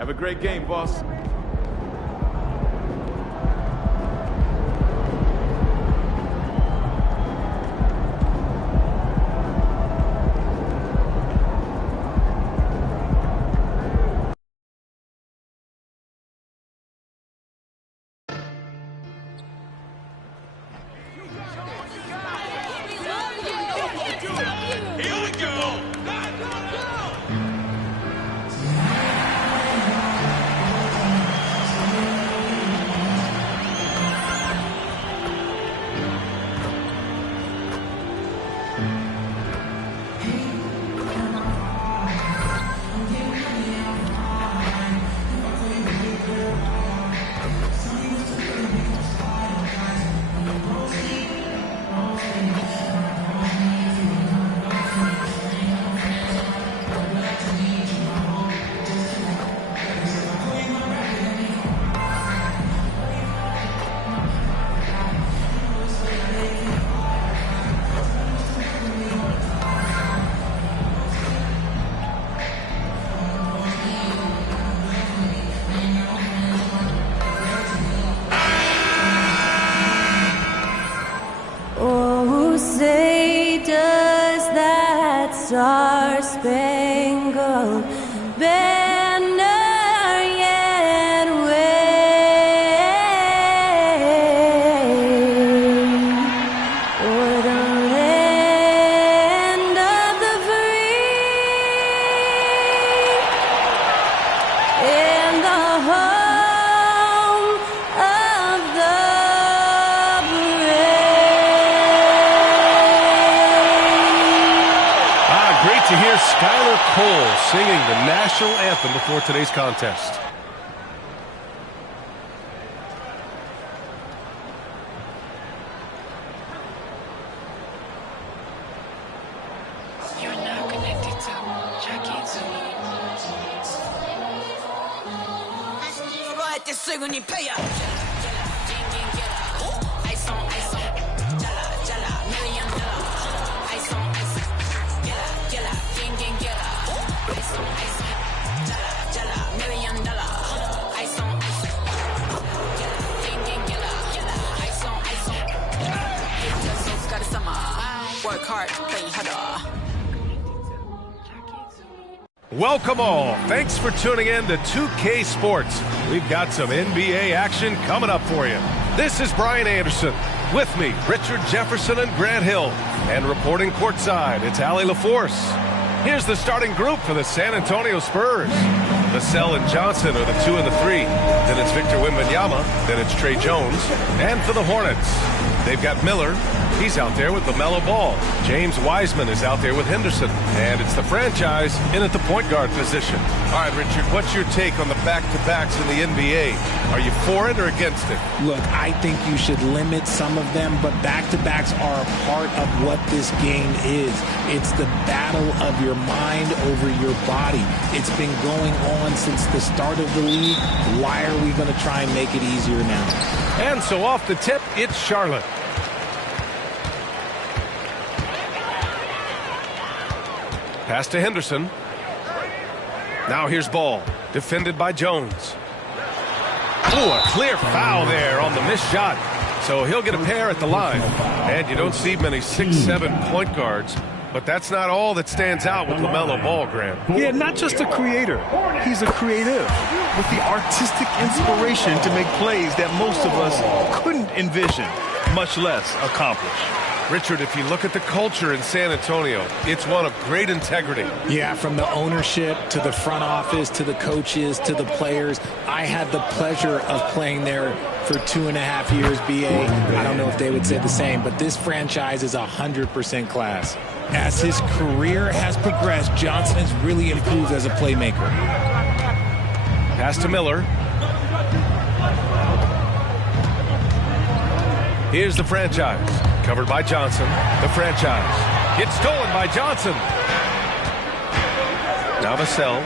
Have a great game, boss. Star-spangled banner yet wave o'er the land of the free and the home of the Great to hear Skylar Cole singing the national anthem before today's contest. You're now connected to Jackie Work hard, play harder. Welcome all. Thanks for tuning in to 2K Sports. We've got some NBA action coming up for you. This is Brian Anderson. With me, Richard Jefferson and Grant Hill. And reporting courtside, it's Allie LaForce. Here's the starting group for the San Antonio Spurs. Vassell and Johnson are the 2 and the 3. Then it's Victor Wembanyama. Then it's Trey Jones. And for the Hornets, they've got Miller. He's out there with LaMelo Ball. James Wiseman is out there with Henderson. And it's the franchise in at the point guard position. All right, Richard, what's your take on the back-to-backs in the NBA? Are you for it or against it? Look, I think you should limit some of them, but back-to-backs are a part of what this game is. It's the battle of your mind over your body. It's been going on since the start of the league. Why are we going to try and make it easier now? And so off the tip, it's Charlotte. Pass to Henderson. Now here's Ball, defended by Jones. Oh, a clear foul there on the missed shot. So he'll get a pair at the line. And you don't see many 6'7" point guards. But that's not all that stands out with LaMelo Ball, Grant. Yeah, not just a creator. He's a creative with the artistic inspiration to make plays that most of us couldn't envision, much less accomplish. Richard, if you look at the culture in San Antonio, it's one of great integrity. Yeah, from the ownership to the front office to the coaches to the players. I had the pleasure of playing there for 2.5 years, BA. I don't know if they would say the same, but this franchise is 100% class. As his career has progressed, Johnson has really improved as a playmaker. Pass to Miller. Here's the franchise. Covered by Johnson. The franchise. It's stolen by Johnson. Now Vassell.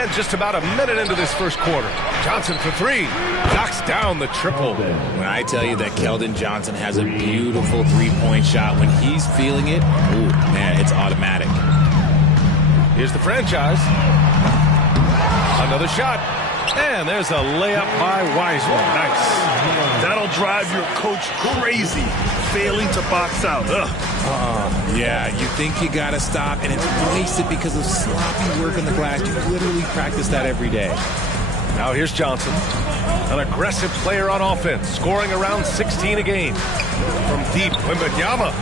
And just about a minute into this first quarter, Johnson for three. Knocks down the triple. When I tell you that Keldon Johnson has a beautiful three-point shot, when he's feeling it, ooh, man, it's automatic. Here's the franchise. Another shot. And there's a layup by Wiseman. Nice. That'll drive your coach crazy, failing to box out. Yeah, you think you got to stop, and it's wasted because of sloppy work on the glass. You literally practice that every day. Now here's Johnson, an aggressive player on offense, scoring around 16 a game. From deep, Wembanyama.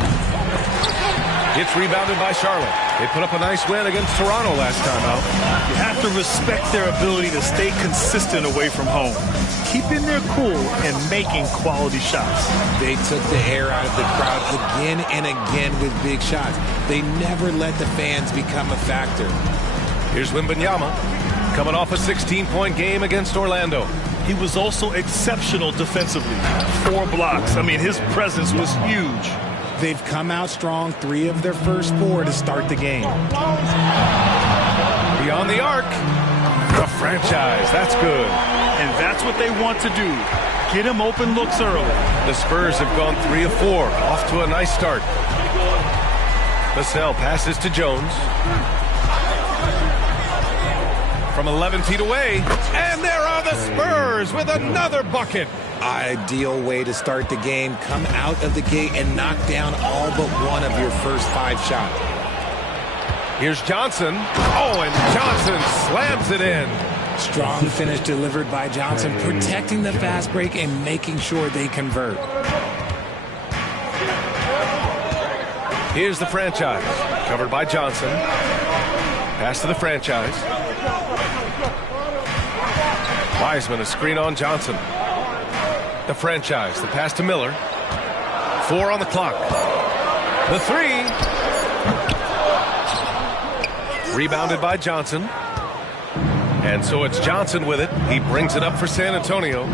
It's rebounded by Charlotte. They put up a nice win against Toronto last time out. You have to respect their ability to stay consistent away from home, keeping their cool and making quality shots. They took the air out of the crowd again and again with big shots. They never let the fans become a factor. Here's Wembanyama, coming off a 16-point game against Orlando. He was also exceptional defensively. 4 blocks. I mean, his presence was huge. They've come out strong, 3 of their first 4 to start the game. Beyond the arc, the franchise. That's good. And that's what they want to do. Get him open looks early. The Spurs have gone 3 of 4, off to a nice start. Vassell passes to Jones. From 11 feet away, and there are the Spurs with another bucket. Ideal way to start the game. Come out of the gate and knock down all but one of your first 5 shots. Here's Johnson. Oh, and Johnson slams it in. Strong finish delivered by Johnson, protecting the fast break and making sure they convert. Here's the franchise, covered by Johnson. Pass to the franchise. Wiseman, a screen on Johnson. The franchise, the pass to Miller. 4 on the clock. The 3. Rebounded by Johnson. And so it's Johnson with it. He brings it up for San Antonio.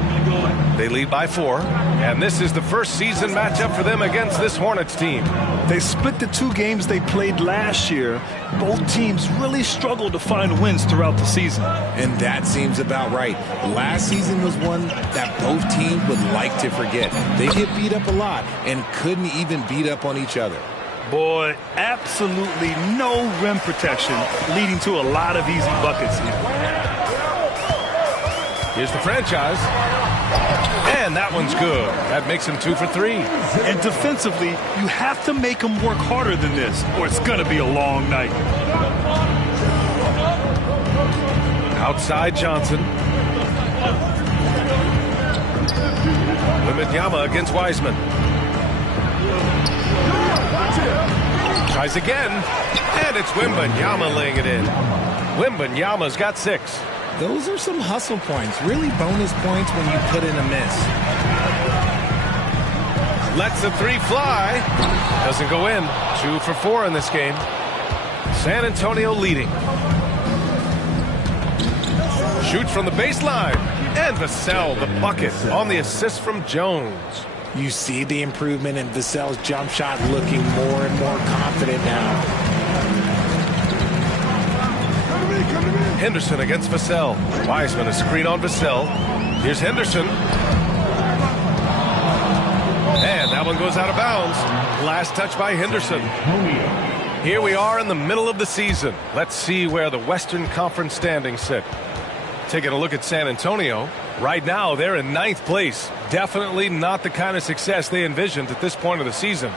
They lead by 4. And this is the first season matchup for them against this Hornets team. They split the 2 games they played last year. Both teams really struggled to find wins throughout the season. And that seems about right. Last season was one that both teams would like to forget. They get beat up a lot and couldn't even beat up on each other. Boy, absolutely no rim protection, leading to a lot of easy buckets here. Here's the franchise. And that one's good. That makes him 2 for 3. And defensively, you have to make them work harder than this, or it's going to be a long night. Outside Johnson. Wembanyama against Wiseman. Tries again. And it's Wembanyama laying it in. Wembanyama's got 6. Those are some hustle points, really bonus points when you put in a miss. Lets the 3 fly. Doesn't go in. 2 for 4 in this game. San Antonio leading. Shoots from the baseline. And Vassell, the bucket, on the assist from Jones. You see the improvement in Vassell's jump shot, looking more and more confident now. Henderson against Vassell. Wiseman, a screen on Vassell. Here's Henderson. And that one goes out of bounds. Last touch by Henderson. Here we are in the middle of the season. Let's see where the Western Conference standings sit. Taking a look at San Antonio. Right now, they're in 9th place. Definitely not the kind of success they envisioned at this point of the season.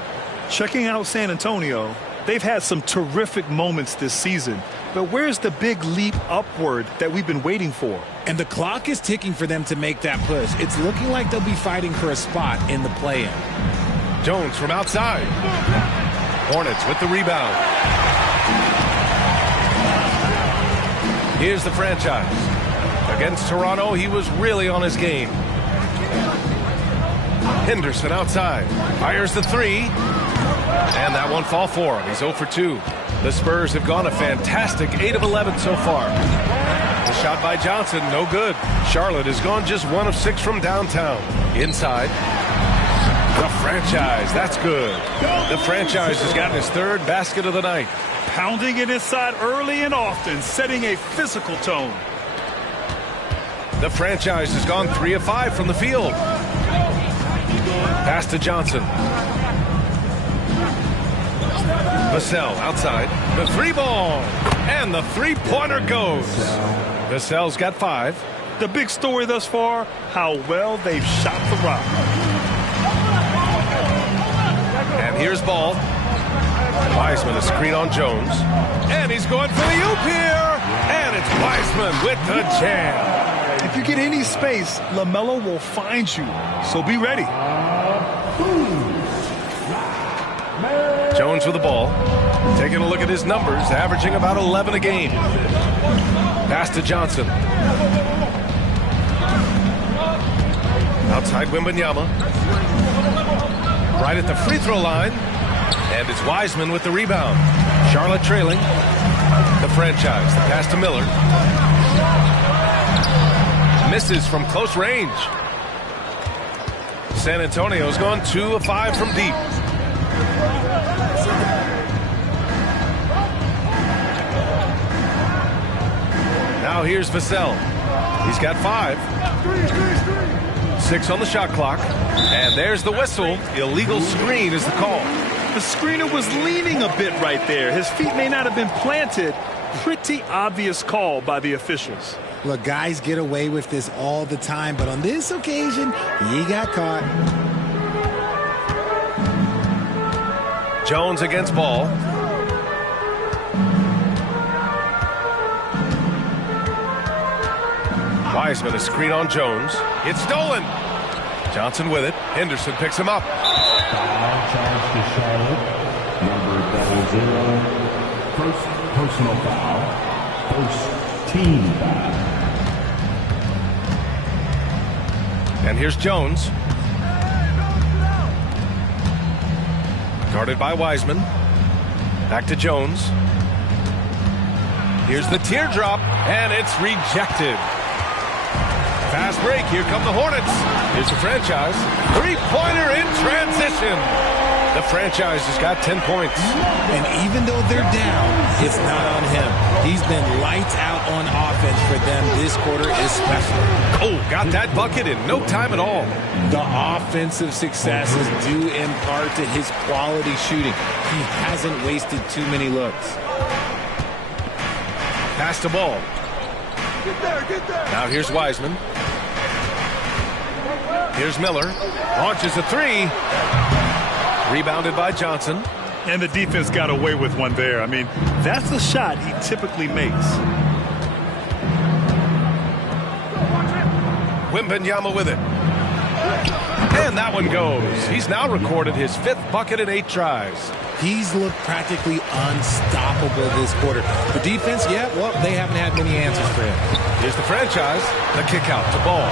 Checking out San Antonio, they've had some terrific moments this season. But where's the big leap upward that we've been waiting for? And the clock is ticking for them to make that push. It's looking like they'll be fighting for a spot in the play-in. Jones from outside. Hornets with the rebound. Here's the franchise. Against Toronto, he was really on his game. Henderson outside. Fires the 3. And that won't fall for him. He's 0 for 2. The Spurs have gone a fantastic 8 of 11 so far. The shot by Johnson, no good. Charlotte has gone just 1 of 6 from downtown. Inside. The franchise. That's good. The franchise has gotten his third basket of the night. Pounding it inside early and often, setting a physical tone. The franchise has gone 3 of 5 from the field. Pass to Johnson. Vassell outside. The 3-ball. And the 3-pointer goes. Vassell's got 5. The big story thus far, how well they've shot the rock. And here's Ball. Wiseman a screen on Jones. And he's going for the oop here. And it's Wiseman with the jam. If you get any space, LaMelo will find you. So be ready. Jones with the ball. Taking a look at his numbers, averaging about 11 a game. Pass to Johnson. Outside Wembanyama. Right at the free throw line. And it's Wiseman with the rebound. Charlotte trailing. The franchise. The pass to Miller. Misses from close range. San Antonio's gone 2 of 5 from deep. Now here's Vassell. He's got 5. 6 on the shot clock. And there's the whistle. Illegal screen is the call. The screener was leaning a bit right there. His feet may not have been planted. Pretty obvious call by the officials. Look, guys get away with this all the time, but on this occasion, he got caught. Jones against Ball. Wiseman a screen on Jones. It's stolen. Johnson with it. Henderson picks him up. Foul charge to Charlotte. Number 00. First personal foul. First team foul. And here's Jones. Guarded by Wiseman. Back to Jones. Here's the teardrop, and it's rejected. Fast break. Here come the Hornets. Here's the franchise. 3-pointer in transition. The franchise has got 10 points. And even though they're down, it's not on him. He's been lights out on offense for them this quarter especially. Oh, got that bucket in no time at all. The offensive success is due in part to his quality shooting. He hasn't wasted too many looks. Pass the ball. Now here's Wiseman. Here's Miller. Launches a 3. Rebounded by Johnson. And the defense got away with one there. I mean, that's the shot he typically makes. Wembanyama with it. And that one goes. He's now recorded his 5th bucket in 8 tries. He's looked practically unstoppable this quarter. The defense, yeah, well, they haven't had many answers for him. Here's the franchise. The kick out to Ball.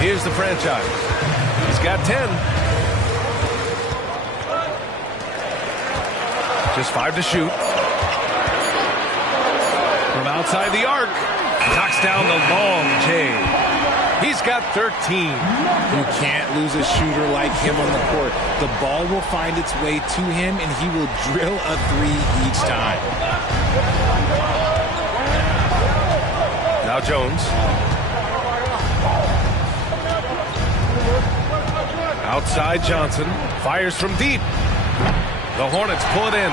Here's the franchise. He's got 10. Just 5 to shoot. From outside the arc. Knocks down the long J. He's got 13. You can't lose a shooter like him on the court. The ball will find its way to him, and he will drill a 3 each time. Now Jones. Outside Johnson. Fires from deep. The Hornets pull it in.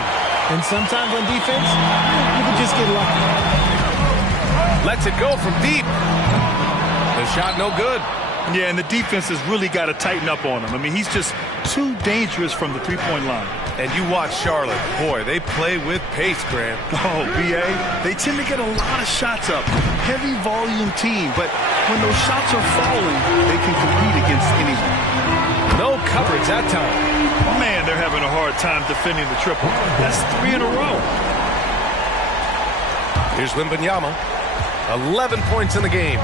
And sometimes on defense, you can just get lucky. Lets it go from deep. The shot no good. Yeah, and the defense has really got to tighten up on him. I mean, he's just too dangerous from the three-point line. And you watch Charlotte. Boy, they play with pace, Grant. Oh, B.A., they tend to get a lot of shots up. Heavy volume team, but when those shots are falling, they can compete against anyone. No coverage that time. Man, they're having a hard time defending the triple. That's 3 in a row. Here's Wembanyama. 11 points in the game.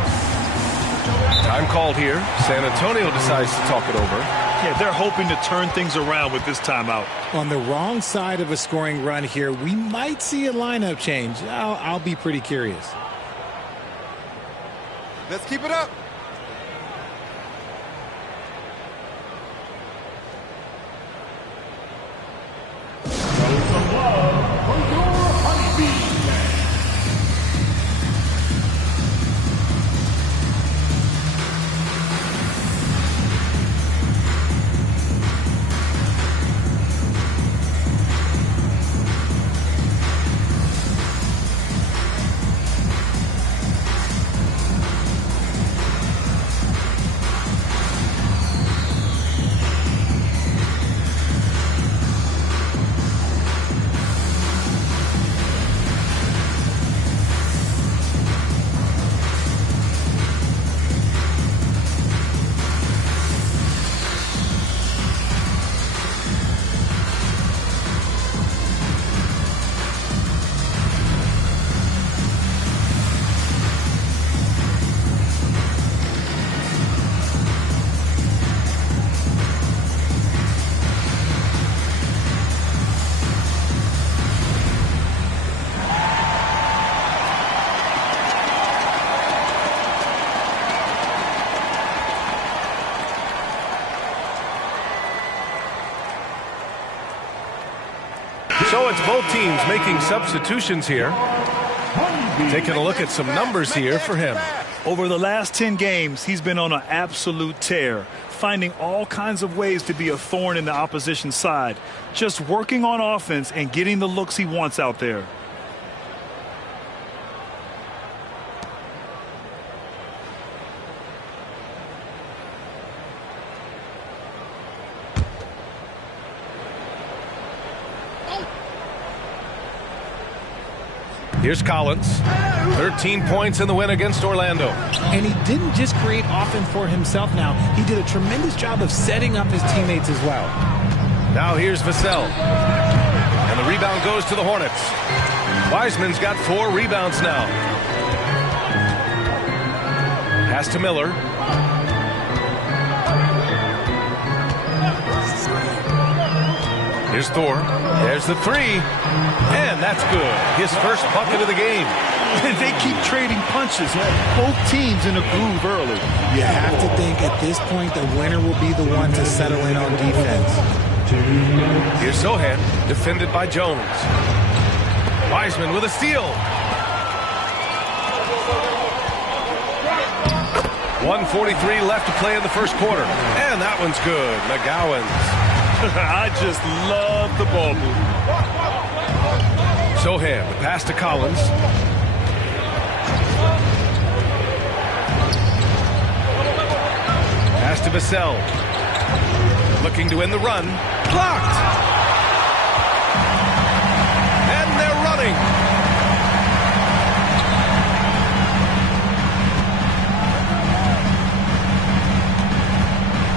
Time called here. San Antonio decides to talk it over. Yeah, they're hoping to turn things around with this timeout. On the wrong side of a scoring run here, we might see a lineup change. I'll be pretty curious. Let's keep it up. Show some love for your honeybee. So it's both teams making substitutions here. Taking a look at some numbers here for him. Over the last 10 games, he's been on an absolute tear, finding all kinds of ways to be a thorn in the opposition side, just working on offense and getting the looks he wants out there. Here's Collins. 13 points in the win against Orlando. And he didn't just create offense for himself now. He did a tremendous job of setting up his teammates as well. Now here's Vassell. And the rebound goes to the Hornets. Wiseman's got 4 rebounds now. Pass to Miller. Here's Thor. There's the 3. And that's good. His first bucket of the game. They keep trading punches. Both teams in a groove early. You have to think at this point the winner will be the one to settle in on defense. Here's Sohan, defended by Jones. Wiseman with a steal. 1:43 left to play in the first quarter. And that one's good. McGowan's. I just love the ball move. Sohan, the pass to Collins. Pass to Vassell. Looking to win the run. Blocked! And they're running.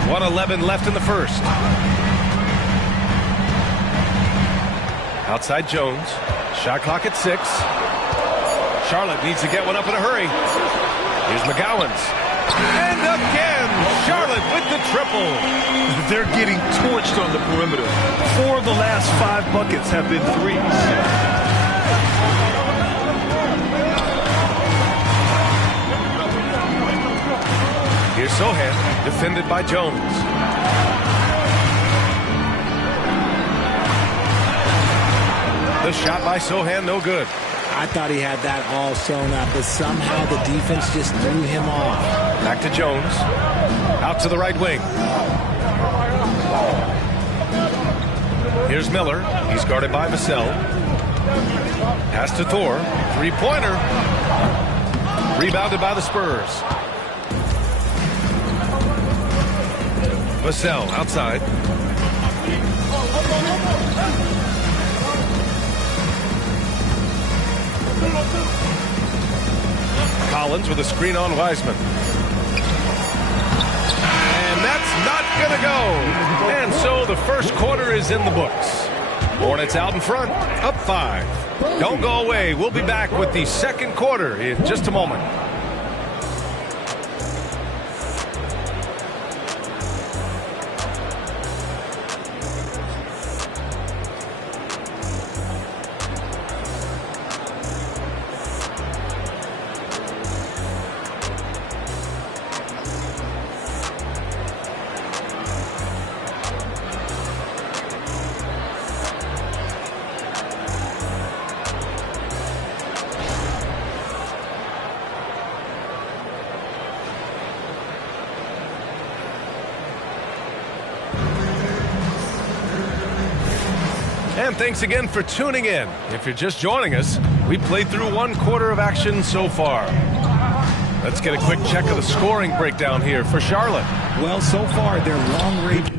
1:11 left in the first. Outside Jones. Shot clock at 6. Charlotte needs to get one up in a hurry. Here's McGowan's. And again, Charlotte with the triple. They're getting torched on the perimeter. 4 of the last 5 buckets have been threes. Here's Sohan, defended by Jones. The shot by Sohan, no good. I thought he had that all sewn up, but somehow the defense just threw him off. Back to Jones. Out to the right wing. Here's Miller. He's guarded by Vassell. Pass to Thor. 3-pointer. Rebounded by the Spurs. Vassell outside. Collins with a screen on Wiseman. And that's not going to go. And so the first quarter is in the books. Hornets out in front, up 5. Don't go away. We'll be back with the second quarter in just a moment. And thanks again for tuning in. If you're just joining us, we played through 1 quarter of action so far. Let's get a quick check of the scoring breakdown here for Charlotte. Well, so far, their long-range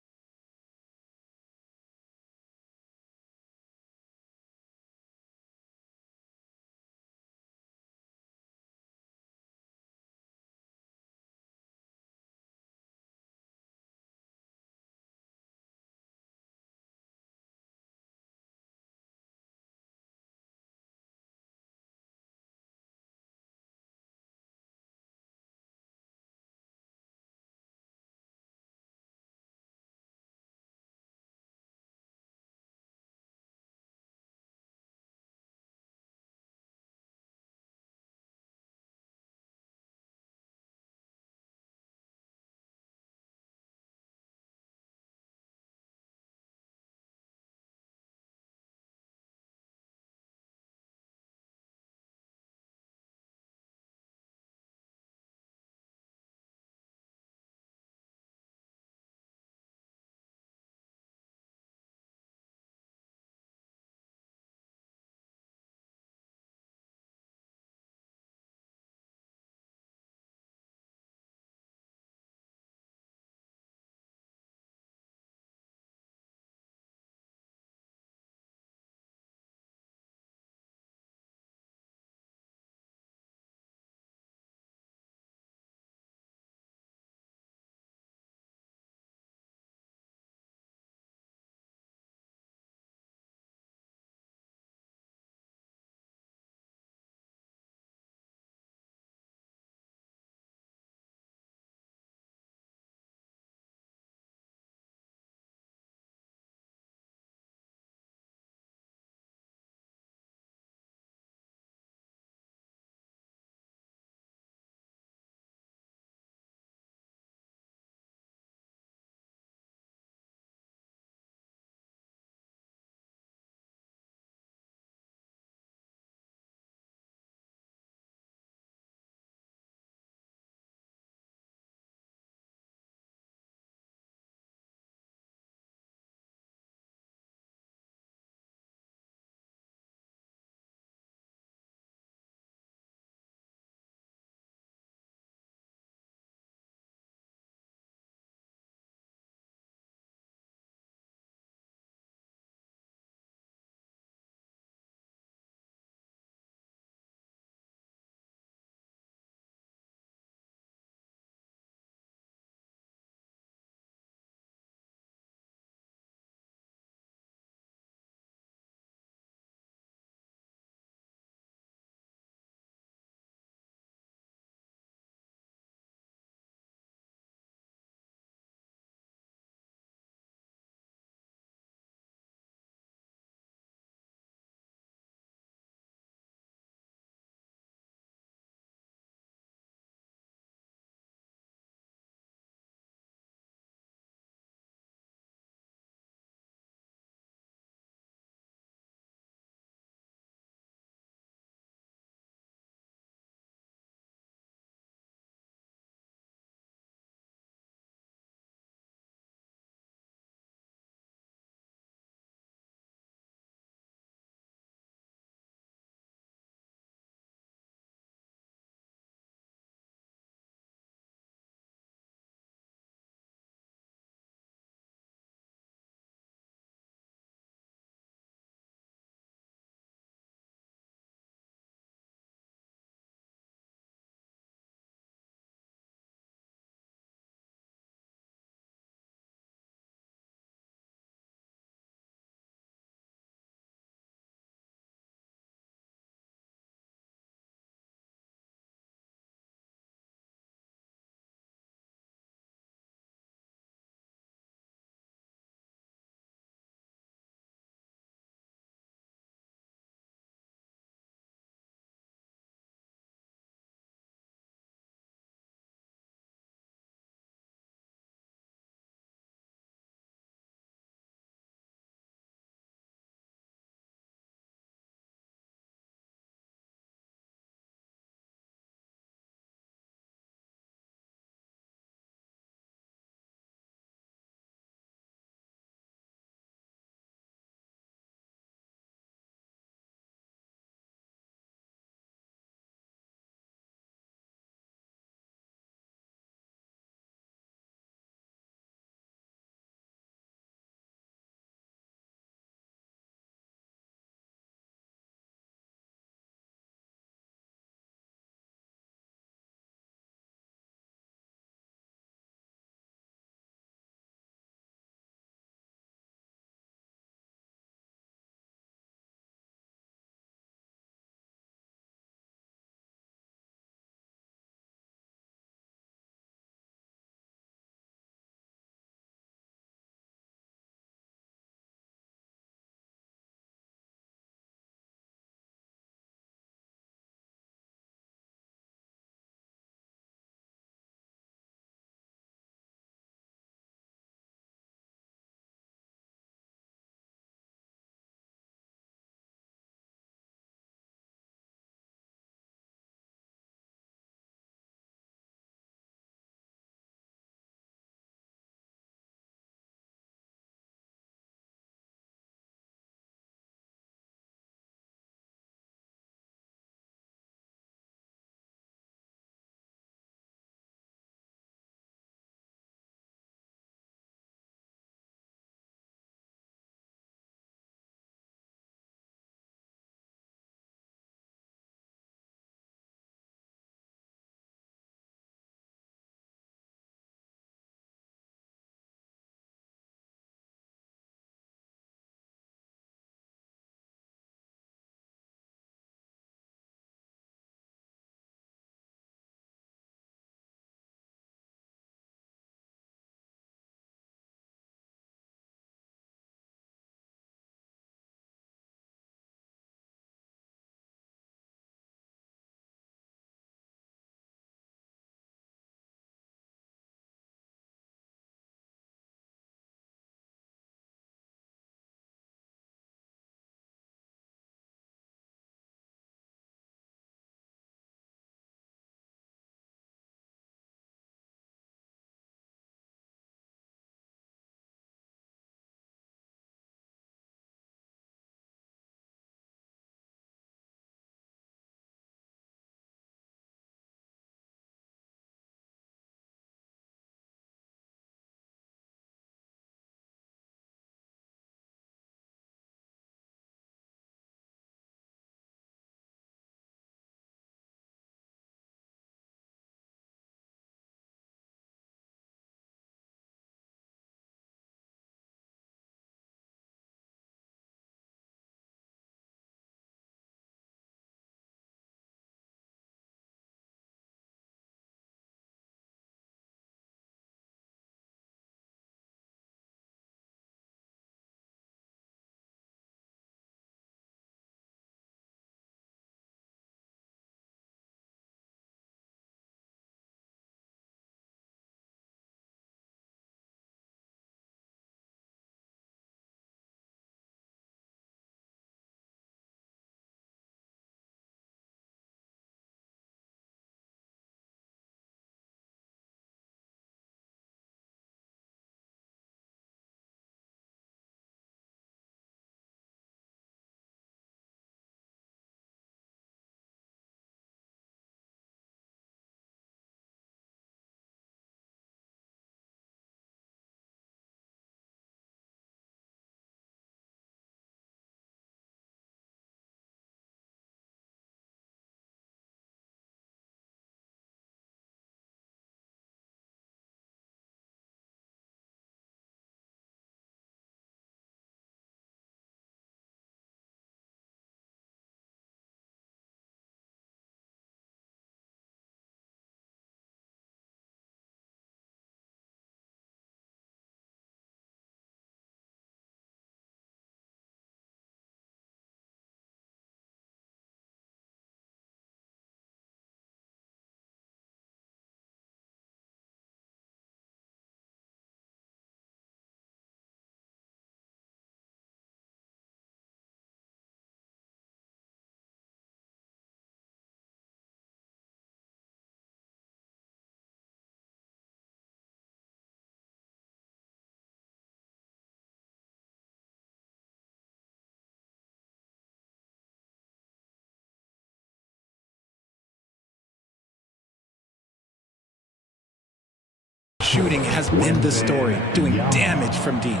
shooting has been the story, doing damage from deep.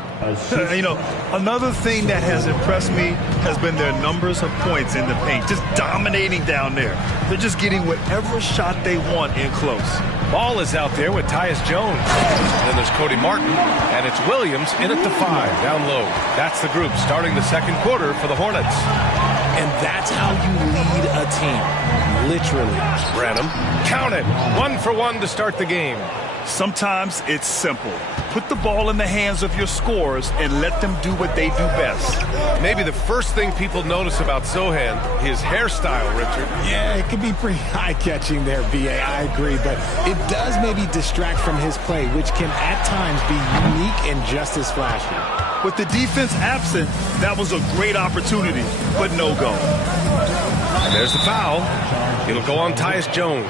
You know, another thing that has impressed me has been their numbers of points in the paint, just dominating down there. They're just getting whatever shot they want in close. Ball is out there with Tyus Jones. Then there's Cody Martin, and it's Williams in at the 5, down low. That's the group starting the second quarter for the Hornets. And that's how you lead a team, literally. Branham, count it, 1 for 1 to start the game. Sometimes it's simple. Put the ball in the hands of your scorers and let them do what they do best. Maybe the first thing people notice about Sohan, his hairstyle, Richard. Yeah, it can be pretty eye-catching there, B.A. I agree, but it does maybe distract from his play, which can at times be unique and just as flashy. With the defense absent, that was a great opportunity, but no go. And there's the foul. It'll go on Tyus Jones.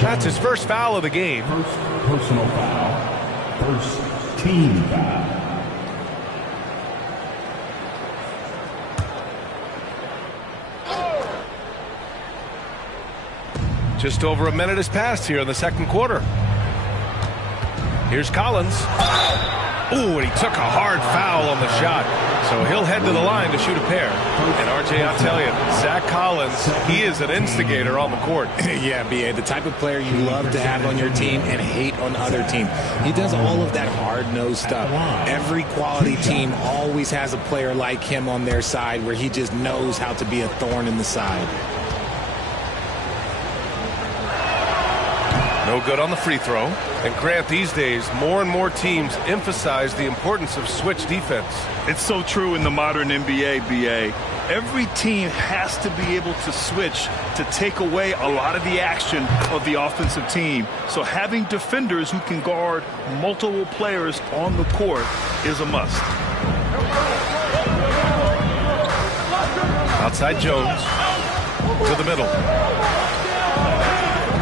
That's his first foul of the game. First personal foul. First team foul. Just over a minute has passed here in the second quarter. Here's Collins. Ooh, and he took a hard foul on the shot. So he'll head to the line to shoot a pair. And RJ, I'll tell you, Zach Collins, he is an instigator on the court. Yeah, B.A., the type of player you love to have on your team and hate on other teams. He does all of that hard-nosed stuff. Every quality team always has a player like him on their side where he just knows how to be a thorn in the side. No good on the free throw. And Grant, these days, more and more teams emphasize the importance of switch defense. It's so true in the modern NBA, BA. Every team has to be able to switch to take away a lot of the action of the offensive team. So having defenders who can guard multiple players on the court is a must. Outside Jones to the middle.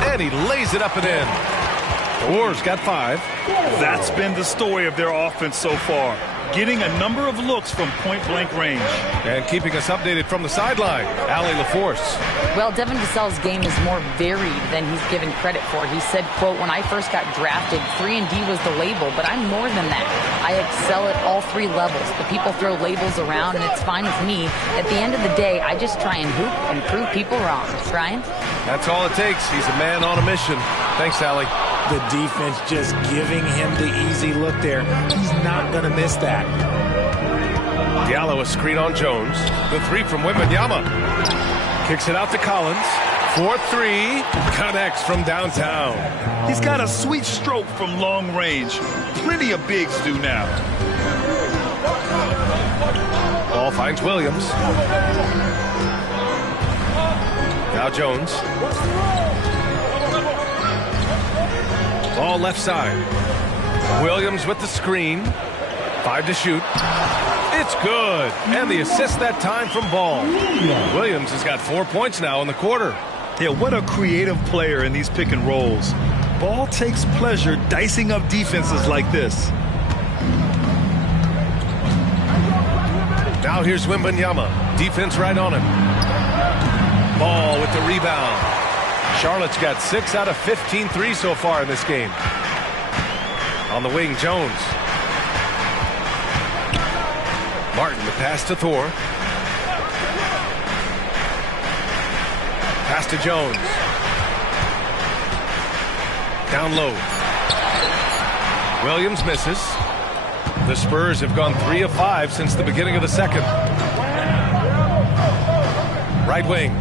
And he lays it up and in. The Warriors got 5. That's been the story of their offense so far. Getting a number of looks from point-blank range. And keeping us updated from the sideline, Allie LaForce. Well, Devin Vassell's game is more varied than he's given credit for. He said, quote, when I first got drafted, 3-and-D was the label, but I'm more than that. I excel at all 3 levels. The people throw labels around, and it's fine with me. At the end of the day, I just try and hoop and prove people wrong. Ryan? That's all it takes. He's a man on a mission. Thanks, Allie. The defense just giving him the easy look there. He's not going to miss that. Diallo a screen on Jones. The 3 from Wembanyama. Kicks it out to Collins. 4-3. Connects from downtown. He's got a sweet stroke from long range. Plenty of bigs do now. Ball finds Williams. Now Jones. Ball left side. Williams with the screen. 5 to shoot. It's good. And the assist that time from Ball. Williams has got 4 points now in the quarter. Yeah, what a creative player in these pick and rolls. Ball takes pleasure dicing up defenses like this. Now here's Wembanyama. Defense right on him. Ball with the rebound. Charlotte's got 6 out of 15 threes so far in this game. On the wing, Jones. Martin, the pass to Thor. Pass to Jones. Down low. Williams misses. The Spurs have gone 3 of 5 since the beginning of the second. Right wing.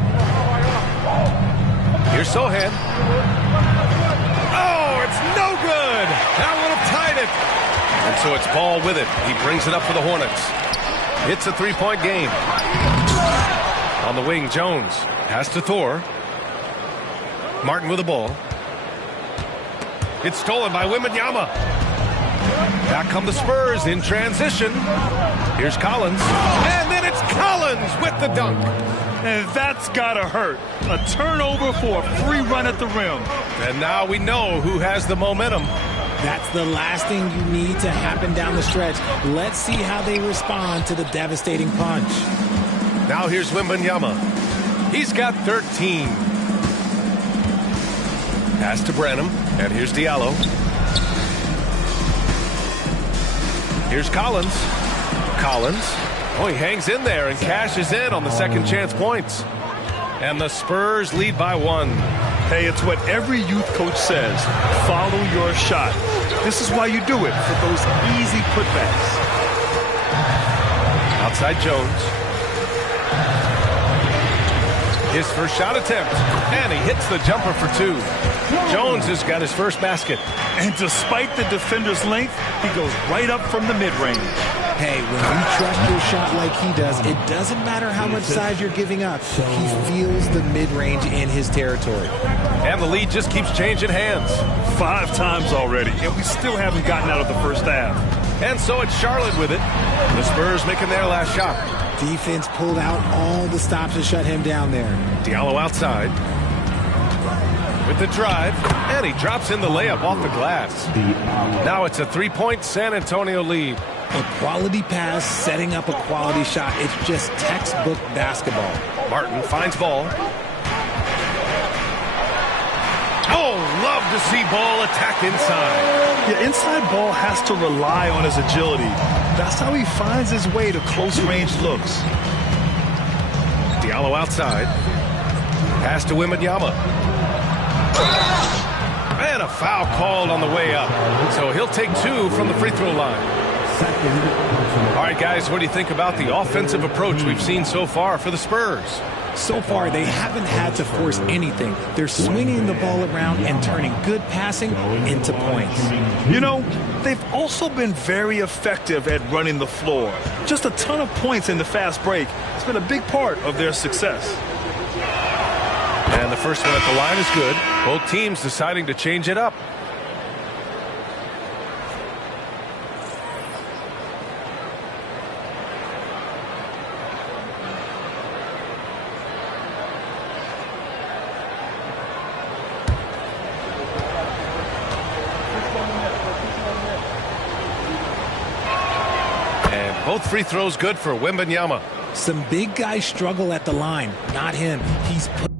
Here's Sohan. Oh, it's no good. That would have tied it. And so it's Ball with it. He brings it up for the Hornets. It's a 3-point game. On the wing, Jones. Pass to Thor. Martin with the ball. It's stolen by Wembanyama. Back come the Spurs in transition. Here's Collins. And then it's Collins with the dunk. And that's gotta hurt. A turnover for a free run at the rim. And now we know who has the momentum. That's the last thing you need to happen down the stretch. Let's see how they respond to the devastating punch. Now here's Wembanyama. He's got 13. Pass to Branham. And here's Diallo. Here's Collins. Collins. Oh, he hangs in there and cashes in on the second chance points. And the Spurs lead by 1. Hey, it's what every youth coach says. Follow your shot. This is why you do it, for those easy putbacks. Outside Jones. His first shot attempt. And he hits the jumper for 2. Jones has got his first basket. And despite the defender's length, he goes right up from the mid-range. Hey, when you trust your shot like he does, it doesn't matter how much size you're giving up. He feels the mid-range in his territory. And the lead just keeps changing hands. 5 times already, and we still haven't gotten out of the first half. And so it's Charlotte with it. The Spurs making their last shot. Defense pulled out all the stops to shut him down there. Diallo outside. With the drive, and he drops in the layup off the glass. Now it's a 3-point San Antonio lead. A quality pass, setting up a quality shot. It's just textbook basketball. Martin finds Ball. Oh, love to see Ball attack inside. Yeah, inside Ball has to rely on his agility. That's how he finds his way to close-range looks. Diallo outside. Pass to Wembanyama. And a foul called on the way up. So he'll take 2 from the free throw line. All right, guys, what do you think about the offensive approach we've seen so far for the Spurs? So far, they haven't had to force anything. They're swinging the ball around and turning good passing into points. You know, they've also been very effective at running the floor. Just a ton of points in the fast break. It's been a big part of their success. And the first one at the line is good. Both teams deciding to change it up. Both free throws good for Wembanyama. Some big guys struggle at the line. Not him. He's put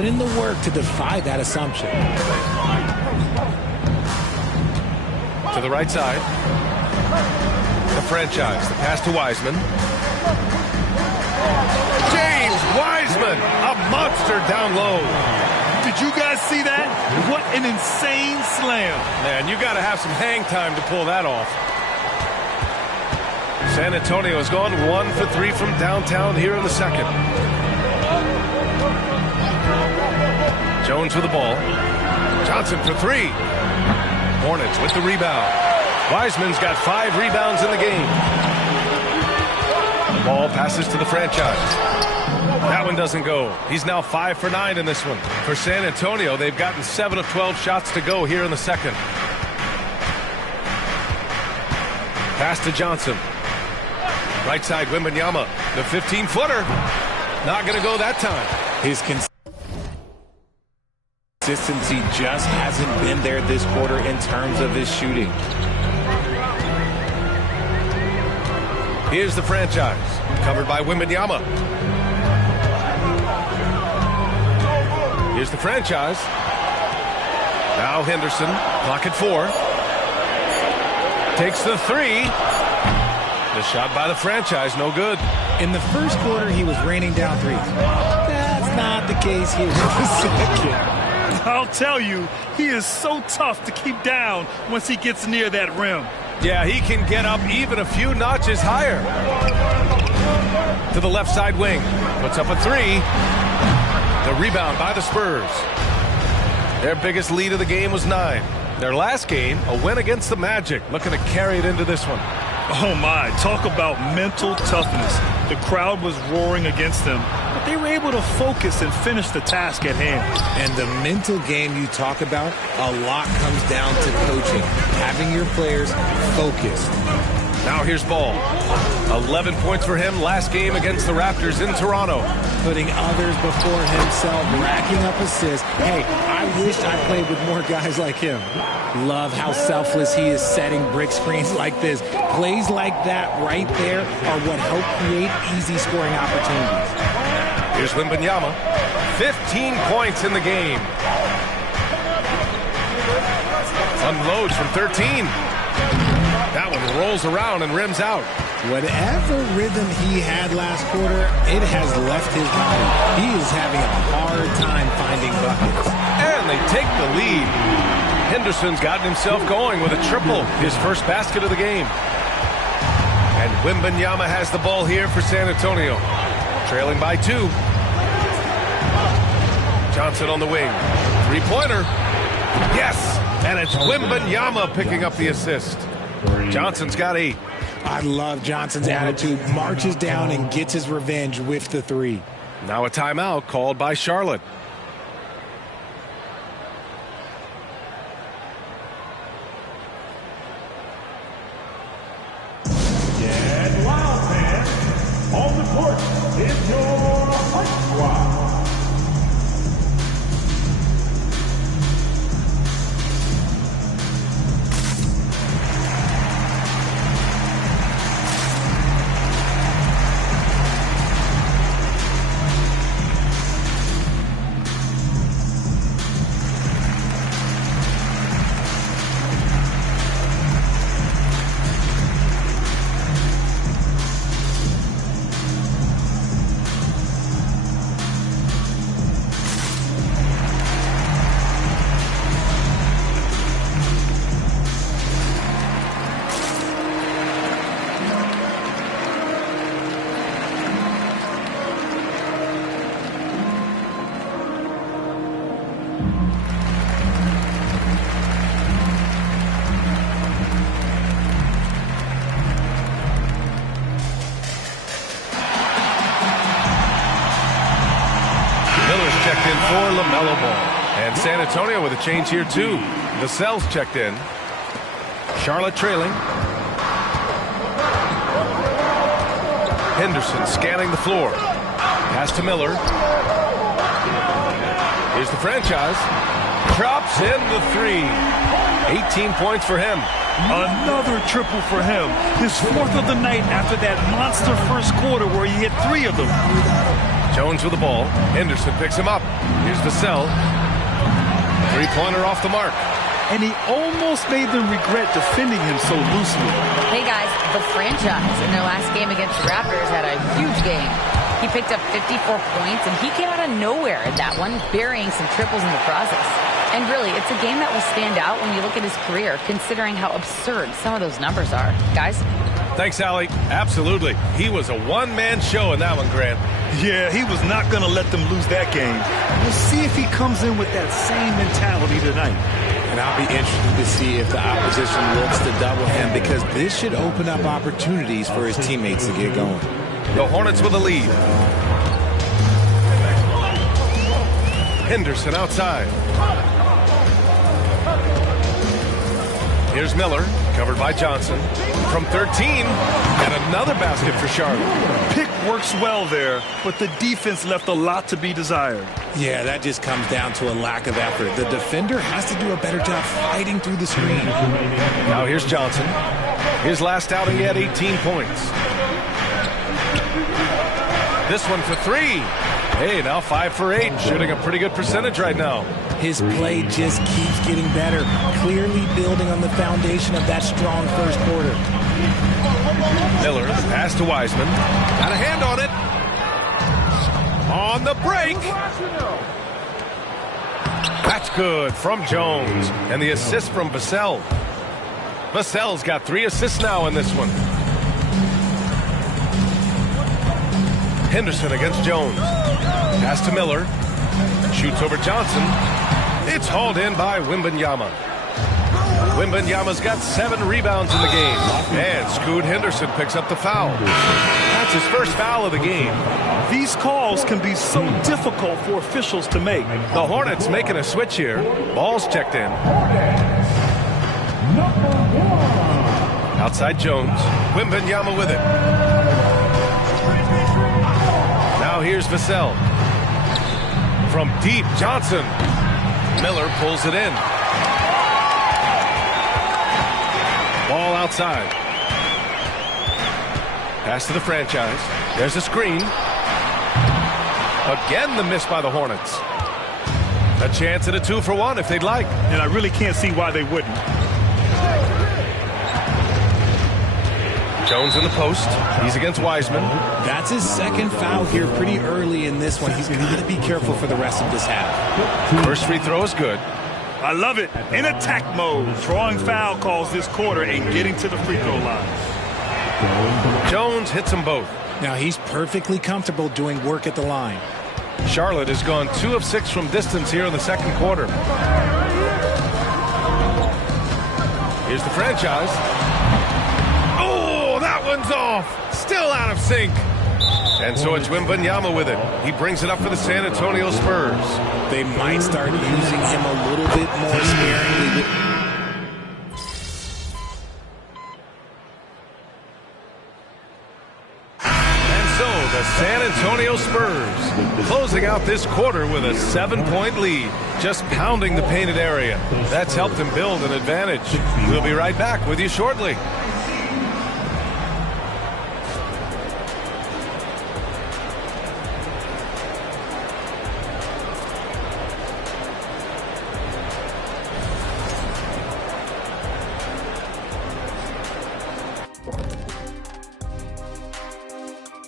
put in the work to defy that assumption. To the right side. The franchise. The pass to Wiseman. James Wiseman, a monster down low. Did you guys see that? What an insane slam. Man, you got to have some hang time to pull that off. San Antonio has gone 1 for 3 from downtown here in the second. Jones with the ball. Johnson for 3. Hornets with the rebound. Wiseman's got 5 rebounds in the game. The ball passes to the franchise. That one doesn't go. He's now 5 for 9 in this one. For San Antonio, they've gotten 7 of 12 shots to go here in the second. Pass to Johnson. Right side, Wembanyama. The 15-footer. Not going to go that time. His consistency just hasn't been there this quarter in terms of his shooting. Here's the franchise. Covered by Wembanyama. Here's the franchise. Now Henderson. Clock at 4. Takes the 3. The shot by the franchise, no good. In the first quarter, he was raining down threes. That's not the case here in the second. I'll tell you, he is so tough to keep down once he gets near that rim. Yeah, he can get up even a few notches higher. To the left side wing. Puts up a 3. The rebound by the Spurs. Their biggest lead of the game was 9. Their last game, a win against the Magic. Looking to carry it into this one. Oh my, talk about mental toughness. The crowd was roaring against them, but they were able to focus and finish the task at hand. And the mental game you talk about, a lot comes down to coaching, having your players focused. Now here's Ball. 11 points for him last game against the Raptors in Toronto. Putting others before himself, racking up assists. Hey, I wish I played with more guys like him. Love how selfless he is setting brick screens like this. Plays like that right there are what help create easy scoring opportunities. Here's Wembanyama. 15 points in the game. Unloads from 13. That one rolls around and rims out. Whatever rhythm he had last quarter, it has left his body. He is having a hard time finding buckets. And they take the lead. Henderson's gotten himself going with a triple, his first basket of the game. And Wembanyama has the ball here for San Antonio. Trailing by 2. Johnson on the wing. 3-pointer. Yes! And it's Wembanyama picking up the assist. Johnson's got 8. I love Johnson's attitude. Marches down and gets his revenge with the 3. Now a timeout called by Charlotte. Get loud, man. On the court is your Fight Squad. Checked in for LaMelo Ball. And San Antonio with a change here, too. Vassell's checked in. Charlotte trailing. Henderson scanning the floor. Pass to Miller. Here's the franchise. Drops in the 3. 18 points for him. Another triple for him. His 4th of the night after that monster first quarter where he hit 3 of them. Jones with the ball. Henderson picks him up. Here's Vassell. Three-pointer off the mark. And he almost made them regret defending him so loosely. Hey guys, the franchise in their last game against the Raptors had a huge game. He picked up 54 points, and he came out of nowhere in that one, burying some triples in the process. And really, it's a game that will stand out when you look at his career, considering how absurd some of those numbers are. Guys? Thanks, Allie. Absolutely. He was a one-man show in that one, Grant. Yeah, he was not going to let them lose that game. We'll see if he comes in with that same mentality tonight. And I'll be interested to see if the opposition looks to double him, because this should open up opportunities for his teammates to get going. The Hornets with a lead. Henderson outside. Here's Miller, covered by Johnson. From 13, and another basket for Charlotte. Pick works well there, but the defense left a lot to be desired. Yeah, that just comes down to a lack of effort. The defender has to do a better job fighting through the screen. Now here's Johnson. His last outing, he had 18 points. This one for three. Hey, now 5 for 8, shooting a pretty good percentage right now. His play just keeps getting better, clearly building on the foundation of that strong first quarter. Miller, the pass to Wiseman. Got a hand on it. On the break. That's good from Jones. And the assist from Vassell. Vassell's got 3 assists now in this one. Henderson against Jones. Pass to Miller. Shoots over Johnson. It's hauled in by Wembanyama. Wembanyama's got 7 rebounds in the game. And Scoot Henderson picks up the foul. That's his first foul of the game. These calls can be so difficult for officials to make. The Hornets making a switch here. Ball's checked in. Outside Jones. Wembanyama with it. Now here's Vassell. From deep, Johnson. Miller pulls it in. Ball outside. Pass to the franchise. There's a screen. Again, the miss by the Hornets. A chance at a 2-for-1 if they'd like. And I really can't see why they wouldn't. Jones in the post. He's against Wiseman. That's his second foul here pretty early in this one. He's got to be careful for the rest of this half. First free throw is good. I love it. In attack mode, drawing foul calls this quarter and getting to the free throw line. Jones hits them both. Now he's perfectly comfortable doing work at the line. Charlotte has gone 2 of 6 from distance here in the second quarter. Here's the franchise. Oh, that one's off. Still out of sync. And so it's Wembanyama with it. He brings it up for the San Antonio Spurs. They might start using him a little bit more sparingly. And so the San Antonio Spurs closing out this quarter with a 7-point lead, just pounding the painted area. That's helped them build an advantage. We'll be right back with you shortly.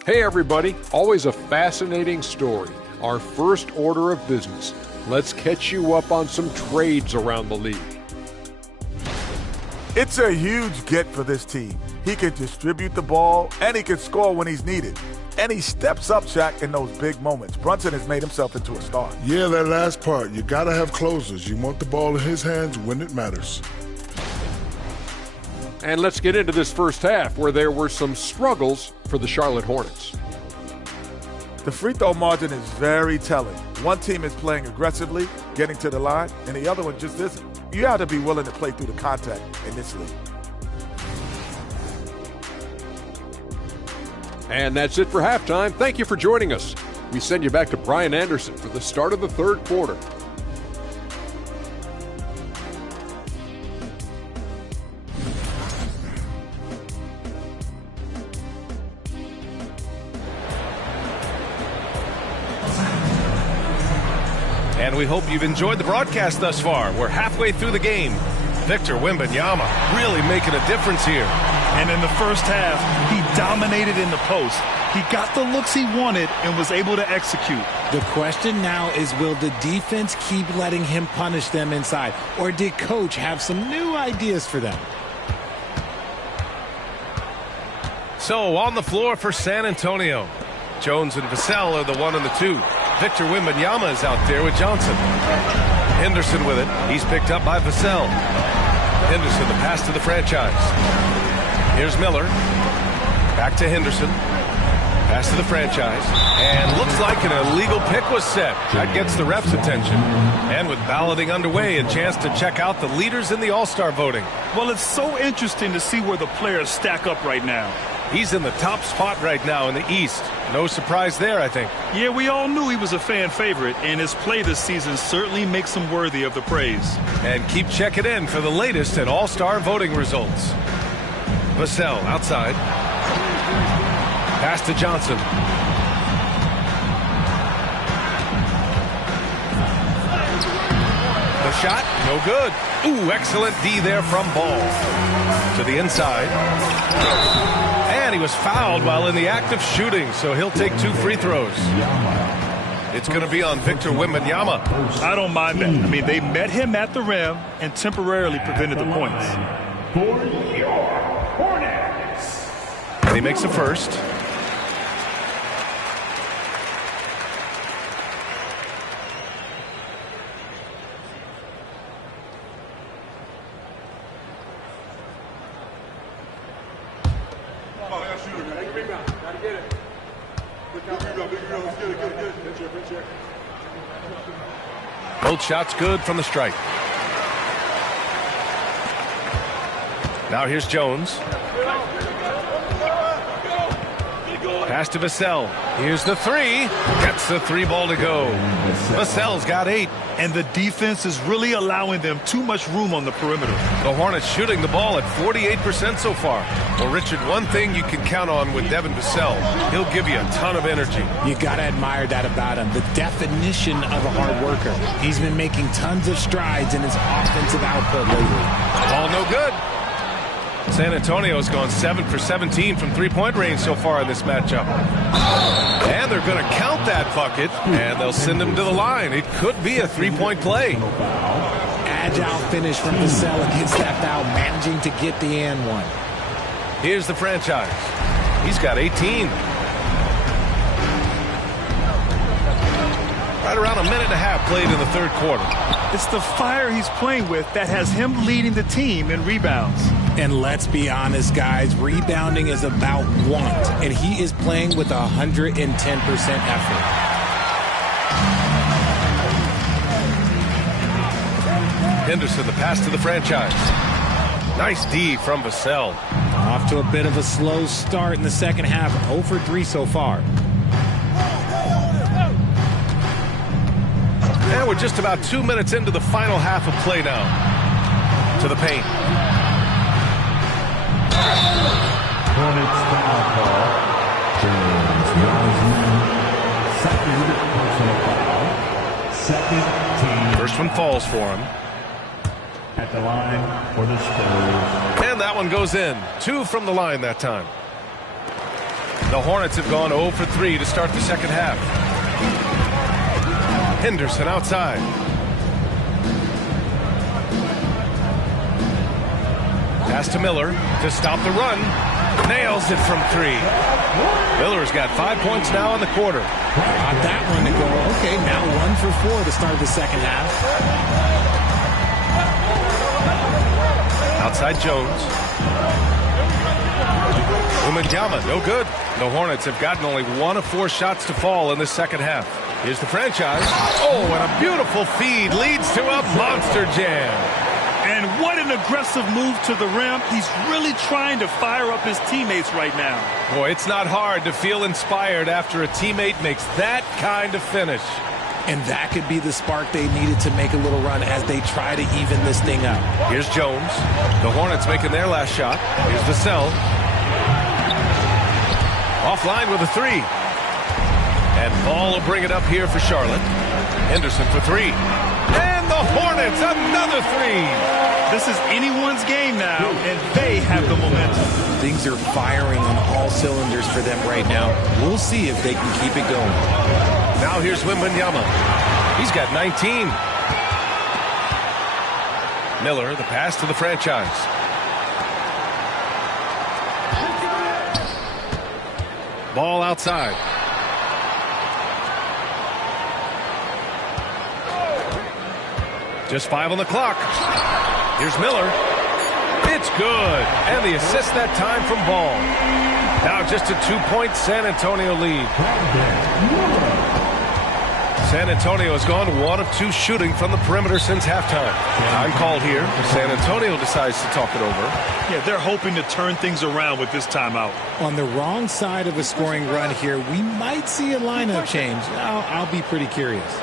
Hey everybody, always a fascinating story. Our first order of business. Let's catch you up on some trades around the league. It's a huge get for this team. He can distribute the ball, and he can score when he's needed. And he steps up, Shaq, in those big moments. Brunson has made himself into a star. Yeah, that last part. You got to have closers. You want the ball in his hands when it matters. And let's get into this first half where there were some struggles for the Charlotte Hornets. The free throw margin is very telling. One team is playing aggressively, getting to the line, and the other one just isn't. You have to be willing to play through the contact in this league. And that's it for halftime. Thank you for joining us. We send you back to Brian Anderson for the start of the third quarter. And we hope you've enjoyed the broadcast thus far. We're halfway through the game. Victor Wembanyama really making a difference here. And in the first half, he dominated in the post. He got the looks he wanted and was able to execute. The question now is, will the defense keep letting him punish them inside? Or did Coach have some new ideas for them? So on the floor for San Antonio, Jones and Vassell are the 1 and the 2. Victor Wembanyama is out there with Johnson. Henderson with it. He's picked up by Vassell. Henderson, the pass to the franchise. Here's Miller. Back to Henderson. Pass to the franchise. And looks like an illegal pick was set. That gets the ref's attention. And with balloting underway, a chance to check out the leaders in the All-Star voting. Well, it's so interesting to see where the players stack up right now. He's in the top spot right now in the East. No surprise there, I think. Yeah, we all knew he was a fan favorite, and his play this season certainly makes him worthy of the praise. And keep checking in for the latest in All-Star voting results. Vassell outside. Pass to Johnson. The shot, no good. Ooh, excellent D there from Ball. To the inside. And he was fouled while in the act of shooting, so he'll take 2 free throws. It's going to be on Victor Wembanyama. I don't mind that. I mean, they met him at the rim and temporarily prevented the points. For your Hornets. And he makes the first. Both shots good from the stripe. Now here's Jones. Pass to Vassell. Here's the 3. Gets the 3 ball to go. Vassell's got 8. And the defense is really allowing them too much room on the perimeter. The Hornets shooting the ball at 48% so far. Well, Richard, one thing you can count on with Devin Vassell, he'll give you a ton of energy. You got to admire that about him. The definition of a hard worker. He's been making tons of strides in his offensive output lately. Ball no good. San Antonio's gone 7 for 17 from three-point range so far in this matchup. And they're going to count that bucket, and they'll send him to the line. It could be a three-point play. Agile finish from Vassell against that foul, managing to get the and one. Here's the franchise. He's got 18. Right around a minute and a half played in the third quarter. It's the fire he's playing with that has him leading the team in rebounds. And let's be honest, guys, rebounding is about want, and he is playing with 110% effort. Henderson, the pass to the franchise. Nice D from Vassell. Off to a bit of a slow start in the second half. 0 for 3 so far. And we're just about 2 minutes into the final half of play now. To the paint. Hornets foul call. Jones, second personal foul. Second team. First one falls for him. At the line for the Spurs. And that one goes in. 2 from the line that time. The Hornets have gone 0 for 3 to start the second half. Henderson outside. Pass to Miller to stop the run. Nails it from 3. Miller's got 5 points now in the quarter. Got that one to go. Okay, now 1 for 4 to start the second half. Outside Jones. Wembanyama, no good. The Hornets have gotten only 1 of 4 shots to fall in this second half. Here's the franchise. Oh, and a beautiful feed leads to a monster jam. And what an aggressive move to the rim. He's really trying to fire up his teammates right now. Boy, it's not hard to feel inspired after a teammate makes that kind of finish. And that could be the spark they needed to make a little run as they try to even this thing up. Here's Jones. The Hornets making their last shot. Here's Vassell. Offline with a 3. And Ball will bring it up here for Charlotte. Henderson for three. And the Hornets, another three. This is anyone's game now, and they have the momentum. Things are firing on all cylinders for them right now. We'll see if they can keep it going. Now here's Wembanyama. He's got 19. Miller, the pass to the franchise. Ball outside. Just 5 on the clock. Here's Miller. It's good. And the assist that time from Ball. Now just a 2-point San Antonio lead. San Antonio has gone 1 of 2 shooting from the perimeter since halftime. Time called here. San Antonio decides to talk it over. Yeah, they're hoping to turn things around with this timeout. On the wrong side of a scoring run here, we might see a lineup change. I'll be pretty curious.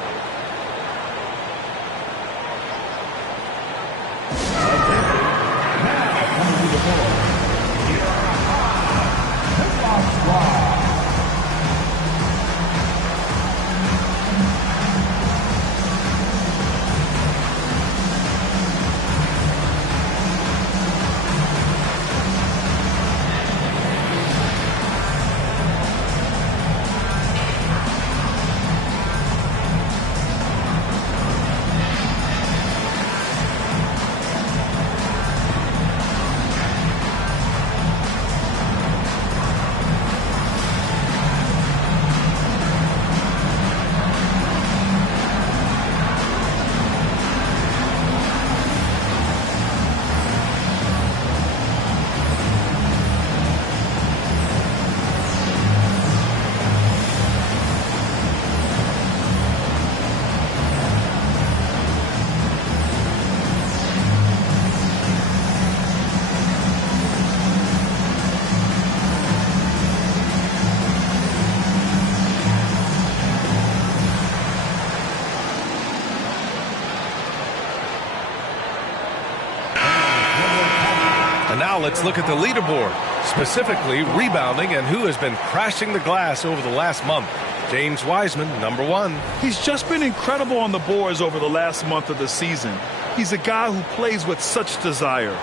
Now let's look at the leaderboard, specifically rebounding and who has been crashing the glass over the last month. James Wiseman, number 1. He's just been incredible on the boards over the last month of the season. He's a guy who plays with such desire.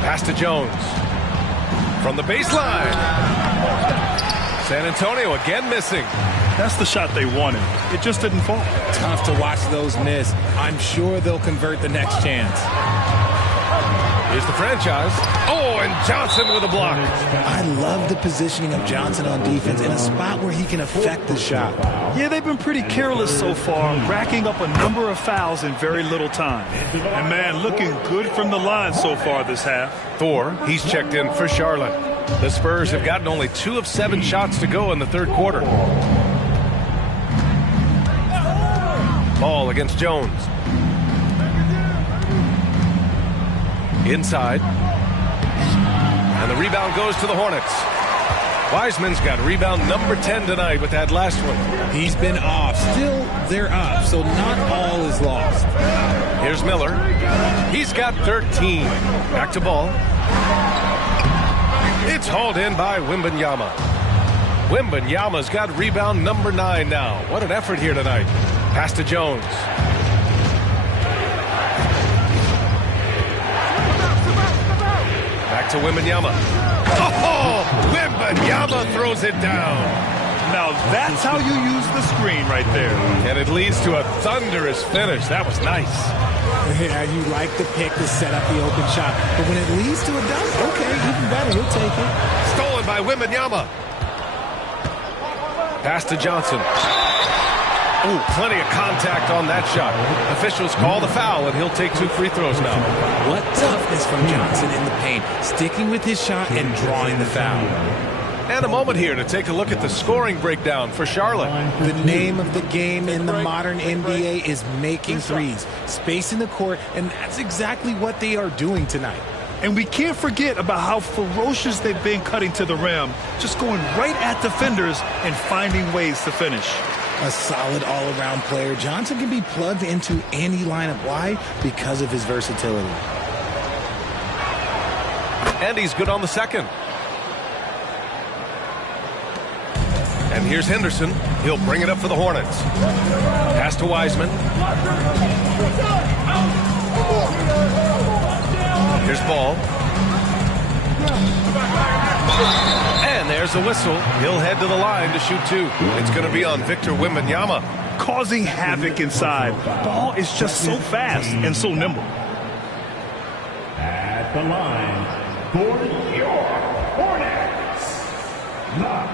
Pass to Jones. From the baseline. San Antonio again missing. That's the shot they wanted. It just didn't fall. Tough to watch those miss. I'm sure they'll convert the next chance. Here's the franchise. Oh, and Johnson with a block. I love the positioning of Johnson on defense in a spot where he can affect the shot. Yeah, they've been pretty careless so far, racking up a number of fouls in very little time. And, man, looking good from the line so far this half. Thor, he's checked in for Charlotte. The Spurs have gotten only 2 of 7 shots to go in the third quarter. Ball against Jones. Inside. And the rebound goes to the Hornets. Wiseman's got rebound number 10 tonight with that last one. He's been off. Still, they're up, so not all is lost. Here's Miller. He's got 13. Back to Ball. It's hauled in by Wembanyama. Wembanyama's got rebound number 9 now. What an effort here tonight. Pass to Jones. Back to Wembanyama. Oh, Wembanyama throws it down. Now that's how you use the screen right there. And it leads to a thunderous finish. That was nice. Yeah, you like the pick to set up the open shot. But when it leads to a dunk, okay, even better. He'll take it. Stolen by Wembanyama. Pass to Johnson. Oh, plenty of contact on that shot. Officials call the foul, and he'll take 2 free throws now. What toughness from Johnson in the paint, sticking with his shot and drawing the foul. And a moment here to take a look at the scoring breakdown for Charlotte. The name of the game in the modern NBA is making threes, space in the court, and that's exactly what they are doing tonight. And we can't forget about how ferocious they've been cutting to the rim, just going right at defenders and finding ways to finish. A solid all-around player. Johnson can be plugged into any lineup. Why? Because of his versatility. And he's good on the second. And here's Henderson. He'll bring it up for the Hornets. Pass to Wiseman. Here's Ball. And there's the whistle. He'll head to the line to shoot two. It's going to be on Victor Wembanyama. Causing havoc inside. Ball is just so fast and so nimble. At the line for your Hornets, Ball.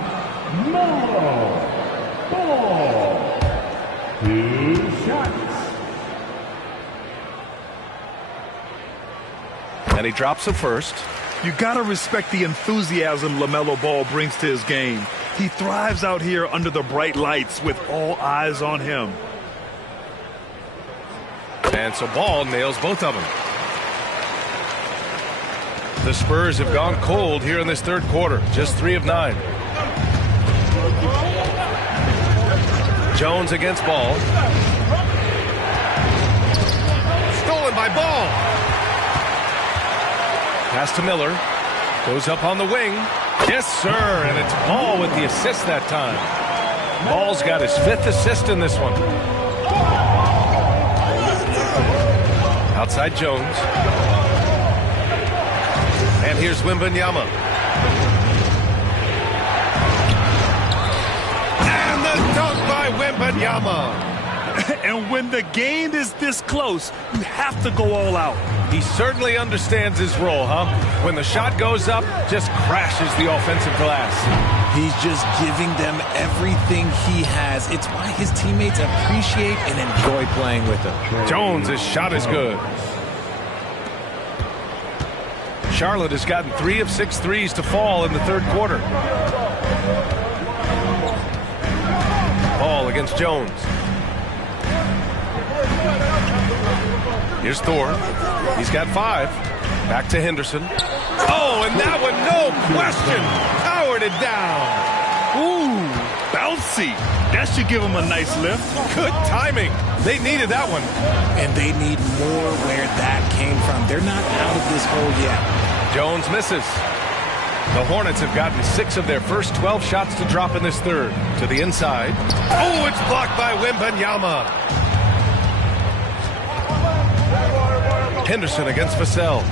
2 shots. And he drops the first. You got to respect the enthusiasm LaMelo Ball brings to his game. He thrives out here under the bright lights with all eyes on him. And so Ball nails both of them. The Spurs have gone cold here in this third quarter. Just 3 of 9. Jones against Ball. Stolen by Ball. Pass to Miller. Goes up on the wing. Yes, sir. And it's Ball with the assist that time. Ball's got his 5th assist in this one. Outside Jones. And here's Wembanyama. And the dunk by Wembanyama. And when the game is this close, you have to go all out. He certainly understands his role, huh? When the shot goes up, just crashes the offensive glass. He's just giving them everything he has. It's why his teammates appreciate and enjoy playing with him. Jones, his shot is good. Charlotte has gotten 3 of 6 threes to fall in the third quarter. Ball against Jones. Here's Thor. He's got 5. Back to Henderson. Oh, and that one, no question, powered it down. Ooh, bouncy. That should give him a nice lift. Good timing. They needed that one. And they need more where that came from. They're not out of this hole yet. Jones misses. The Hornets have gotten 6 of their first 12 shots to drop in this third. To the inside. Oh, it's blocked by Wembanyama. Henderson against Vassell.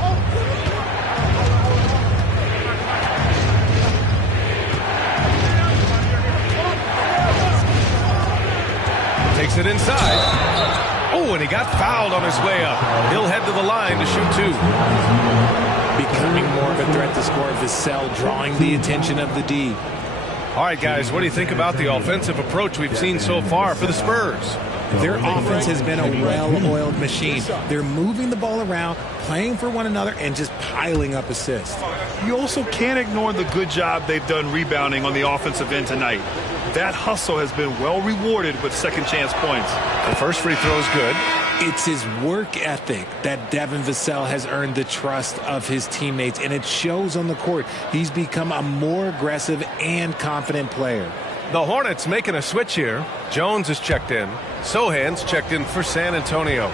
Takes it inside. Oh, and he got fouled on his way up. He'll head to the line to shoot 2. Becoming more of a threat to score. Vassell drawing the attention of the D. All right, guys, what do you think about the offensive approach we've seen so far for the Spurs? Their offense has been a well-oiled machine. They're moving the ball around, playing for one another, and just piling up assists. You also can't ignore the good job they've done rebounding on the offensive end tonight. That hustle has been well rewarded with second chance points. The first free throw is good. It's his work ethic that Devin Vassell has earned the trust of his teammates, and it shows on the court. He's become a more aggressive and confident player. The Hornets making a switch here. Jones is checked in. Sohan's checked in for San Antonio.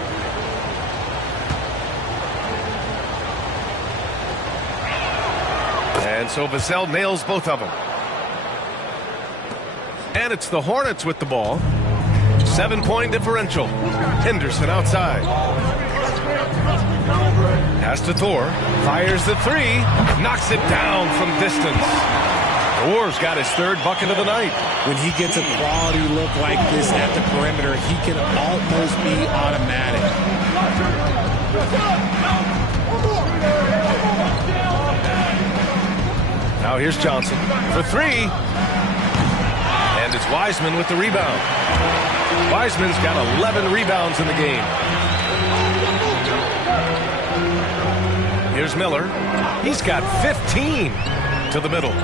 And so Vassell nails both of them. And it's the Hornets with the ball. 7-point differential. Henderson outside. Pass to Thor. Fires the 3. Knocks it down from distance. Thor's got his 3rd bucket of the night. When he gets a quality look like this at the perimeter, he can almost be automatic. Now here's Johnson for 3. And it's Wiseman with the rebound. Wiseman's got 11 rebounds in the game. Here's Miller. He's got 15 to the middle.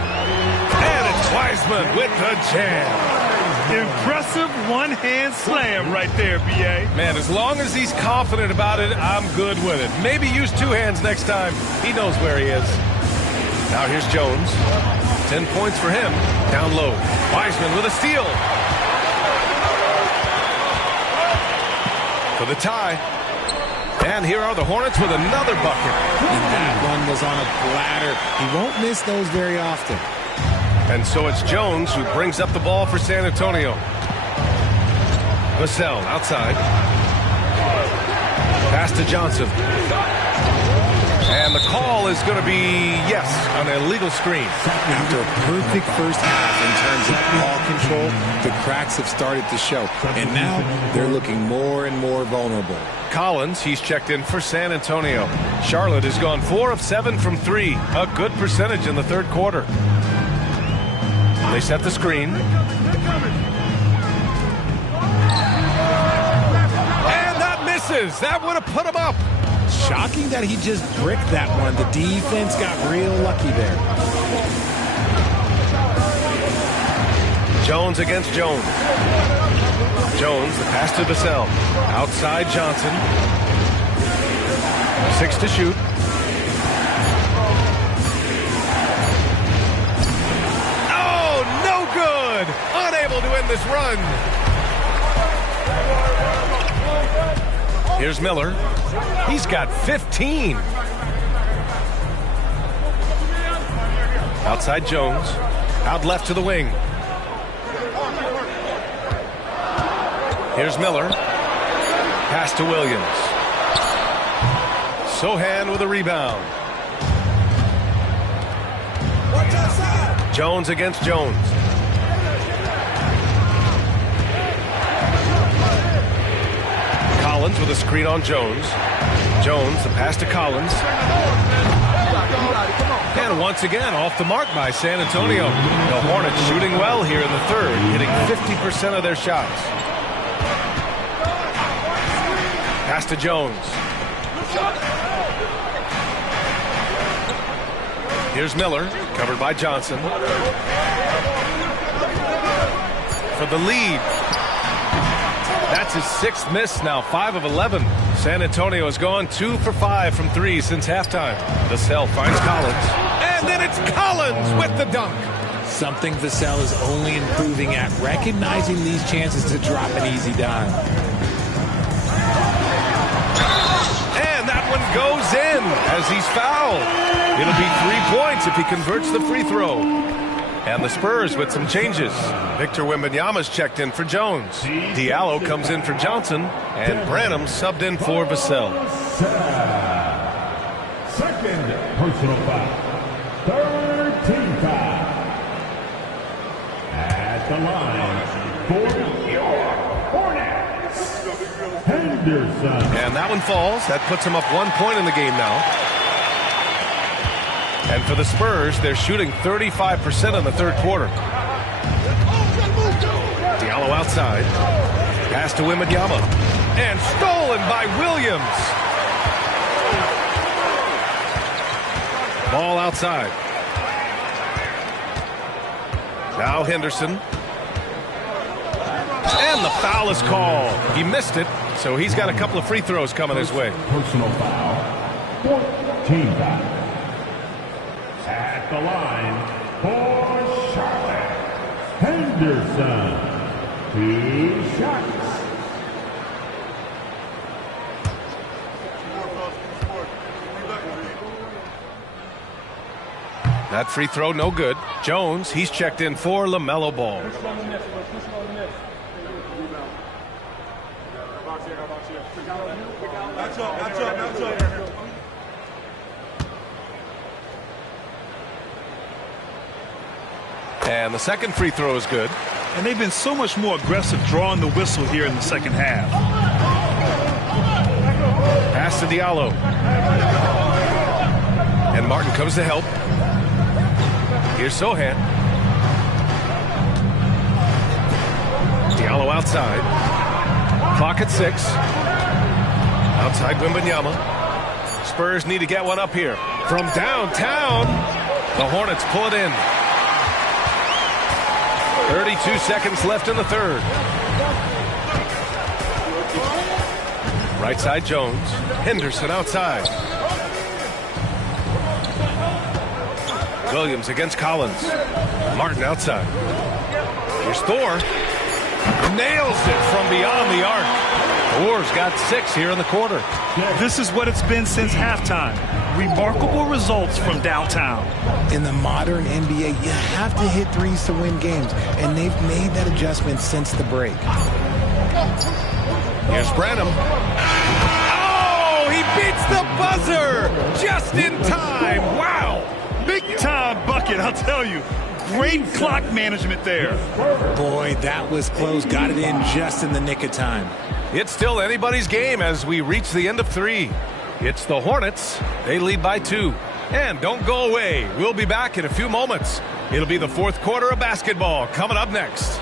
And it's Wiseman with the jam. Impressive one-hand slam right there, B.A. Man, as long as he's confident about it, I'm good with it. Maybe use two hands next time. He knows where he is. Now here's Jones. 10 points for him. Down low. Wiseman with a steal. For the tie. And here are the Hornets with another bucket. And that one was on a platter. He won't miss those very often. And so it's Jones who brings up the ball for San Antonio. Vassell outside. Pass to Johnson. And the call is going to be, yes, an illegal screen. After a perfect first half in terms of ball control, the cracks have started to show. And now they're looking more and more vulnerable. Collins, he's checked in for San Antonio. Charlotte has gone 4 of 7 from 3. A good percentage in the third quarter. They set the screen. And that misses. That would have put him up. Shocking that he just bricked that one. The defense got real lucky there. Jones against Jones. Jones, the pass to Vassell. Outside Johnson. 6 to shoot. Oh, no good. Unable to end this run. Here's Miller. He's got 15. Outside Jones. Out left to the wing. Here's Miller. Pass to Williams. Sohan with a rebound. Jones against Jones. Collins with a screen on Jones. Jones, the pass to Collins. And once again, off the mark by San Antonio. The Hornets shooting well here in the third, hitting 50% of their shots. Pass to Jones. Here's Miller, covered by Johnson. For the lead. That's his 6th miss now, 5 of 11. San Antonio has gone 2 for 5 from 3 since halftime. Vassell finds Collins. And then it's Collins with the dunk. Something Vassell is only improving at, recognizing these chances to drop an easy dime. And that one goes in as he's fouled. It'll be 3 points if he converts the free throw. And the Spurs with some changes. Victor Wembanyama's checked in for Jones. Diallo comes in for Johnson. And Branham subbed in for Vassell. Second personal foul. Third team foul. At the line for your Hornets, Henderson. And that one falls. That puts him up 1 point in the game now. And for the Spurs, they're shooting 35% in the third quarter. Diallo outside. Pass to Wembanyama. And stolen by Williams. Ball outside. Now Henderson. And the foul is called. He missed it, so he's got a couple of free throws coming his way. Personal foul. Fourth team foul. At the line for Charlotte, Henderson. 2 shots. That free throw, no good. Jones, he's checked in for LaMelo Ball. And the second free throw is good. And they've been so much more aggressive drawing the whistle here in the second half. Pass to Diallo. And Martin comes to help. Here's Sohan. Diallo outside. Clock at 6. Outside Wembanyama. Spurs need to get one up here. From downtown, the Hornets pull it in. 32 seconds left in the third. Right side Jones. Henderson outside. Williams against Collins. Martin outside. Here's Thor. Nails it from beyond the arc. Thor's got 6 here in the quarter. This is what it's been since halftime. Remarkable results from downtown. In the modern NBA, you have to hit threes to win games, and they've made that adjustment since the break. Here's Branham. Oh, he beats the buzzer just in time. Wow. Big time bucket, I'll tell you. Great clock management there. Boy, that was close. Got it in just in the nick of time. It's still anybody's game as we reach the end of 3. It's the Hornets. They lead by 2. And don't go away. We'll be back in a few moments. It'll be the fourth quarter of basketball coming up next.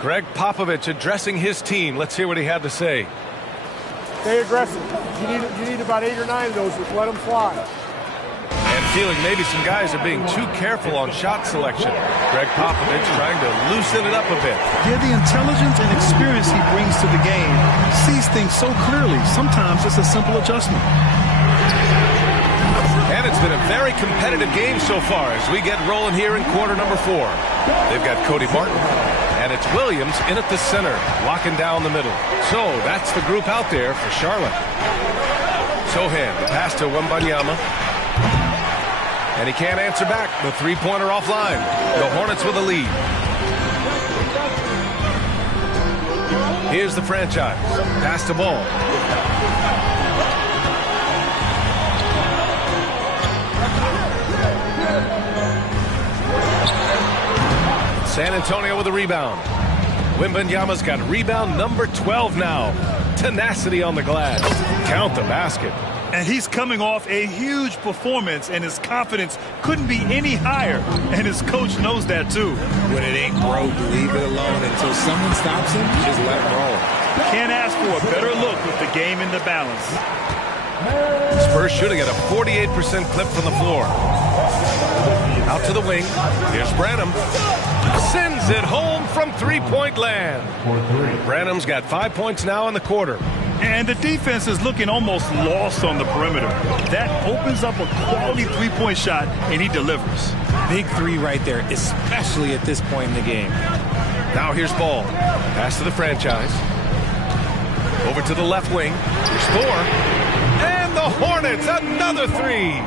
Greg Popovich addressing his team. Let's hear what he had to say. Stay aggressive. You need about 8 or 9 of those. Just let them fly. And feeling maybe some guys are being too careful on shot selection. Greg Popovich trying to loosen it up a bit. Yeah, the intelligence and experience he brings to the game sees things so clearly. Sometimes it's a simple adjustment. And it's been a very competitive game so far as we get rolling here in quarter number 4. They've got Cody Martin, and it's Williams in at the center, locking down the middle. So that's the group out there for Charlotte. Sohan, the pass to Wembanyama. And he can't answer back. The three-pointer offline. The Hornets with a lead. Here's the franchise. Pass to ball. San Antonio with a rebound. Wembanyama's got rebound number 12 now. Tenacity on the glass. Count the basket. And he's coming off a huge performance, and his confidence couldn't be any higher. And his coach knows that, too. When it ain't broke, leave it alone. Until someone stops him, just let him roll. Can't ask for a better look with the game in the balance. Spurs shooting at a 48% clip from the floor. Out to the wing. Here's Branham. Sends it home from three-point land. Branham's got 5 points now in the quarter. And the defense is looking almost lost on the perimeter. That opens up a quality three-point shot, and he delivers. Big three right there, especially at this point in the game. Now here's Ball. Pass to the franchise. Over to the left wing. Here's Thor. And the Hornets, another three.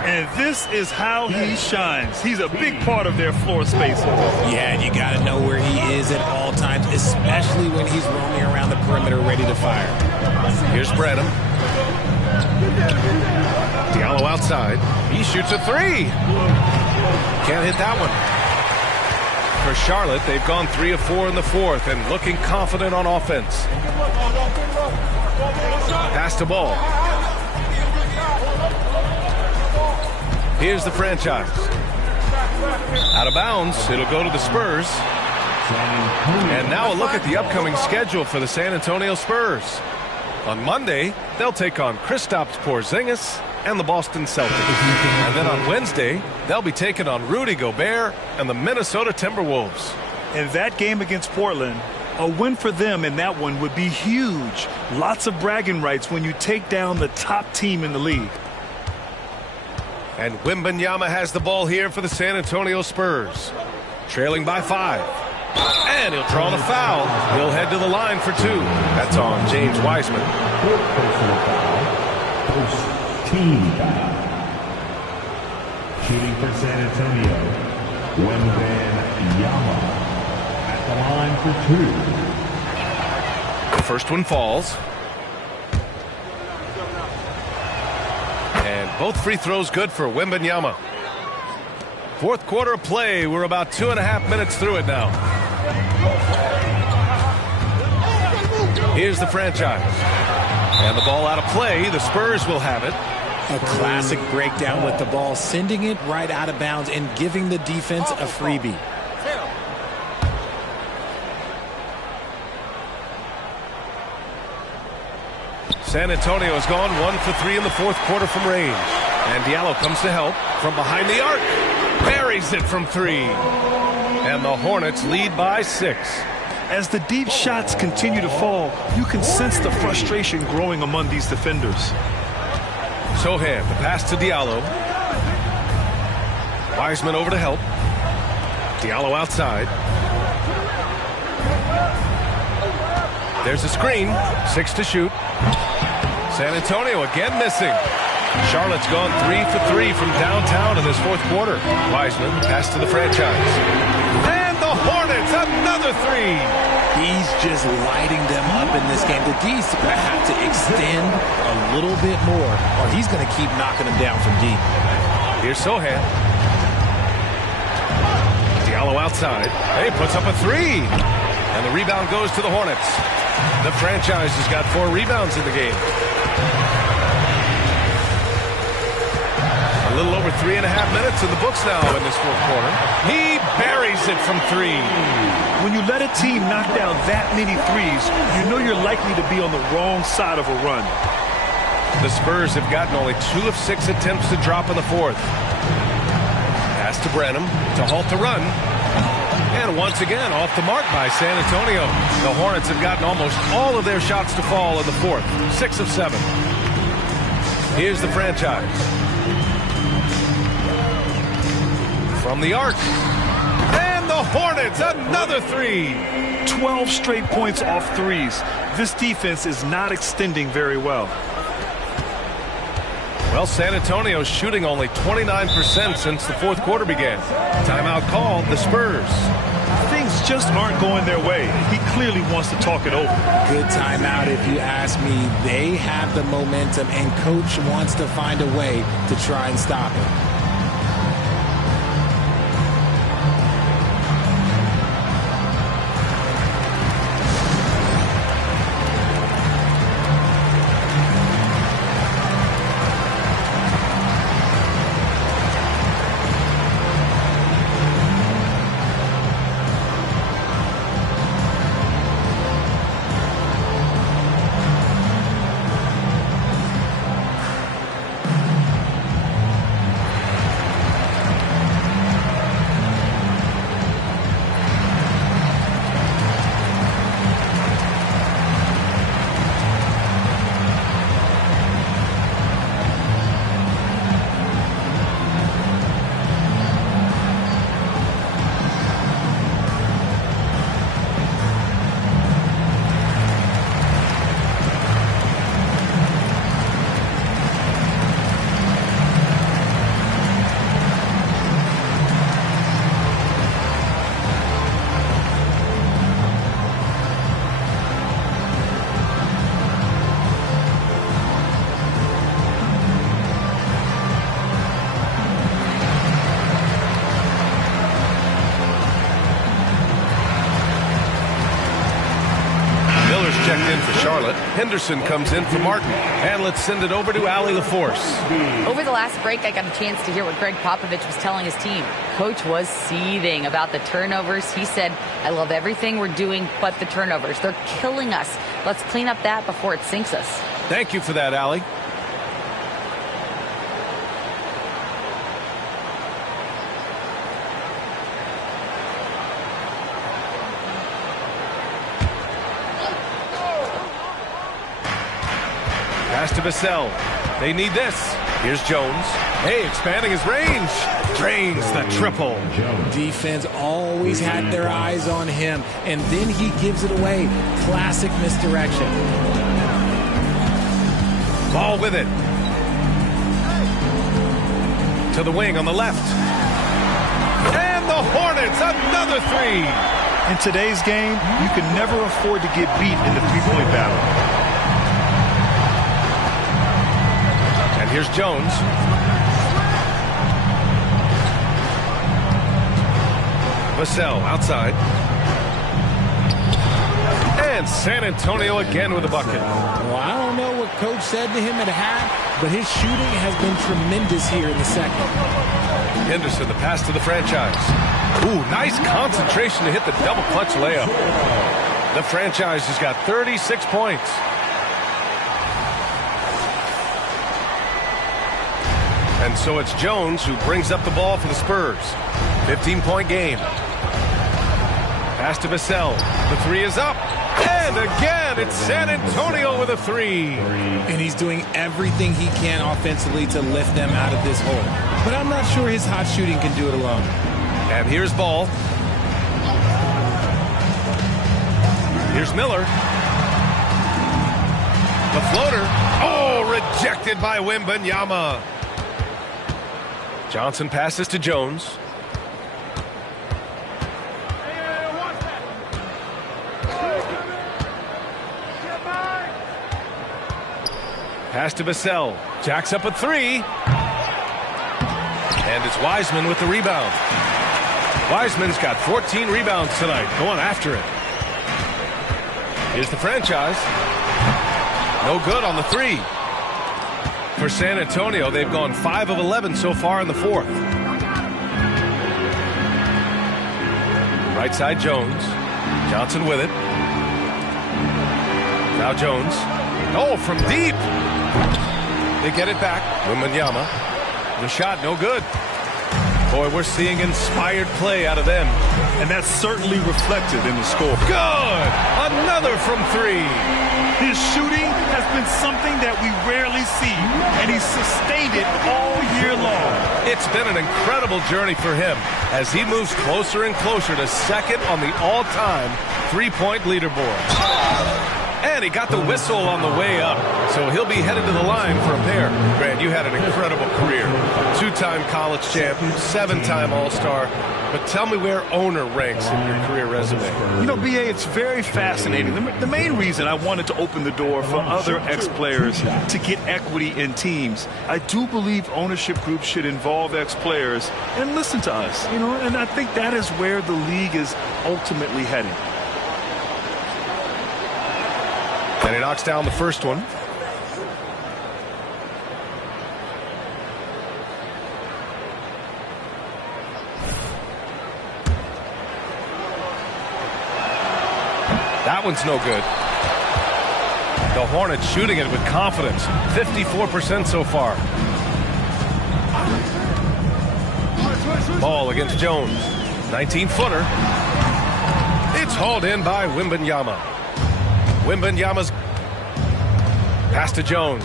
And this is how he shines. He's a big part of their floor spacing. Yeah, and you got to know where he is at all times, especially when he's roaming around the perimeter ready to fire. Here's Branham. Diallo outside. He shoots a three. Can't hit that one. For Charlotte, they've gone 3 of 4 in the fourth and looking confident on offense. Pass to Ball. Here's the franchise. Out of bounds. It'll go to the Spurs. And now a look at the upcoming schedule for the San Antonio Spurs. On Monday, they'll take on Kristaps Porzingis and the Boston Celtics. And then on Wednesday, they'll be taking on Rudy Gobert and the Minnesota Timberwolves. And that game against Portland, a win for them in that one would be huge. Lots of bragging rights when you take down the top team in the league. And Wembanyama has the ball here for the San Antonio Spurs. Trailing by 5. And he'll draw the foul. He'll head to the line for 2. That's on James Wiseman. Team foul. Shooting for San Antonio, Wembanyama at the line for 2. The first one falls. And both free throws good for Wembanyama. Fourth quarter of play. We're about 2.5 minutes through it now. Here's the franchise. And the ball out of play. The Spurs will have it. A classic breakdown with the ball, sending it right out of bounds and giving the defense a freebie. San Antonio has gone 1 for 3 in the fourth quarter from range. And Diallo comes to help from behind the arc. Buries it from 3. And the Hornets lead by 6. As the deep shots continue to fall, you can sense the frustration growing among these defenders. Sohan, the pass to Diallo. Wiseman over to help. Diallo outside. There's a screen. 6 to shoot. San Antonio again missing. Charlotte's gone 3 for 3 from downtown in this fourth quarter. Wiseman, pass to the franchise. And the Hornets, another 3. He's just lighting them up in this game. The D's going to have to extend a little bit more, or he's going to keep knocking them down from deep. Here's Sohan. Diallo outside. Hey, puts up a 3. And the rebound goes to the Hornets. The franchise has got 4 rebounds in the game. A little over 3.5 minutes in the books now in this fourth quarter. He buries it from 3. When you let a team knock down that many threes, you know you're likely to be on the wrong side of a run. The Spurs have gotten only 2 of 6 attempts to drop in the fourth. Pass to Branham to halt the run. And once again, off the mark by San Antonio. The Hornets have gotten almost all of their shots to fall in the fourth. 6 of 7. Here's the franchise. From the arc. And the Hornets, another 3. 12 straight points off threes. This defense is not extending very well. Well, San Antonio's shooting only 29% since the fourth quarter began. Timeout called the Spurs. Things just aren't going their way. He clearly wants to talk it over. Good timeout if you ask me. They have the momentum, and coach wants to find a way to try and stop it. Checked in for Charlotte. Henderson comes in for Martin. And let's send it over to Allie LaForce. Over the last break, I got a chance to hear what Greg Popovich was telling his team. Coach was seething about the turnovers. He said, I love everything we're doing but the turnovers. They're killing us. Let's clean up that before it sinks us. Thank you for that, Allie. Pass to Vassell. They need this. Here's Jones. Hey, expanding his range. Drains the triple. Defense always had their eyes on him, and then he gives it away. Classic misdirection. Ball with it. To the wing on the left. And the Hornets, another 3. In today's game, you can never afford to get beat in the three-point battle. Here's Jones. Vassell outside. And And San Antonio again with a bucket. Well, I don't know what Coach said to him at half, but his shooting has been tremendous here in the second. Henderson, the pass to the franchise. Ooh, nice concentration to hit the double clutch layup. The franchise has got 36 points. And so it's Jones who brings up the ball for the Spurs. 15-point game. Pass to Vassell. The three is up. And again, it's San Antonio with a three. And he's doing everything he can offensively to lift them out of this hole. But I'm not sure his hot shooting can do it alone. And here's Ball. Here's Miller. The floater. Oh, rejected by Wembanyama. Johnson passes to Jones. Pass to Vassell. Jacks up a three. And it's Wiseman with the rebound. Wiseman's got 14 rebounds tonight. Going after it. Here's the franchise. No good on the three. For San Antonio, they've gone 5 of 11 so far in the fourth. Right side, Jones. Johnson with it. Now Jones. Oh, from deep. They get it back. Wembanyama. The shot, no good. Boy, we're seeing inspired play out of them. And that's certainly reflected in the score. Good! Another from three. His shooting has been something that we rarely see, and he's sustained it all year long. It's been an incredible journey for him as he moves closer and closer to second on the all-time three-point leaderboard. And he got the whistle on the way up, so he'll be headed to the line for a pair. Grant, you had an incredible career. 2-time college champ, 7-time All-Star. But tell me where owner ranks in your career resume. You know, B.A., it's very fascinating. The main reason I wanted to open the door for other ex-players to get equity in teams, I do believe ownership groups should involve ex-players and listen to us, you know, and I think that is where the league is ultimately heading. And he knocks down the first one. That one's no good. The Hornets shooting it with confidence. 54% so far. Ball against Jones. 19-footer. It's hauled in by Wembanyama. Wembanyama's pass to Jones.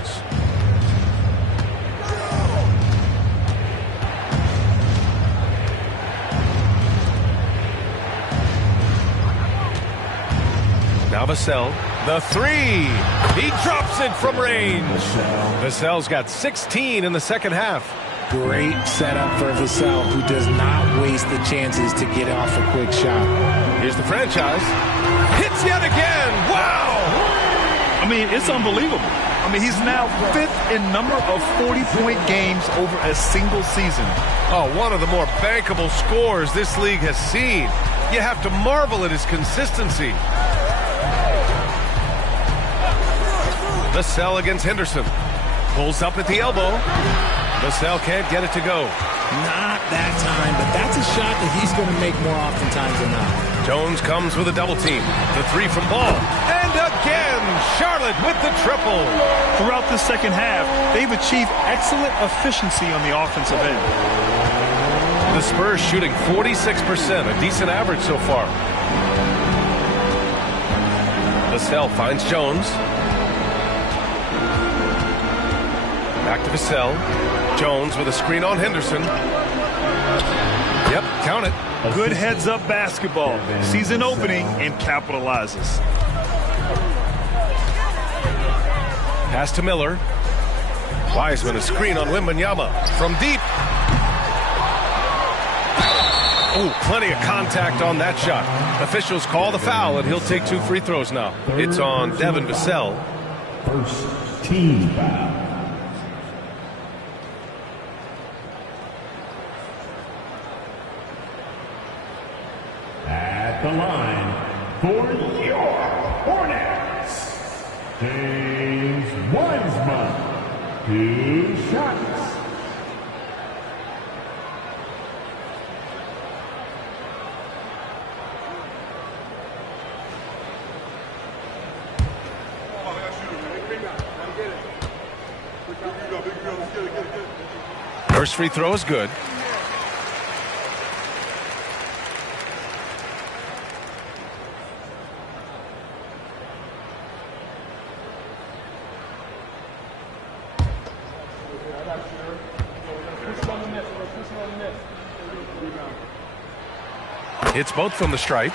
Now Vassell, the three. He drops it from range. Vassell's got 16 in the second half. Great setup for Vassell, who does not waste the chances to get off a quick shot. Here's the franchise. Hits yet again. Wow! I mean, it's unbelievable. I mean, he's now 5th in number of 40-point games over a single season. Oh, one of the more bankable scores this league has seen. You have to marvel at his consistency. Vassell against Henderson. Pulls up at the elbow. Vassell can't get it to go. Not that time, but that's a shot that he's going to make more oftentimes than not. Jones comes with a double team. The three from Ball. And again, Charlotte with the triple. Throughout the second half, they've achieved excellent efficiency on the offensive end. The Spurs shooting 46%, a decent average so far. Vassell finds Jones. Back to Vassell. Jones with a screen on Henderson. Yep, count it. Good heads-up basketball. Sees an opening and capitalizes. Pass to Miller. Wiseman, a screen on Wembanyama. From deep. Oh, plenty of contact on that shot. Officials call the foul, and he'll take 2 free throws now. It's on Devin Vassell. First team foul. At the line for York. Hornets, James Wiseman, 2 shots. First free throw is good. Hits both from the stripe.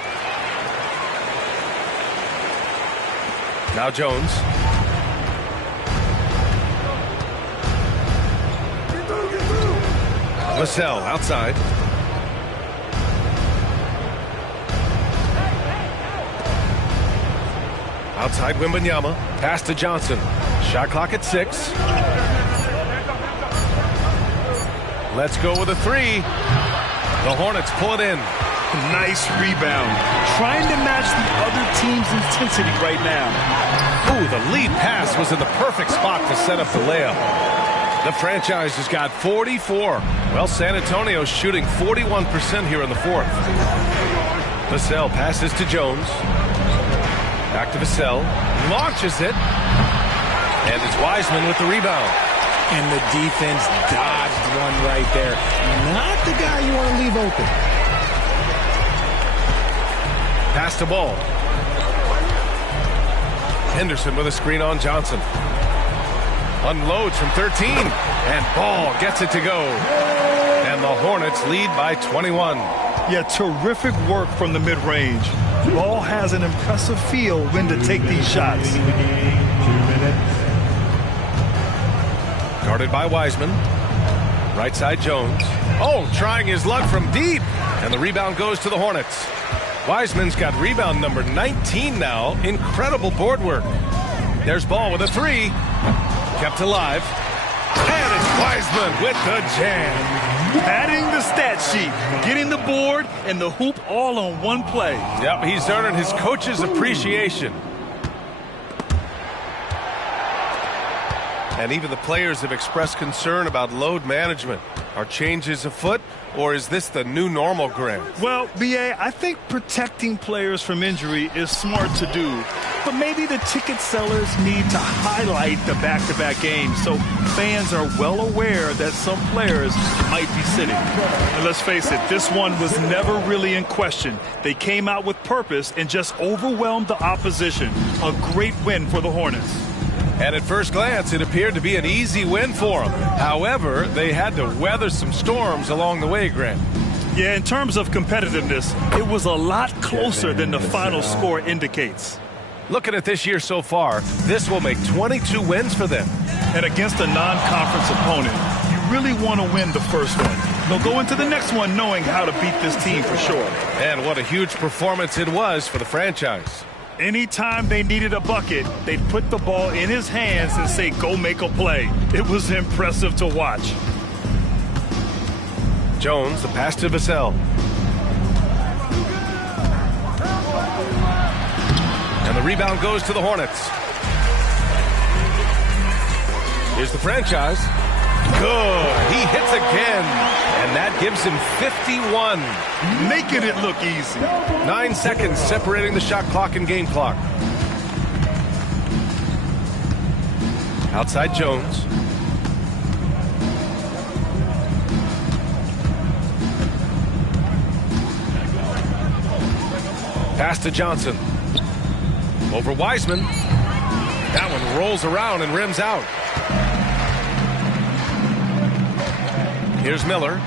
Now Jones. Vassell outside. Outside Wembanyama. Pass to Johnson. Shot clock at 6. Let's go with a 3. The Hornets pull it in. Nice rebound. Trying to match the other team's intensity right now. Ooh, the lead pass was in the perfect spot to set up the layup. The franchise has got 44. Well, San Antonio's shooting 41% here in the 4th. Vassell passes to Jones. Back to Vassell. Launches it. And it's Wiseman with the rebound. And the defense dodged one right there. Not the guy you want to leave open. Pass to Ball. Henderson with a screen on Johnson. Unloads from 13. And Ball gets it to go. And the Hornets lead by 21. Yeah, terrific work from the mid-range. Ball has an impressive feel when to take these shots. 2 minutes. Guarded by Wiseman. Right side Jones. Oh, trying his luck from deep. And the rebound goes to the Hornets. Wiseman's got rebound number 19 now. Incredible board work. There's Ball with a 3. Kept alive. And it's Wiseman with the jam. Adding the stat sheet. Getting the board and the hoop all on one play. Yep, he's earning his coach's appreciation. And even the players have expressed concern about load management. Are changes afoot, or is this the new normal, Grant? Well, B.A., I think protecting players from injury is smart to do. But maybe the ticket sellers need to highlight the back-to-back games so fans are well aware that some players might be sitting. And let's face it, this one was never really in question. They came out with purpose and just overwhelmed the opposition. A great win for the Hornets. And at first glance, it appeared to be an easy win for them. However, they had to weather some storms along the way, Grant. Yeah, in terms of competitiveness, it was a lot closer than the final score indicates. Looking at this year so far, this will make 22 wins for them. And against a non-conference opponent, you really want to win the first one. They'll go into the next one knowing how to beat this team for sure. And what a huge performance it was for the franchise. Anytime they needed a bucket, they'd put the ball in his hands and say, go make a play. It was impressive to watch. Jones, the pass to Vassell. And the rebound goes to the Hornets. Here's the franchise. Good. He hits again. And that gives him 51. Making it look easy. 9 seconds separating the shot clock and game clock. Outside Jones. Pass to Johnson. Over Wiseman. That one rolls around and rims out. Here's Miller.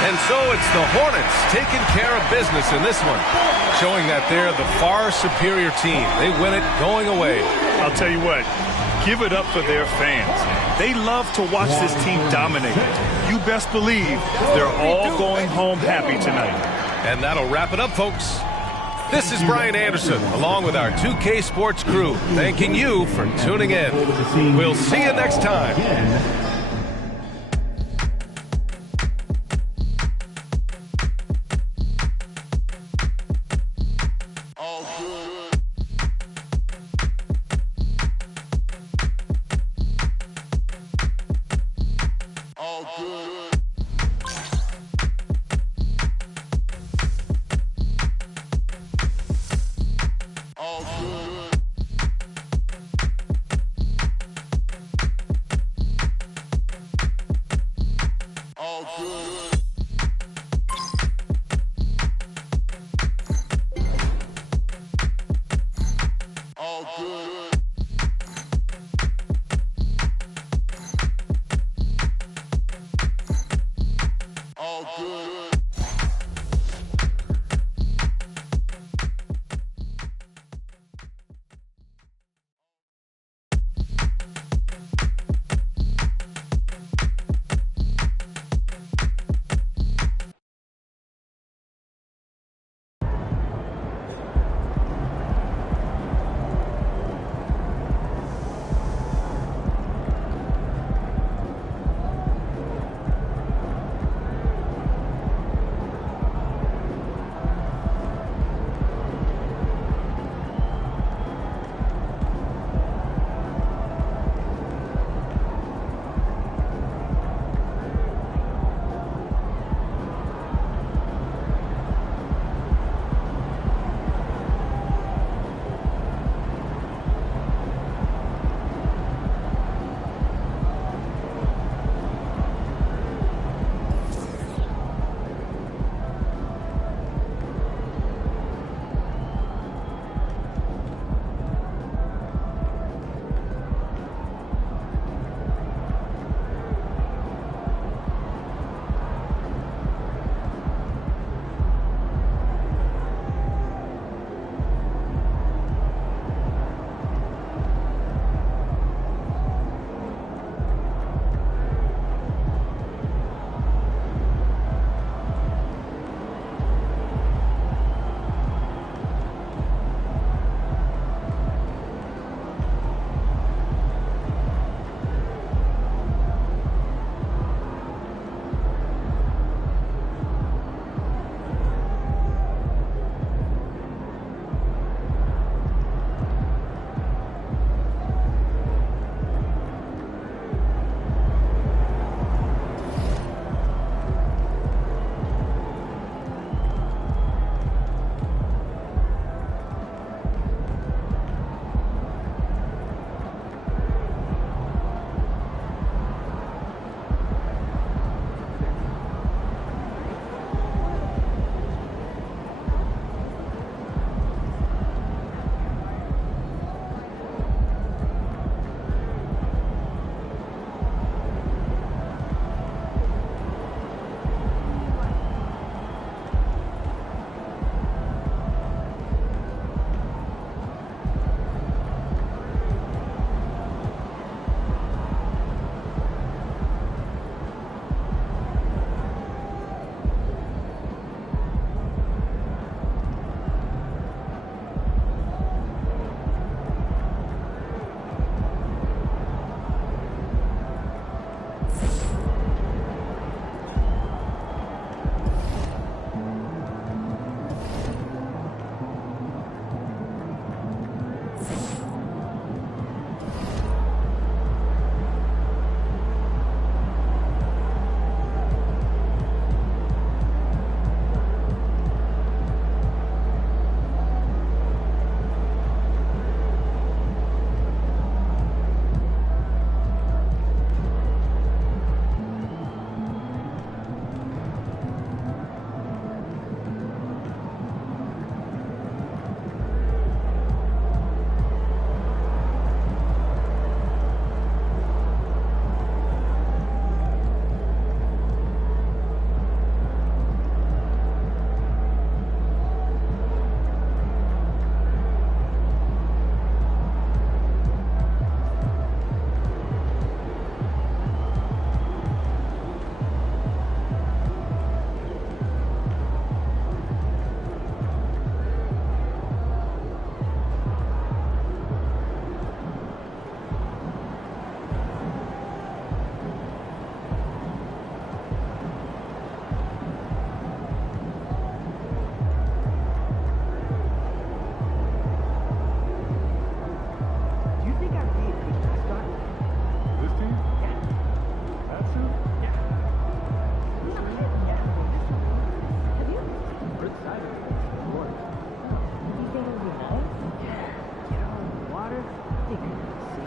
And so it's the Hornets taking care of business in this one, showing that they're the far superior team. They win it going away. I'll tell you what, give it up for their fans. They love to watch this team dominate. You best believe they're all going home happy tonight. And that'll wrap it up, folks. This is Brian Anderson, along with our 2K Sports crew, thanking you for tuning in. We'll see you next time.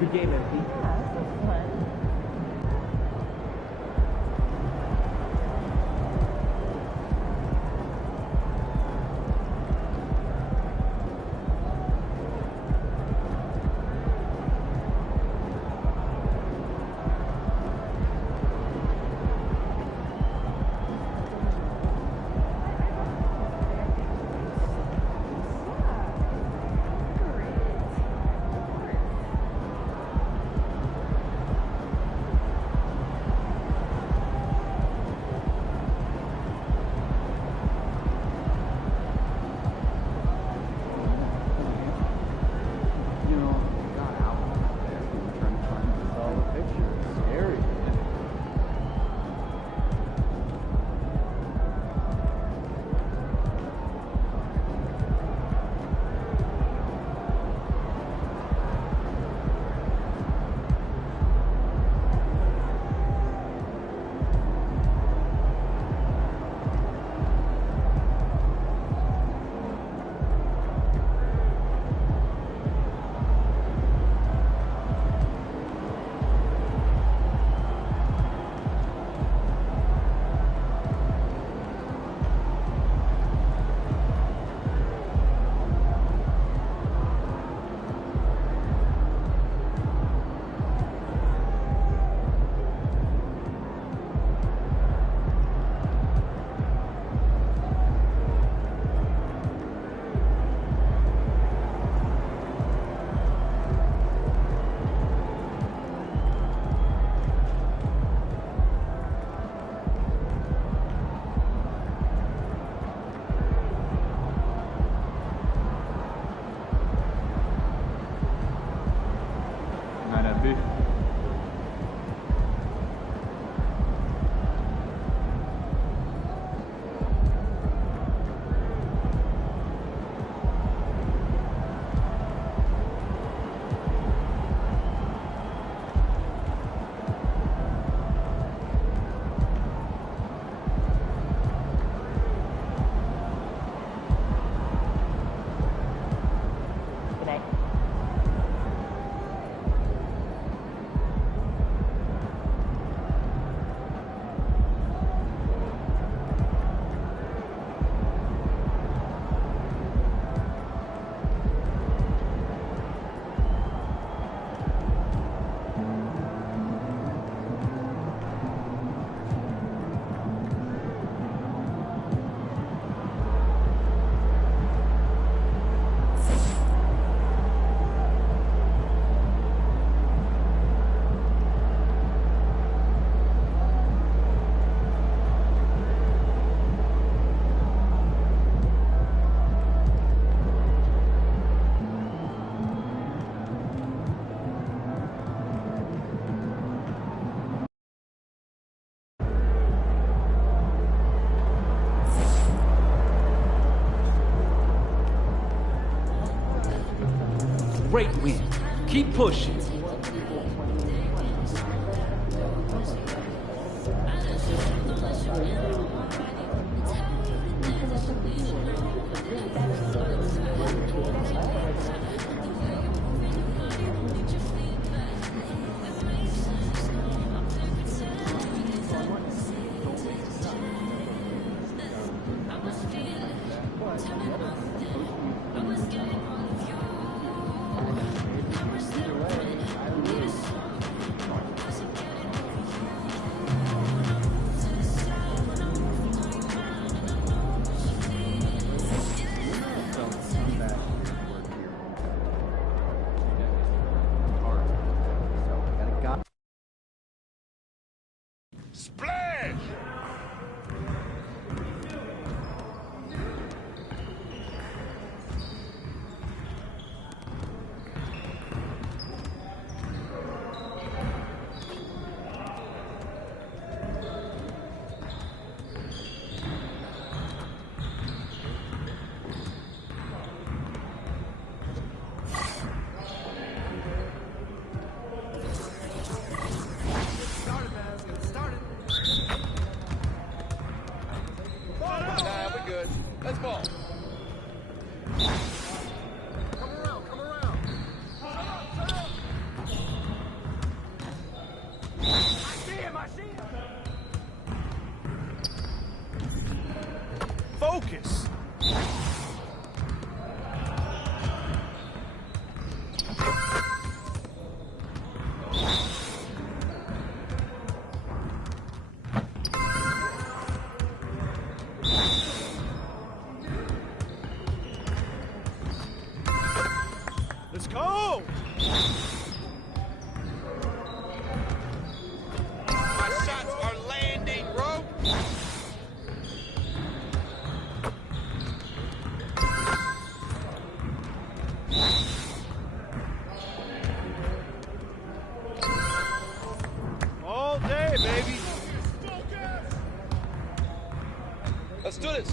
Good game, MP. Great win. Keep pushing. Splash! Started, man. Let's get started. My shots are landing, bro. All day, baby. Let's do this.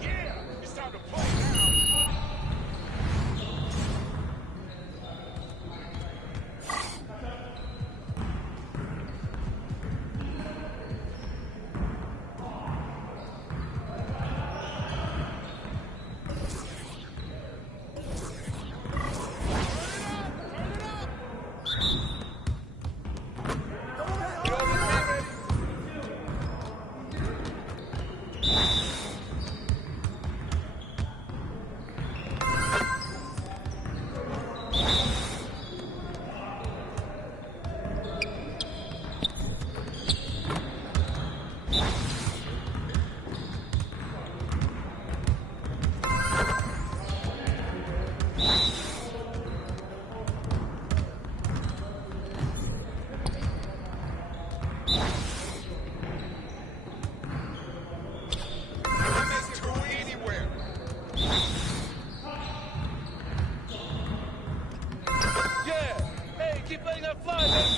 Yeah, it's time to play now. Keep letting that fly, baby.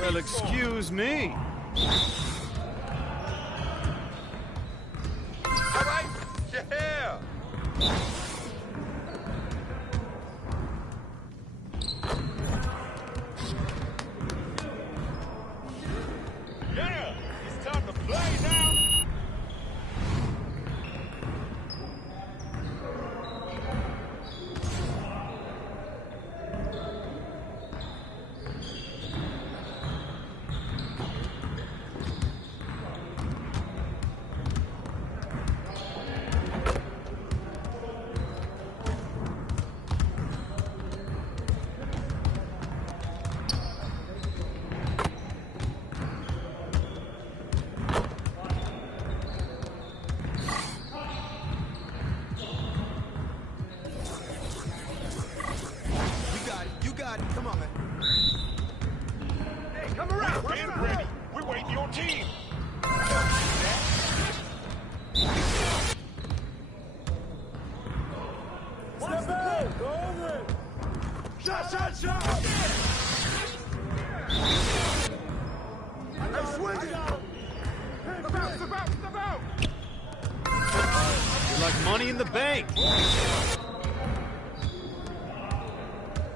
Well, excuse me. All right, yeah. Yeah, it's time to play now. Come on, man. Hey, come around. We're ready. We're waiting your team. Step back. Go over it. Shot. Hey, swing it. Step out. You're like money in the bank.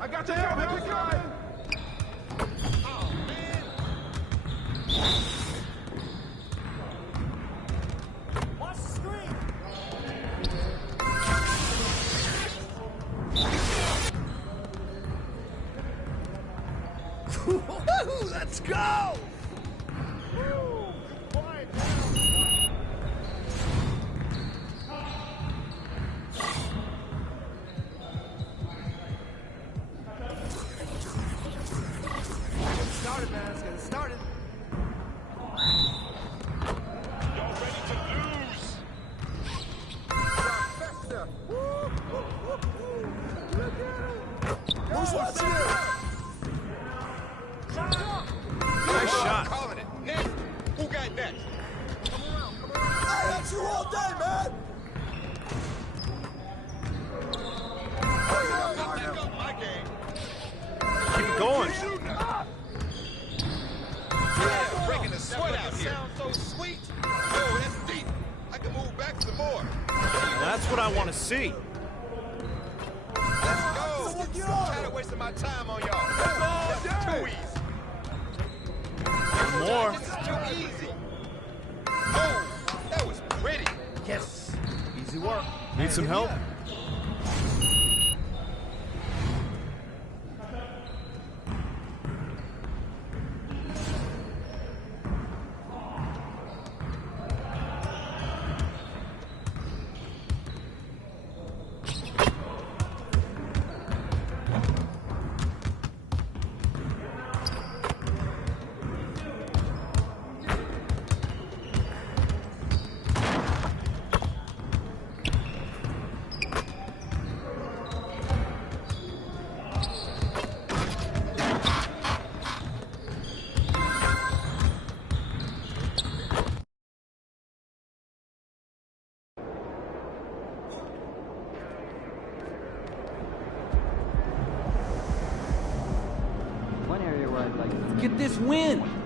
I got the helmet, guy. Oh, man. Watch the screen. Let's go. Quiet down. Started, man. Let's get it started. Y'all ready to lose? Who's watching it? Nice shot. Calling it. Next. Who got next? Come around. Hey, that's you all day, man. Back up my game. Keep it going. Yeah, breaking the sweat out here. Sounds so sweet. Oh, that's deep. I can move back some more. That's what I want to see. Let's go. Tired of wasting my time on y'all. That's too easy. More. This is too easy. Oh, that was pretty. Yes. Easy work. Need some help? Get this win.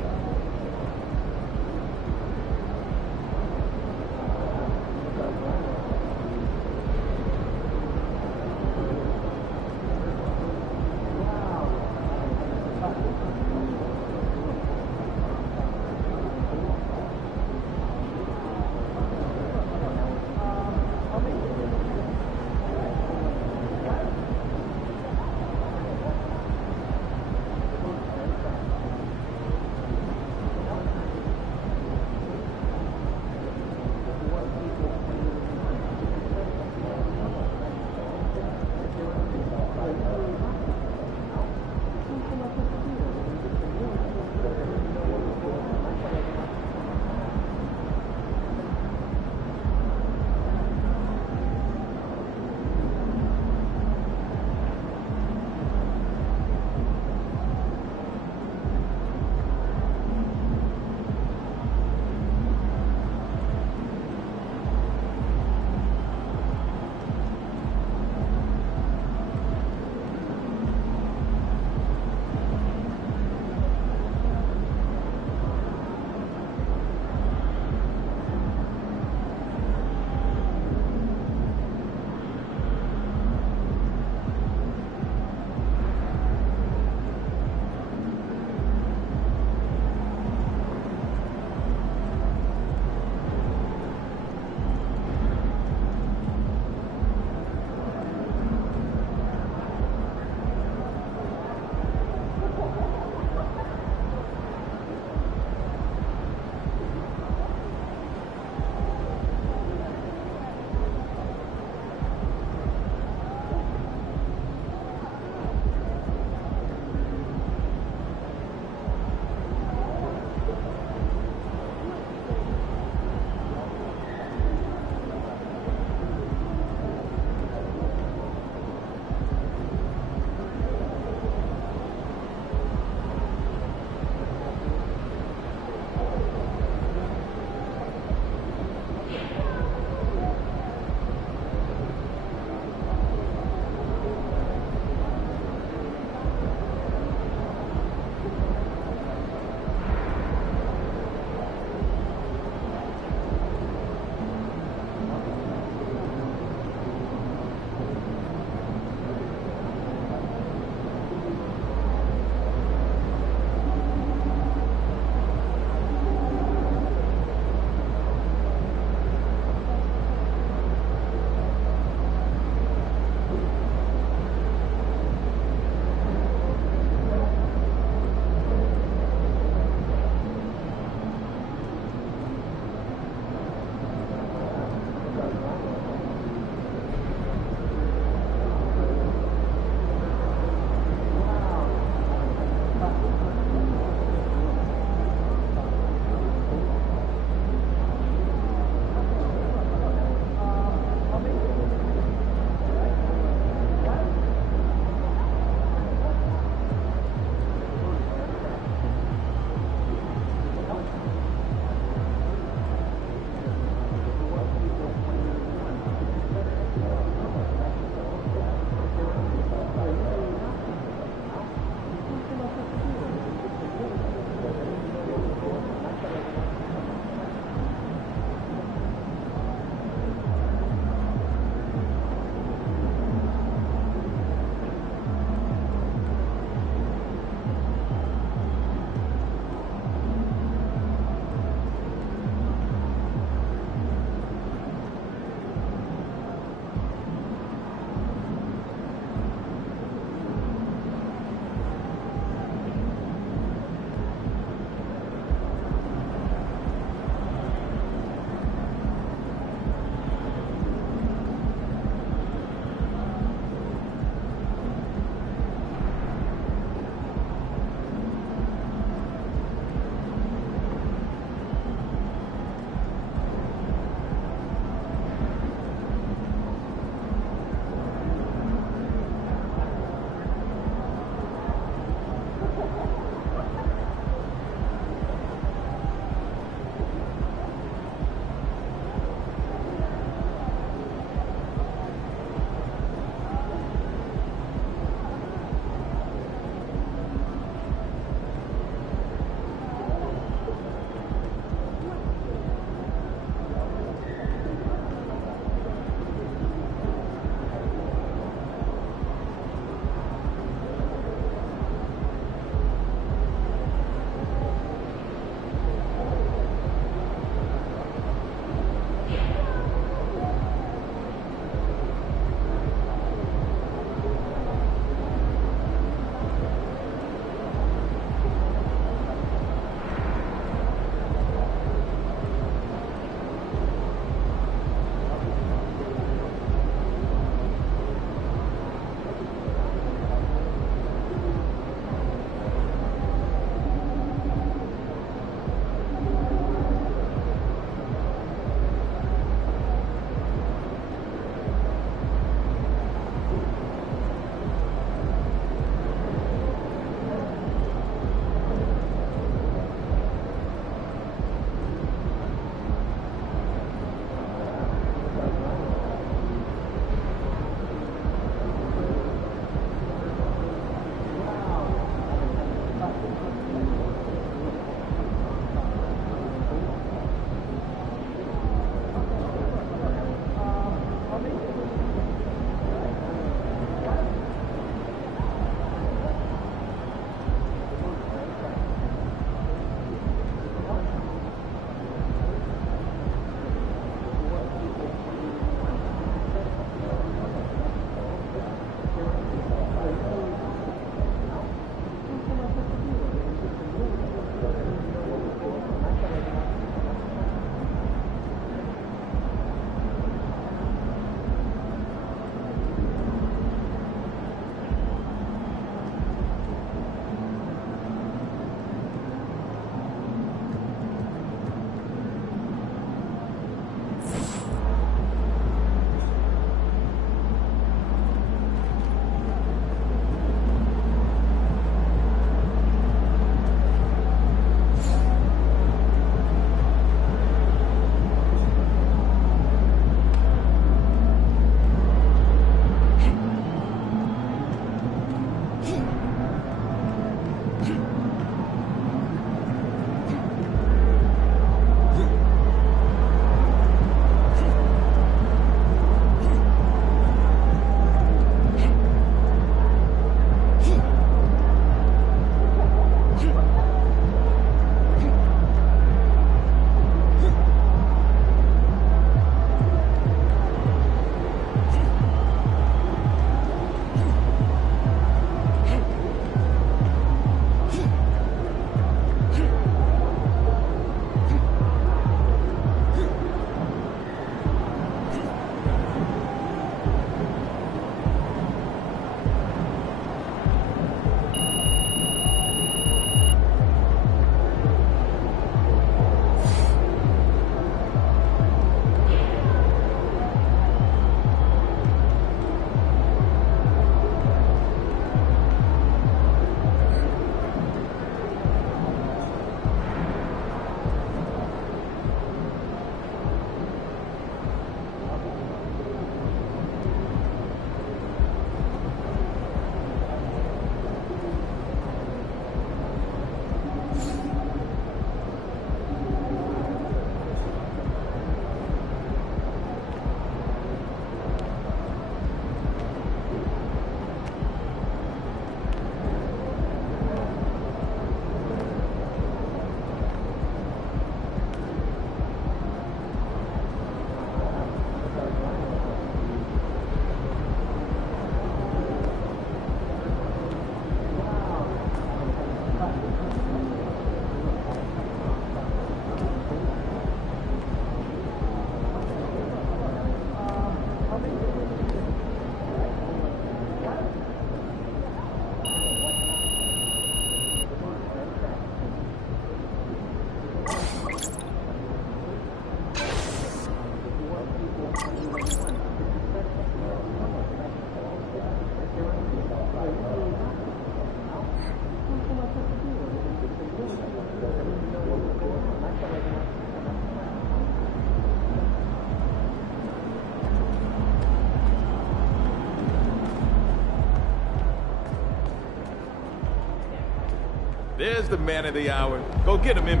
There's the man of the hour. Go get him, in.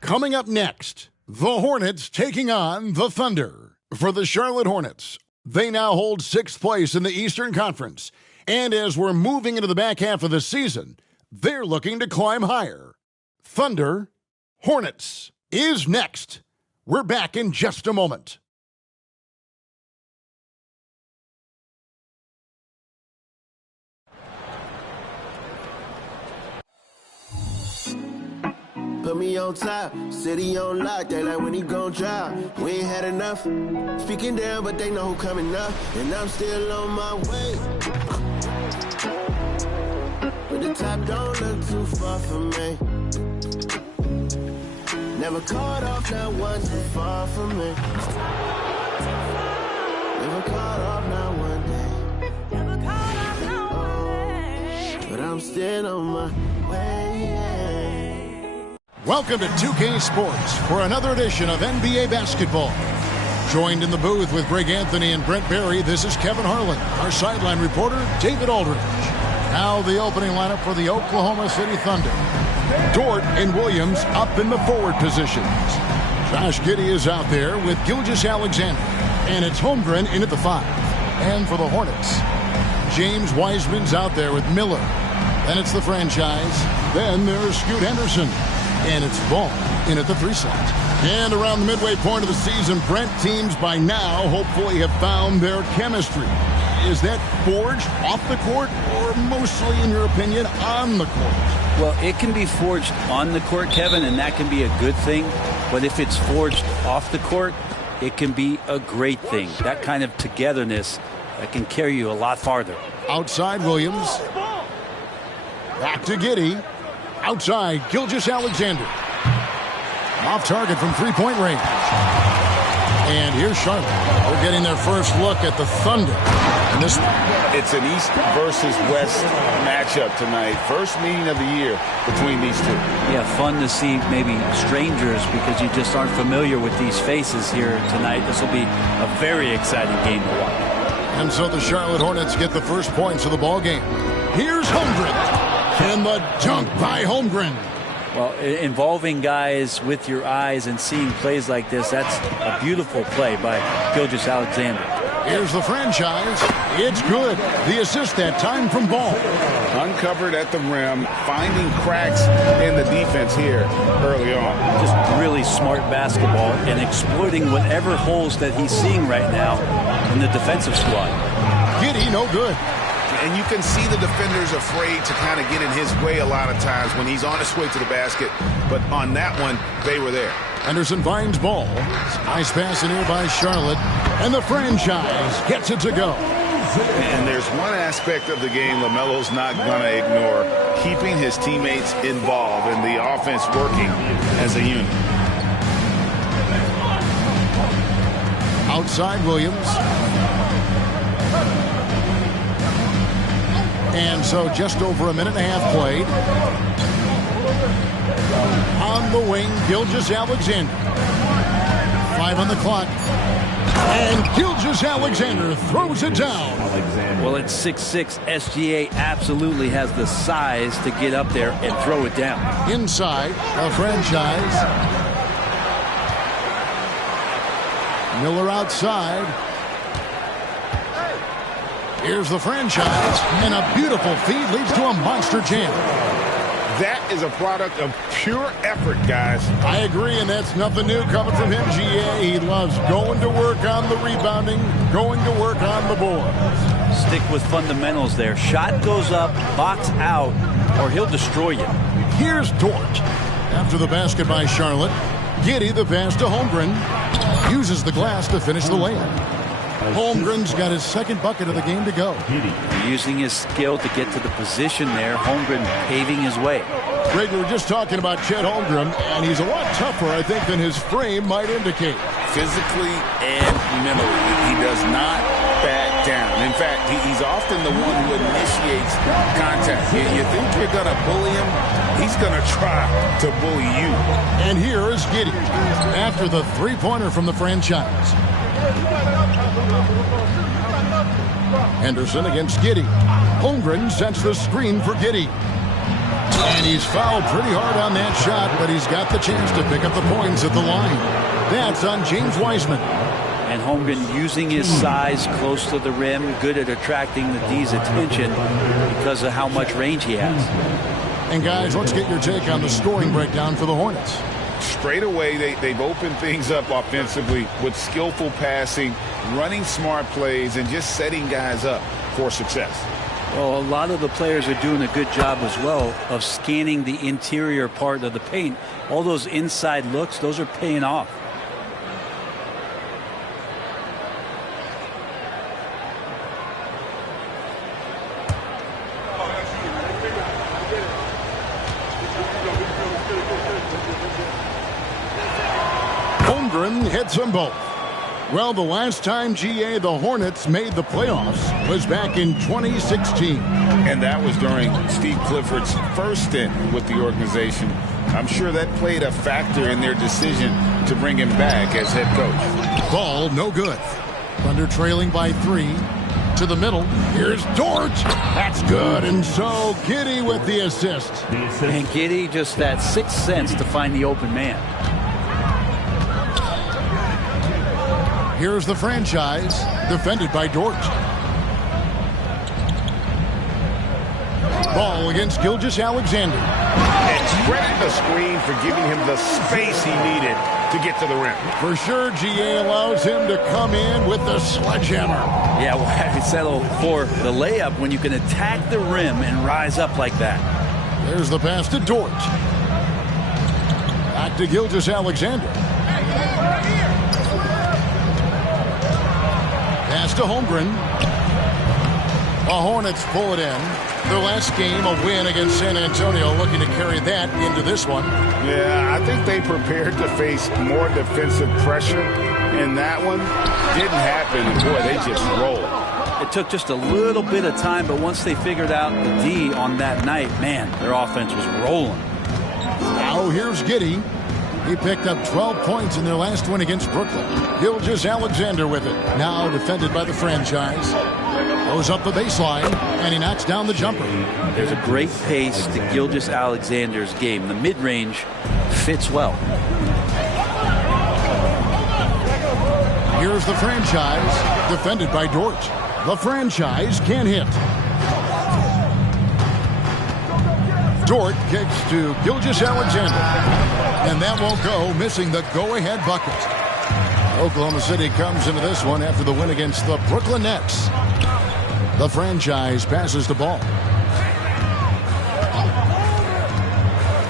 Coming up next, the Hornets taking on the Thunder. For the Charlotte Hornets, they now hold 6th place in the Eastern Conference. And as we're moving into the back half of the season, they're looking to climb higher. Thunder, Hornets is next. We're back in just a moment. Put me on top, city on lock, they like when he gon' drop. We ain't had enough, speaking down, but they know who coming up. And I'm still on my way. But the top don't look too far from me. Never caught off, not one too far from me. Never caught off, not one day. Never caught off, not one day. But I'm still on my way. Welcome to 2K Sports for another edition of NBA basketball. Joined in the booth with Greg Anthony and Brent Barry, this is Kevin Harlan. Our sideline reporter, David Aldridge. Now the opening lineup for the Oklahoma City Thunder. Dort and Williams up in the forward positions. Josh Giddey is out there with Gilgeous-Alexander. And it's Holmgren in at the 5. And for the Hornets, James Wiseman's out there with Miller. Then it's the franchise. Then there's Scoot Henderson. And it's Ball in at the 3 slot. And around the midway point of the season, Brent, teams by now hopefully have found their chemistry. Is that forged off the court or mostly, in your opinion, on the court? Well, it can be forged on the court, Kevin, and that can be a good thing. But if it's forged off the court, it can be a great thing. That kind of togetherness that can carry you a lot farther. Outside Williams. Back to Giddey. Outside, Gilgeous-Alexander. Off target from three-point range. And here's Charlotte. They're getting their first look at the Thunder. And this, it's an East versus West matchup tonight. First meeting of the year between these two. Yeah, fun to see maybe strangers because you just aren't familiar with these faces here tonight. This will be a very exciting game to watch. And so the Charlotte Hornets get the first points of the ball game. Here's Holmgren. And the dunk by Holmgren. Well, involving guys with your eyes and seeing plays like this, that's a beautiful play by Gilgeous-Alexander. Here's the franchise. It's good. The assist that time from Ball. Uncovered at the rim, finding cracks in the defense here early on. Just really smart basketball and exploiting whatever holes that he's seeing right now in the defensive squad. Giddey, no good. And you can see the defenders afraid to kind of get in his way a lot of times when he's on his way to the basket. But on that one, they were there. Henderson finds Ball. Nice pass in here by Charlotte. And the franchise gets it to go. And there's one aspect of the game LaMelo's not going to ignore. Keeping his teammates involved and the offense working as a unit. Outside Williams. And so just over a minute and a half played. On the wing, Gilgeous-Alexander. 5 on the clock. And Gilgeous-Alexander throws it down. Well, at 6'6", SGA absolutely has the size to get up there and throw it down. Inside, the franchise. Miller outside. Here's the franchise, and a beautiful feed leads to a monster jam. That is a product of pure effort, guys. I agree, and that's nothing new coming from him, GA. He loves going to work on the rebounding, going to work on the board. Stick with fundamentals there. Shot goes up, box out, or he'll destroy you. Here's Dort. After the basket by Charlotte, Giddey the pass to Holmgren. Uses the glass to finish the layup. Holmgren's got his second bucket of the game to go. Using his skill to get to the position there. Holmgren paving his way. Greg, we were just talking about Chet Holmgren, and he's a lot tougher, I think, than his frame might indicate. Physically and mentally, he does not back down. In fact, he's often the one who initiates contact. You think you're going to bully him? He's going to try to bully you. And here is Giddey after the three-pointer from the franchise. Henderson against Giddey. Holmgren sets the screen for Giddey. And he's fouled pretty hard on that shot, but he's got the chance to pick up the points at the line. That's on James Wiseman. And Holmgren using his size close to the rim, good at attracting the D's attention because of how much range he has. And guys, let's get your take on the scoring breakdown for the Hornets. Straight away, they've opened things up offensively with skillful passing, running smart plays, and just setting guys up for success. Well, a lot of the players are doing a good job as well of scanning the interior part of the paint. All those inside looks, those are paying off. Hits them both. Well, the last time, GA, the Hornets made the playoffs was back in 2016. And that was during Steve Clifford's first stint with the organization. I'm sure that played a factor in their decision to bring him back as head coach. Ball no good. Thunder trailing by 3. To the middle. Here's Dort. That's good. And so Giddey with the assist. And Giddey just that sixth sense to find the open man. Here's the franchise, defended by Dort. Ball against Gilgeous-Alexander. And credit the screen for giving him the space he needed to get to the rim. For sure, GA allows him to come in with the sledgehammer. Yeah, well, I settle for the layup when you can attack the rim and rise up like that. There's the pass to Dort. Back to Gilgeous-Alexander. Pass to Holmgren. The Hornets pull it in. Their last game, a win against San Antonio, looking to carry that into this one. Yeah, I think they prepared to face more defensive pressure, and that one didn't happen. And boy, they just rolled. It took just a little bit of time, but once they figured out the D on that night, man, their offense was rolling. Now here's Giddey. He picked up 12 points in their last win against Brooklyn. Gilgeous-Alexander with it. Now defended by the franchise. Goes up the baseline, and he knocks down the jumper. There's a great pace to Gilgeous-Alexander's game. The mid-range fits well. Here's the franchise, defended by Dort. The franchise can hit. Dort kicks to Gilgeous-Alexander. And that won't go, missing the go-ahead bucket. Oklahoma City comes into this one after the win against the Brooklyn Nets. The franchise passes the ball.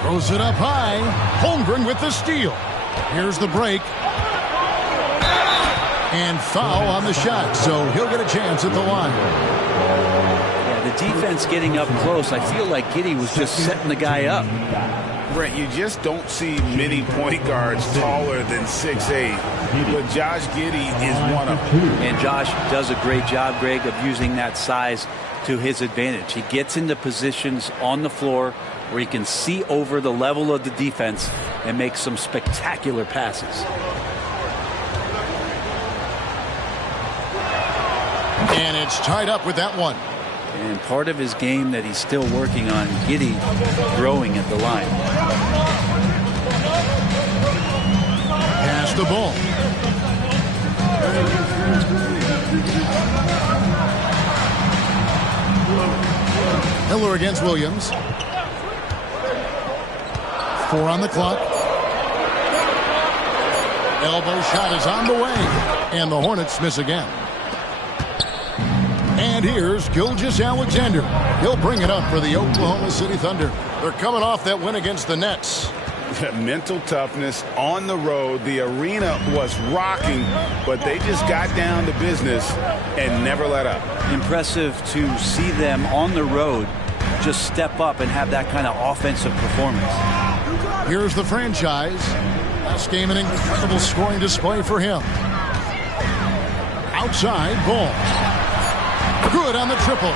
Throws it up high. Holmgren with the steal. Here's the break. And foul on the shot, so he'll get a chance at the line. Yeah, the defense getting up close. I feel like Giddey was just setting the guy up. Brent, you just don't see many point guards taller than 6'8", but Josh Giddey is one of them. And Josh does a great job, Greg, of using that size to his advantage. He gets into positions on the floor where he can see over the level of the defense and make some spectacular passes. And it's tied up with that one. And part of his game that he's still working on, Giddey growing at the line. Pass the ball. Miller against Williams. 4 on the clock. Elbow shot is on the way. And the Hornets miss again. And here's Gilgeous-Alexander. He'll bring it up for the Oklahoma City Thunder. They're coming off that win against the Nets. Mental toughness on the road. The arena was rocking, but they just got down to business and never let up. Impressive to see them on the road just step up and have that kind of offensive performance. Here's the franchise. Last game, an incredible scoring display for him. Outside, Ball. Good on the triple.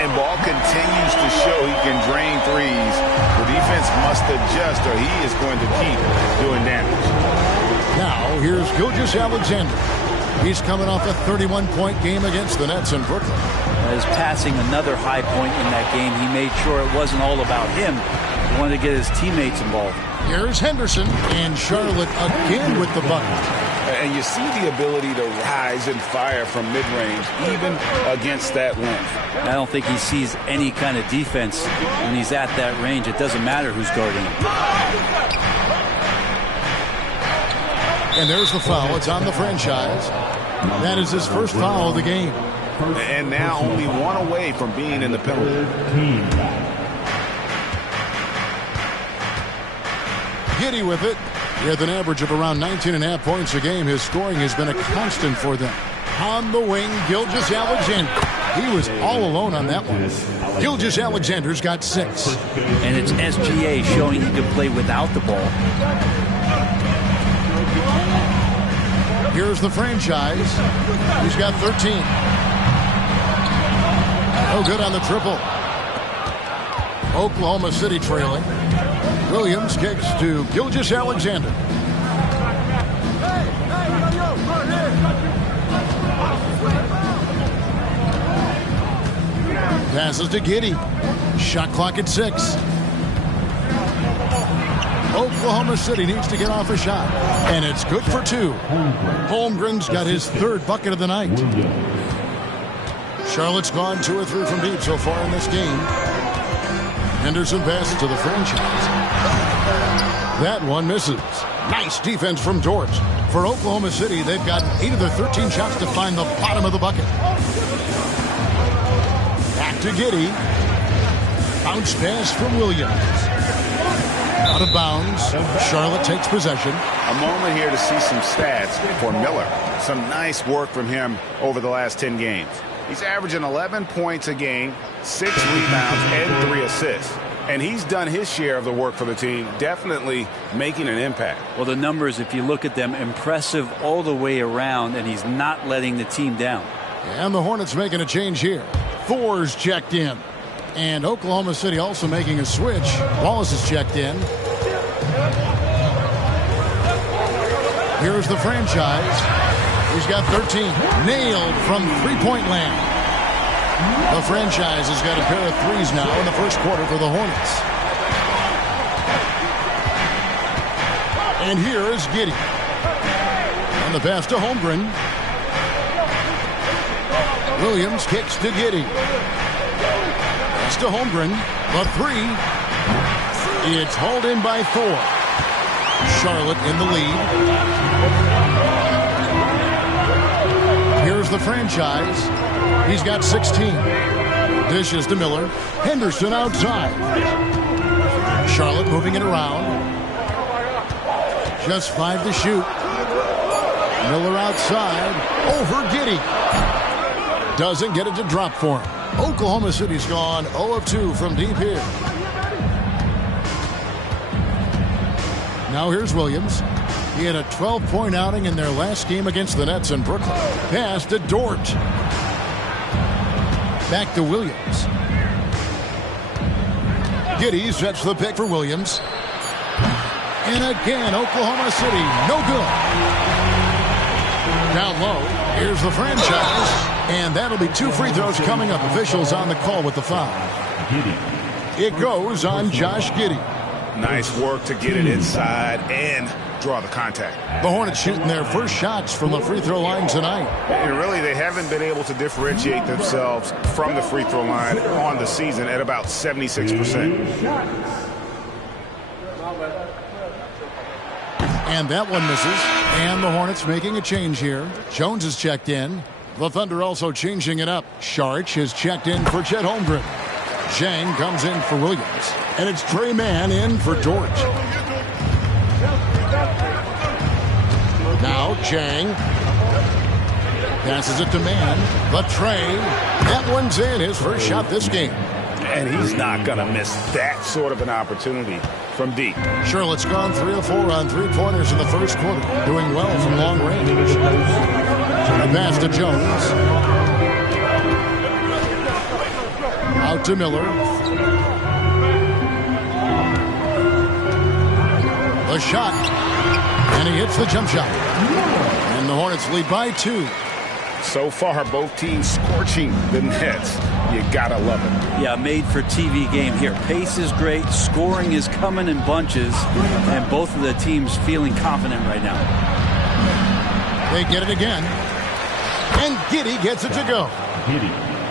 And Ball continues to show he can drain threes. The defense must adjust or he is going to keep doing damage. Now, here's Gilgeous-Alexander. He's coming off a 31-point game against the Nets in Brooklyn. As passing another high point in that game, he made sure it wasn't all about him. He wanted to get his teammates involved. Here's Henderson, and Charlotte again with the bucket. And you see the ability to rise and fire from mid-range, even against that length. I don't think he sees any kind of defense when he's at that range. It doesn't matter who's guarding him. And there's the foul. It's on the franchise. That is his first foul of the game. And now only one away from being in the penalty. Giddey with it. With an average of around 19.5 points a game, his scoring has been a constant for them. On the wing, Gilgeous-Alexander. He was all alone on that one. Gilgeous-Alexander's got 6. And it's SGA showing he can play without the ball. Here's the franchise. He's got 13. No good on the triple. Oklahoma City trailing. Williams kicks to Gilgeous-Alexander. Passes to Giddey. Shot clock at 6. Oklahoma City needs to get off a shot. And it's good for 2. Holmgren's got his 3rd bucket of the night. Charlotte's gone 2 or 3 from deep so far in this game. Henderson passes to the franchise. That one misses. Nice defense from Dort. For Oklahoma City, they've got 8 of their 13 shots to find the bottom of the bucket. Back to Giddey. Bounce pass from Williams. Out of bounds. Charlotte takes possession. A moment here to see some stats for Miller. Some nice work from him over the last 10 games. He's averaging 11 points a game, 6 rebounds, and 3 assists. And he's done his share of the work for the team, definitely making an impact. Well, the numbers, if you look at them, impressive all the way around, and he's not letting the team down. And the Hornets making a change here. Thor's checked in. And Oklahoma City also making a switch. Wallace is checked in. Here's the franchise. He's got 13. Nailed from three-point land. The franchise has got a pair of threes now in the first quarter for the Hornets. And here is Giddey. And the pass to Holmgren. Williams kicks to Giddey. Pass to Holmgren. The 3. It's hauled in by Thor. Charlotte in the lead. Here's the franchise. He's got 16. Dishes to Miller. Henderson outside. Charlotte moving it around. Just 5 to shoot. Miller outside. Over Giddey. Doesn't get it to drop for him. Oklahoma City's gone 0 of 2 from deep here. Now here's Williams. He had a 12-point outing in their last game against the Nets in Brooklyn. Pass to Dort. Back to Williams. Giddey sets the pick for Williams. And again, Oklahoma City, no good. Down low, here's the franchise. And that'll be 2 free throws coming up. Officials on the call with the foul. It goes on Josh Giddey. Nice work to get it inside and draw the contact. The Hornets shooting their first shots from the free throw line tonight. And really, they haven't been able to differentiate themselves from the free throw line on the season at about 76%. And that one misses. And the Hornets making a change here. Jones is checked in. The Thunder also changing it up. Saric is checked in for Chet Holmgren. Zhang comes in for Williams. And it's Trey Mann in for George. Now Zhang passes it to Mann. The Trey. That one's in. His first shot this game. And he's not going to miss that sort of an opportunity from deep. Charlotte's gone 3 of 4 on 3-pointers in the first quarter. Doing well from long range. A pass to Jones. Out to Miller. The shot. And he hits the jump shot. And the Hornets lead by 2. So far, both teams scorching the nets. You gotta love it. Yeah, made for TV game here. Pace is great. Scoring is coming in bunches. And both of the teams feeling confident right now. They get it again. And Giddey gets it to go.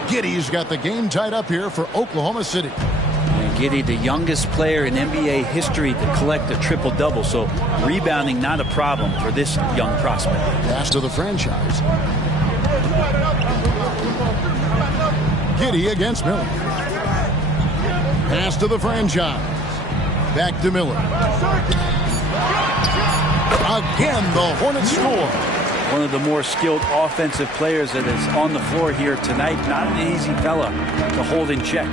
Giddey's got the game tied up here for Oklahoma City. And Giddey, the youngest player in NBA history to collect a triple-double. So rebounding not a problem for this young prospect. Pass to the franchise. Giddey against Miller. Pass to the franchise. Back to Miller. Again, the Hornets score. One of the more skilled offensive players that is on the floor here tonight. Not an easy fella to hold in check.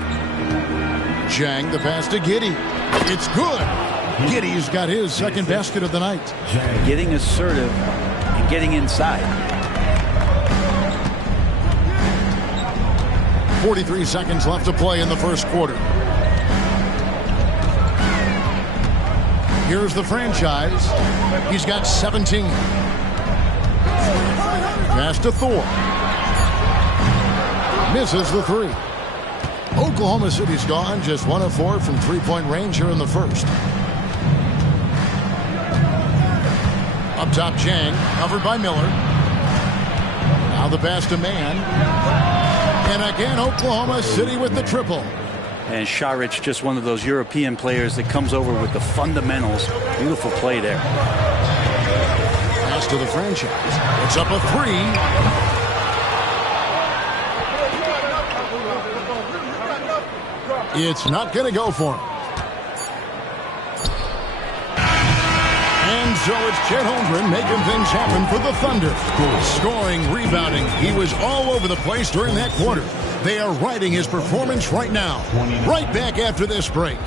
Zhang, the pass to Giddey. It's good. Giddey's got his second basket of the night. Getting assertive and getting inside. 43 seconds left to play in the first quarter. Here's the franchise. He's got 17. Pass to Thor. Misses the 3. Oklahoma City's gone just 1 of 4 from 3-point range here in the first. Up top, Zhang, covered by Miller. Now the pass to Mann. And again, Oklahoma City with the triple. And Saric, just one of those European players that comes over with the fundamentals. Beautiful play there. Pass to the franchise. It's up a 3. It's not going to go for him. And so it's Chet Holmgren making things happen for the Thunder. Scoring, rebounding. He was all over the place during that quarter. They are riding his performance right now. Right back after this break.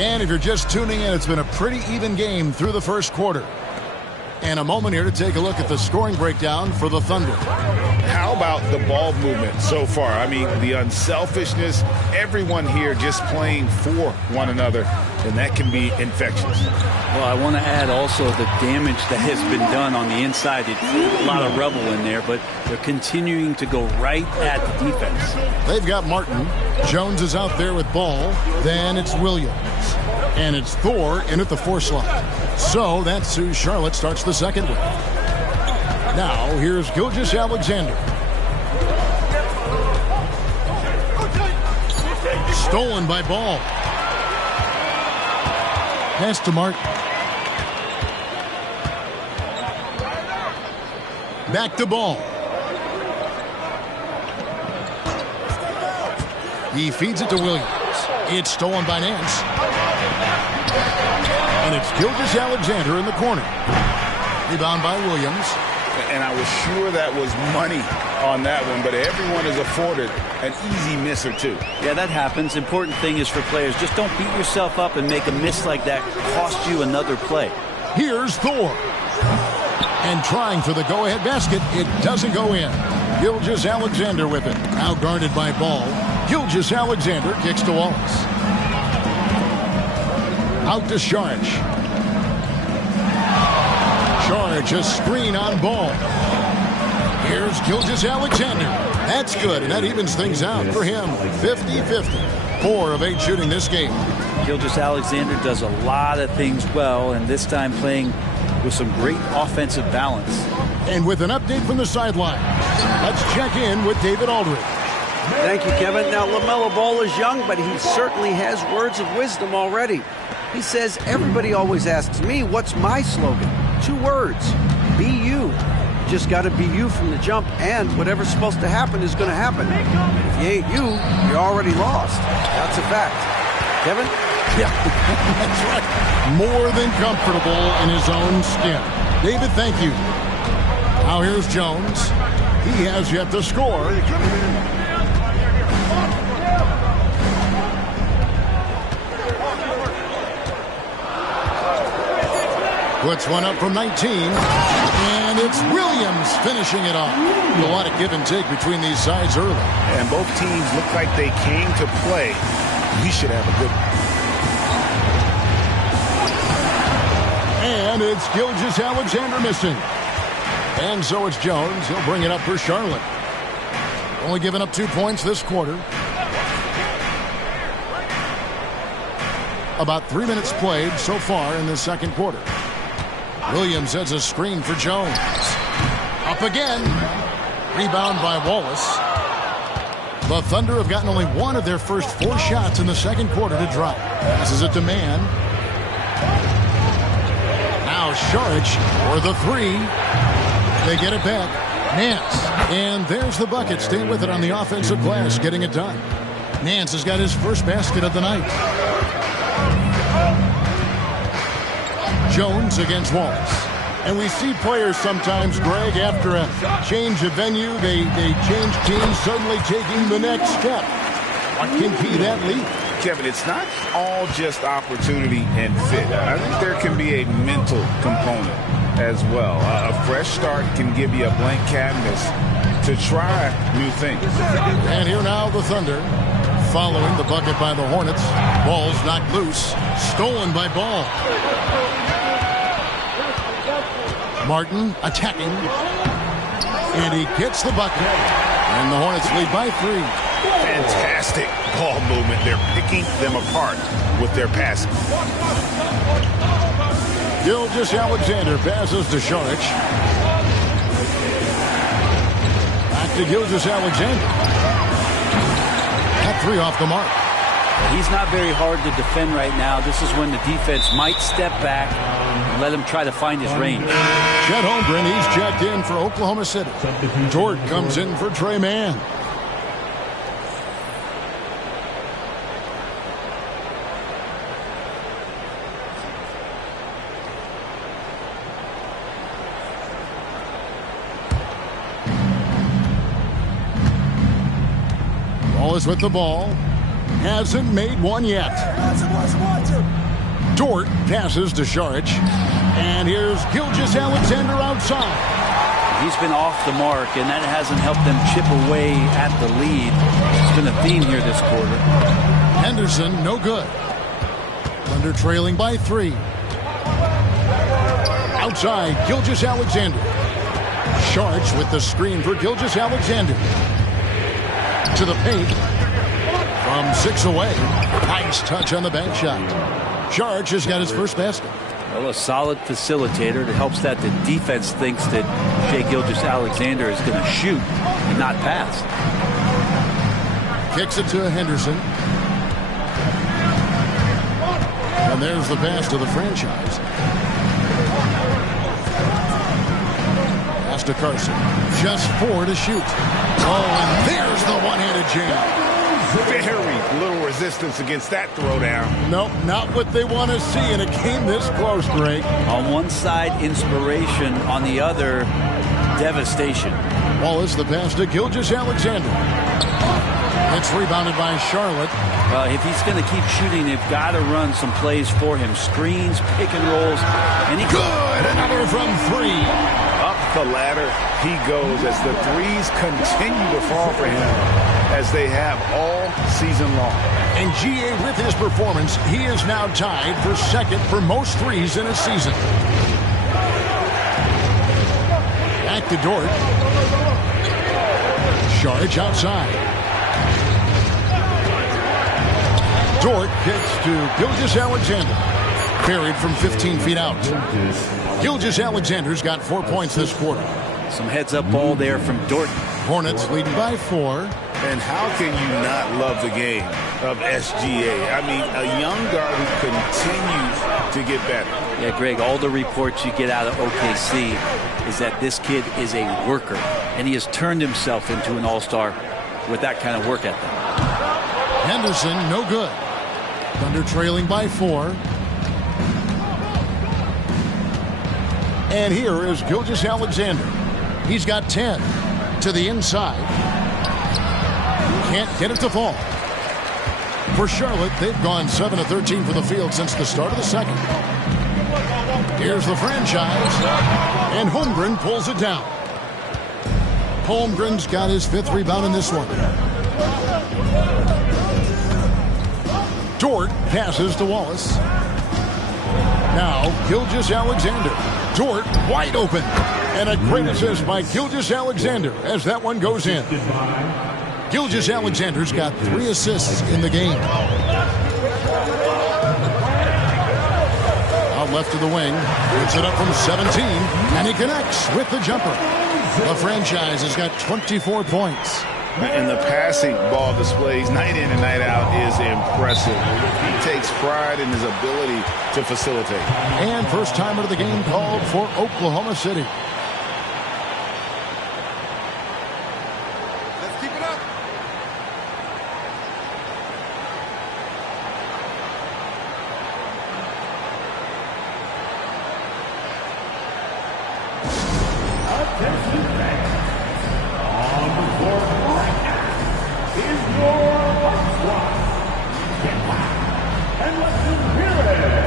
And if you're just tuning in, it's been a pretty even game through the first quarter. And a moment here to take a look at the scoring breakdown for the Thunder. How about the ball movement so far? I mean, the unselfishness, everyone here just playing for one another, and that can be infectious. Well, I want to add also the damage that has been done on the inside. A lot of rubble in there, but they're continuing to go right at the defense. They've got Martin. Jones is out there with ball. Then it's Williams. And it's Thor in at the 4 slot. So that's who Charlotte starts the second with. Now here's Gilgeous-Alexander. Stolen by Ball. Pass to Martin. Back to Ball. He feeds it to Williams. It's stolen by Nance. And it's Gilgeous-Alexander in the corner. Rebound by Williams. And I was sure that was money on that one, but everyone is afforded an easy miss or two. Yeah, that happens. Important thing is for players, just don't beat yourself up and make a miss like that cost you another play. Here's Thor. And trying for the go-ahead basket. It doesn't go in. Gilgeous-Alexander with it. Now guarded by Ball. Gilgeous-Alexander kicks to Wallace. Out to Saric. Saric, a screen on Ball. Here's Gilgeous-Alexander. That's good, and that evens things out for him. 50-50. 4 of 8 shooting this game. Gilgeous-Alexander does a lot of things well, and this time playing with some great offensive balance. And with an update from the sideline, let's check in with David Aldridge. Thank you, Kevin. Now, LaMelo Ball is young, but he certainly has words of wisdom already. He says, everybody always asks me, what's my slogan? 2 words, be you. Just got to be you from the jump, and whatever's supposed to happen is going to happen. If you ain't you, you're already lost. That's a fact. Kevin? Yeah, that's right. More than comfortable in his own skin. David, thank you. Now here's Jones. He has yet to score. Puts one up from 19. And it's Williams finishing it off. A lot of give and take between these sides early. And both teams look like they came to play. We should have a good one. And it's Gilgeous-Alexander missing. And so it's Jones. He'll bring it up for Charlotte. Only giving up 2 points this quarter. About 3 minutes played so far in the second quarter. Williams has a screen for Jones. Up again. Rebound by Wallace. The Thunder have gotten only 1 of their first 4 shots in the second quarter to drop. Passes it to Mann. Now Saric for the 3. They get it back. Nance. And there's the bucket. Stay with it on the offensive glass, getting it done. Nance has got his first basket of the night. Jones against Wallace. And we see players sometimes, Greg, after a change of venue, they change teams, suddenly taking the next step. What can be that leap? Kevin, it's not all just opportunity and fit. I think there can be a mental component as well. A fresh start can give you a blank canvas to try new things. And here now the Thunder, following the bucket by the Hornets. Ball's knocked loose, stolen by Ball. Martin attacking, and he gets the bucket, and the Hornets lead by 3. Fantastic ball movement. They're picking them apart with their passing. Gilgeous-Alexander passes to Saric. Back to Gilgeous-Alexander. That 3 off the mark. He's not very hard to defend right now. This is when the defense might step back and let him try to find his range. Chet Holmgren, he's checked in for Oklahoma City. Dort comes in for Trey Mann. Wallace with the ball. Hasn't made one yet. Dort passes to Saric. And here's Gilgeous-Alexander outside. He's been off the mark, and that hasn't helped them chip away at the lead. It's been a theme here this quarter. Henderson, no good. Thunder trailing by 3. Outside, Gilgeous-Alexander. Saric with the screen for Gilgeous-Alexander. To the paint. From 6 away. Nice touch on the bank shot. Saric has got his first basket. Well, a solid facilitator that helps that the defense thinks that Shai Gilgeous-Alexander is going to shoot and not pass. Kicks it to Henderson. And there's the pass to the franchise. Pass to Carson. Just 4 to shoot. Oh, and there's the one-handed jam. Very little resistance against that throwdown. Nope, not what they want to see in a game this close, Greg. On one side, inspiration. On the other, devastation. Wallace, the pass to Gilgeous-Alexander. It's rebounded by Charlotte. If he's going to keep shooting, they've got to run some plays for him. Screens, pick and rolls. And Good! Another from three. Up the ladder he goes as the threes continue to fall for him, as they have all season long. And GA, with his performance, he is now tied for second for most threes in a season. Back to Dort. Charge outside. Dort gets to Gilgeous-Alexander. Buried from 15 feet out. Gilgeous-Alexander's got 4 points this quarter. Some heads-up ball there from Dort. Hornets leading by 4. And how can you not love the game of SGA? I mean, a young guard who continues to get better. Yeah, Greg, all the reports you get out of OKC is that this kid is a worker, and he has turned himself into an all-star with that kind of work ethic. Henderson, no good. Thunder trailing by 4. And here is Gilgeous-Alexander. He's got 10 to the inside. Can't get it to fall. For Charlotte, they've gone 7 of 13 from the field since the start of the second. Here's the franchise. And Holmgren pulls it down. Holmgren's got his 5th rebound in this one. Dort passes to Wallace. Now, Gilgeous-Alexander. Dort wide open. And a great assist by Gilgeous-Alexander as that one goes in. Gilgeous-Alexander's got 3 assists in the game. Out left to the wing. Puts it up from 17. And he connects with the jumper. The franchise has got 24 points. And the passing ball displays night in and night out is impressive. He takes pride in his ability to facilitate. And first timer of the game called for Oklahoma City. Let's keep it up. Attention fans. On the court right now is your Bucks squad. Get back and let's hear it.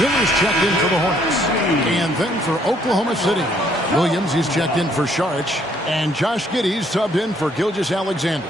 Miller's checked in for the Hornets. And then for Oklahoma City, Williams, he's checked in for Saric. And Josh Giddey's subbed in for Gilgeous-Alexander.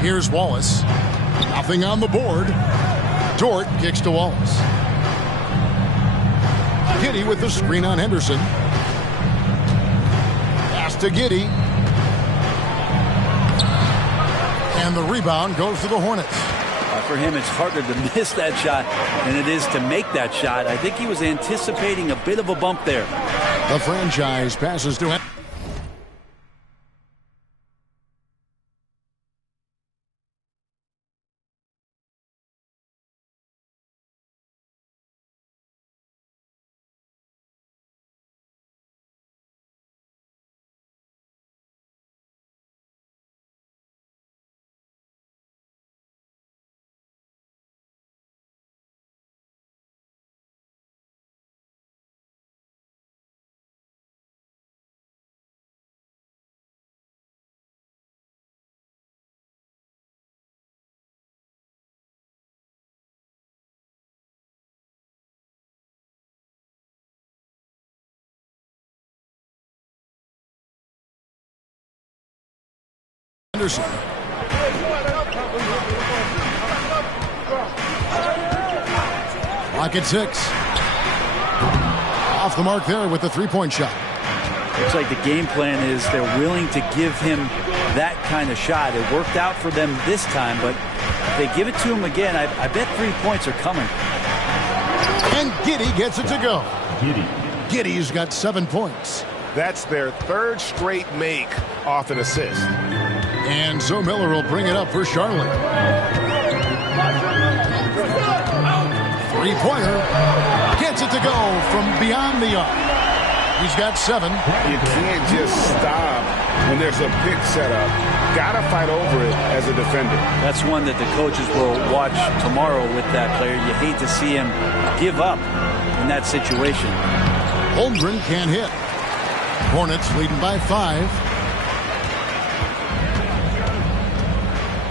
Here's Wallace. Nothing on the board. Dort kicks to Wallace. Giddey with the screen on Henderson. Pass to Giddey. And the rebound goes to the Hornets. For him, it's harder to miss that shot than it is to make that shot. I think he was anticipating a bit of a bump there. The franchise passes to him. Henderson. Clock at 6. Off the mark there with the three-point shot. Looks like the game plan is they're willing to give him that kind of shot. It worked out for them this time, but if they give it to him again, I bet 3 points are coming. And Giddey gets it to go. Giddey's got 7 points. That's their third straight make off an assist. And so Miller will bring it up for Charlotte. Three-pointer. Gets it to go from beyond the arc. He's got 7. You can't just stop when there's a pick set up. Gotta fight over it as a defender. That's one that the coaches will watch tomorrow with that player. You hate to see him give up in that situation. Holmgren can't hit. Hornets leading by 5.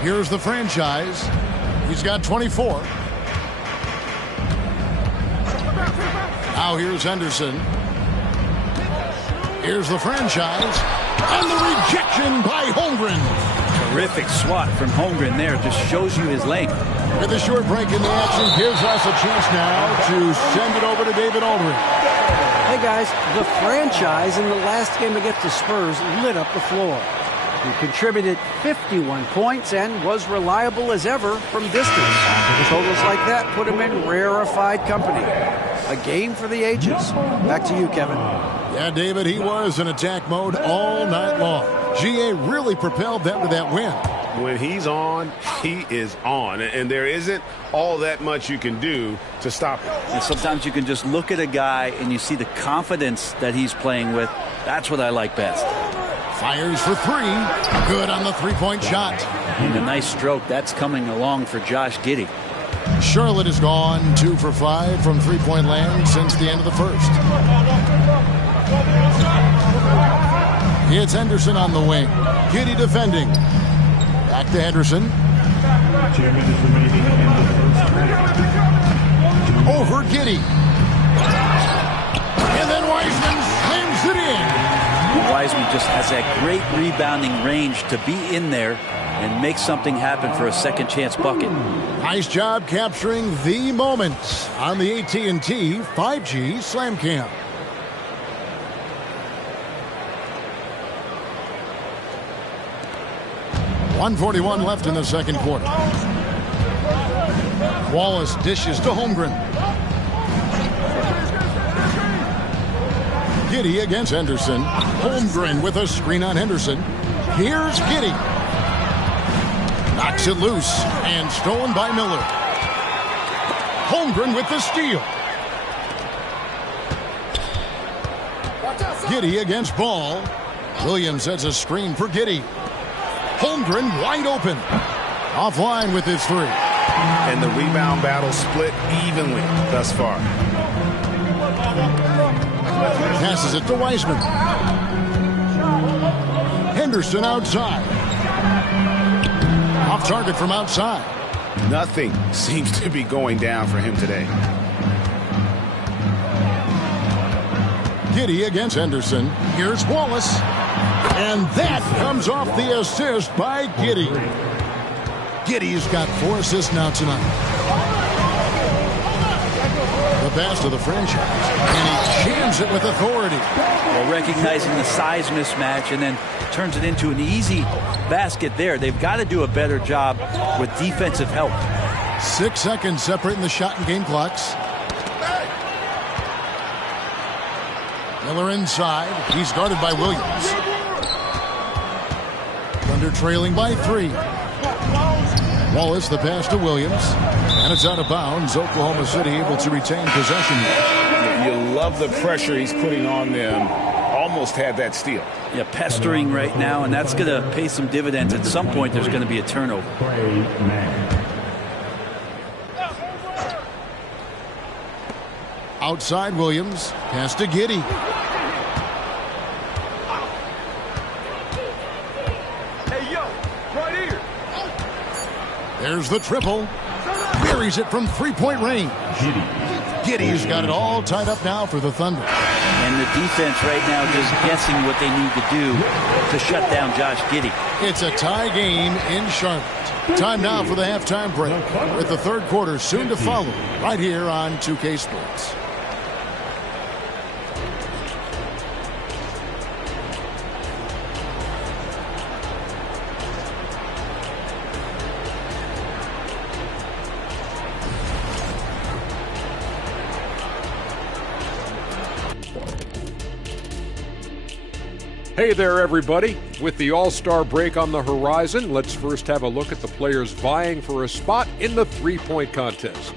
Here's the franchise. He's got 24. Now here's Henderson. Here's the franchise. And the rejection by Holmgren. Terrific swat from Holmgren there. Just shows you his length. With a short break in the action, gives us a chance now to send it over to David Aldridge. Hey guys, the franchise in the last game against the Spurs lit up the floor. He contributed 51 points and was reliable as ever from distance. Totals like that put him in rarefied company. A game for the ages. Back to you, Kevin. Yeah, David, he was in attack mode all night long. GA really propelled them to that win. When he's on, he is on. And there isn't all that much you can do to stop him. And sometimes you can just look at a guy and you see the confidence that he's playing with. That's what I like best. Fires for 3. Good on the three-point shot. And a nice stroke. That's coming along for Josh Giddey. Charlotte has gone 2 for 5 from three-point land since the end of the first. It's Henderson on the wing. Giddey defending. Back to Henderson. Over Giddey. And then Wiseman slams it in. Wiseman just has that great rebounding range to be in there and make something happen for a second chance bucket. Nice job capturing the moments on the AT&T 5G Slam Cam. .141 left in the second quarter. Wallace dishes to Holmgren. Giddey against Henderson. Holmgren with a screen on Henderson. Here's Giddey. Knocks it loose and stolen by Miller. Holmgren with the steal. Giddey against Ball. Williams sets a screen for Giddey. Holmgren wide open. Offline with his 3. And the rebound battle split evenly thus far. Passes it to Wiseman. Henderson outside. Off target from outside. Nothing seems to be going down for him today. Giddey against Henderson. Here's Wallace. And that comes off the assist by Giddey. Giddy's got 4 assists now tonight. The best of the franchise, and he jams it with authority. Well, recognizing the size mismatch and then turns it into an easy basket there. They've got to do a better job with defensive help. 6 seconds separating the shot and game clocks. Miller inside. He's guarded by Williams. Thunder trailing by 3. Wallace the pass to Williams. And it's out of bounds. Oklahoma City able to retain possession. You love the pressure he's putting on them. Almost had that steal. Yeah, pestering right now, and that's going to pay some dividends. At some point, there's going to be a turnover. Outside Williams. Pass to Giddey. Hey, yo, right here. There's the triple. Buries it from 3-point range. Giddey's got it all tied up now for the Thunder. And the defense right now just guessing what they need to do to shut down Josh Giddey. It's a tie game in Charlotte. Time now for the halftime break, with the third quarter soon to follow right here on 2K Sports. Hey there, everybody. With the All-Star break on the horizon, let's first have a look at the players vying for a spot in the three-point contest.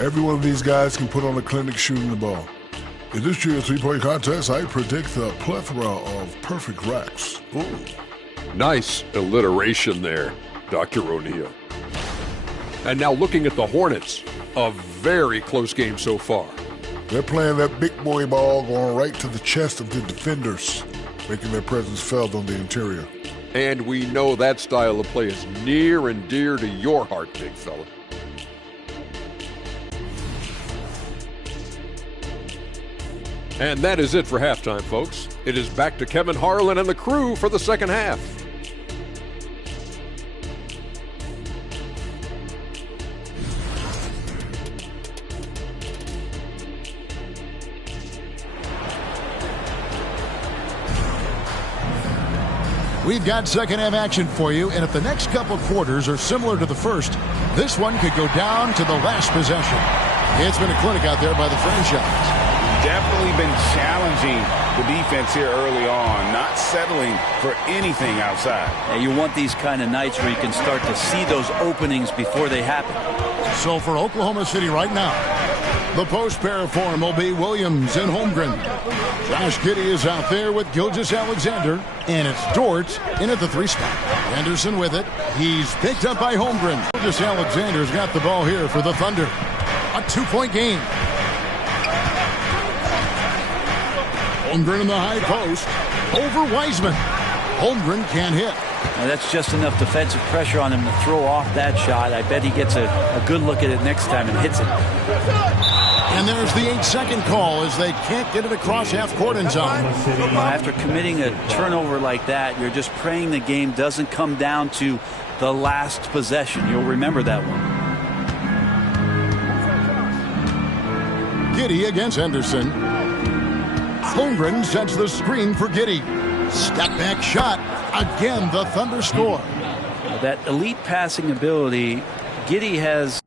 Every one of these guys can put on a clinic shooting the ball. In this year's three-point contest, I predict the plethora of perfect racks. Ooh. Nice alliteration there, Dr. O'Neill. And now looking at the Hornets, a very close game so far. They're playing that big boy ball going right to the chest of the defenders, making their presence felt on the interior. And we know that style of play is near and dear to your heart, big fella. And that is it for halftime, folks. It is back to Kevin Harlan and the crew for the second half. We've got second half action for you, and if the next couple quarters are similar to the first, this one could go down to the last possession. It's been a clinic out there by the franchise. Definitely been challenging the defense here early on, not settling for anything outside. Yeah, you want these kind of nights where you can start to see those openings before they happen. So for Oklahoma City right now, the post pair form will be Williams and Holmgren. Josh Giddey is out there with Gilgeous-Alexander, and it's Dort in at the 3 spot. Anderson with it. He's picked up by Holmgren. Gilgeous-Alexander's got the ball here for the Thunder. A 2-point game. Holmgren in the high post. Over Wiseman. Holmgren can't hit. Now that's just enough defensive pressure on him to throw off that shot. I bet he gets a good look at it next time and hits it. And there's the 8-second call as they can't get it across half-court in zone. After committing a turnover like that, you're just praying the game doesn't come down to the last possession. You'll remember that one. Giddey against Henderson. Holmgren sets the screen for Giddey. Step back shot. Again, the Thunder score. That elite passing ability, Giddey has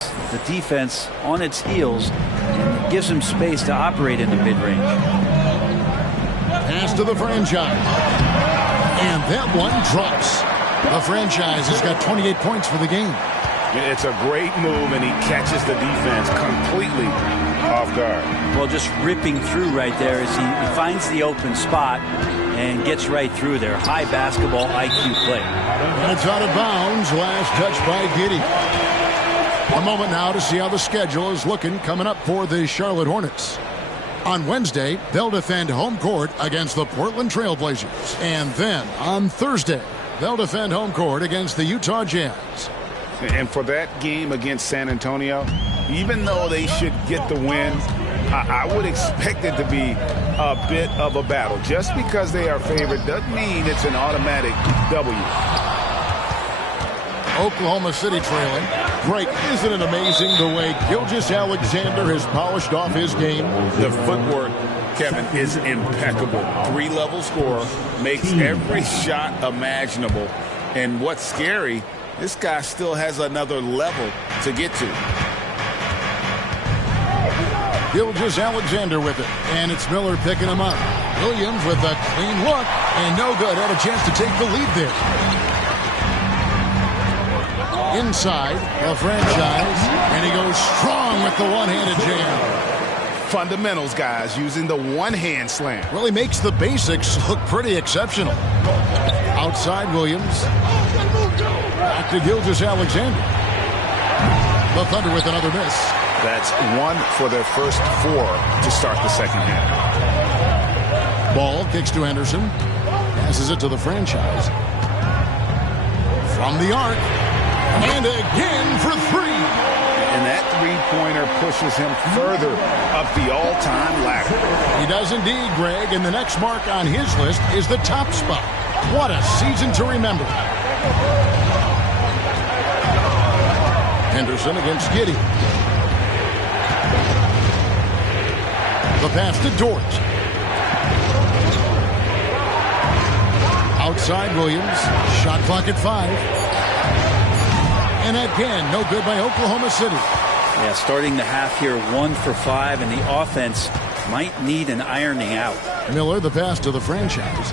The defense on its heels and gives him space to operate in the mid-range. Pass to the franchise. And that one drops. The franchise has got 28 points for the game. It's a great move, and he catches the defense completely off guard. Well, just ripping through right there as he finds the open spot and gets right through there. High basketball IQ play. And it's out of bounds. Last touch by Giddey. A moment now to see how the schedule is looking coming up for the Charlotte Hornets. On Wednesday, they'll defend home court against the Portland Trailblazers. And then on Thursday, they'll defend home court against the Utah Jazz. And for that game against San Antonio, even though they should get the win, I would expect it to be a bit of a battle. Just because they are favored doesn't mean it's an automatic W. Oklahoma City trailing. Greg, isn't it amazing the way Gilgeous-Alexander has polished off his game? The footwork, Kevin, is impeccable. 3-level scorer, makes every shot imaginable. And what's scary, this guy still has another level to get to. Gilgeous-Alexander with it. And it's Miller picking him up. Williams with a clean look. And no good. Had a chance to take the lead there. Inside the franchise. And he goes strong with the one-handed jam. Fundamentals, guys, using the one-hand slam. Really makes the basics look pretty exceptional. Outside Williams. Back to Gilgeous-Alexander. The Thunder with another miss. That's 1 for their first 4 to start the second half. Ball kicks to Henderson. Passes it to the franchise. From the arc. And again for 3. And that three-pointer pushes him further up the all-time ladder. He does indeed, Greg. And the next mark on his list is the top spot. What a season to remember. Henderson against Giddey. The pass to Dort. Outside Williams. Shot clock at 5. And again, no good by Oklahoma City. Yeah, starting the half here 1 for 5, and the offense might need an ironing out. Miller, the pass to the franchise.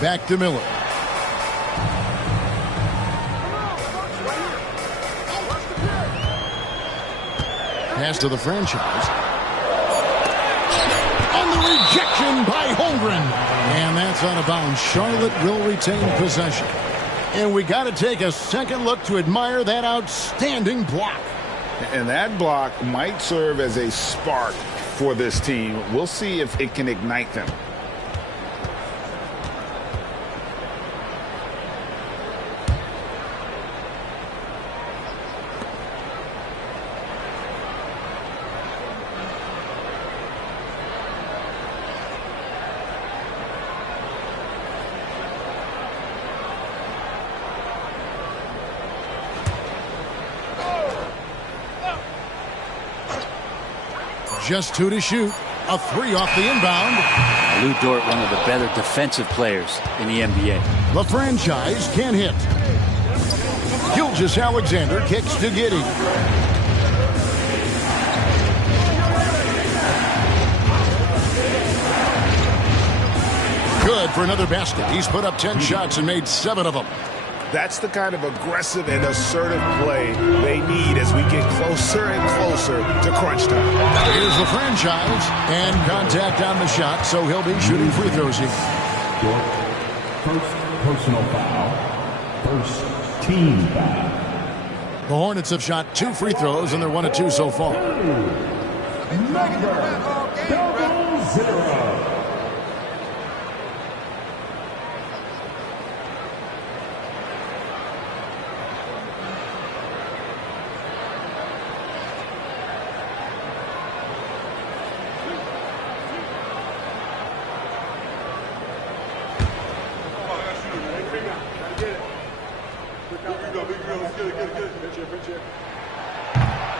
Back to Miller. Pass to the franchise. And the rejection by Holmgren. And that's out of bounds. Charlotte will retain possession. And we got to take a second look to admire that outstanding block. And that block might serve as a spark for this team. We'll see if it can ignite them. Just 2 to shoot. A 3 off the inbound. Lou Dort, one of the better defensive players in the NBA. The franchise can't hit. Gilgeous-Alexander kicks to Giddey. Good for another basket. He's put up 10 shots and made 7 of them. That's the kind of aggressive and assertive play they need as we get closer and closer to crunch time. Here's the franchise. And contact on the shot, so he'll be shooting free throws here. First personal foul. First team foul. The Hornets have shot 2 free throws, and they're 1 of 2 so far. Number 00.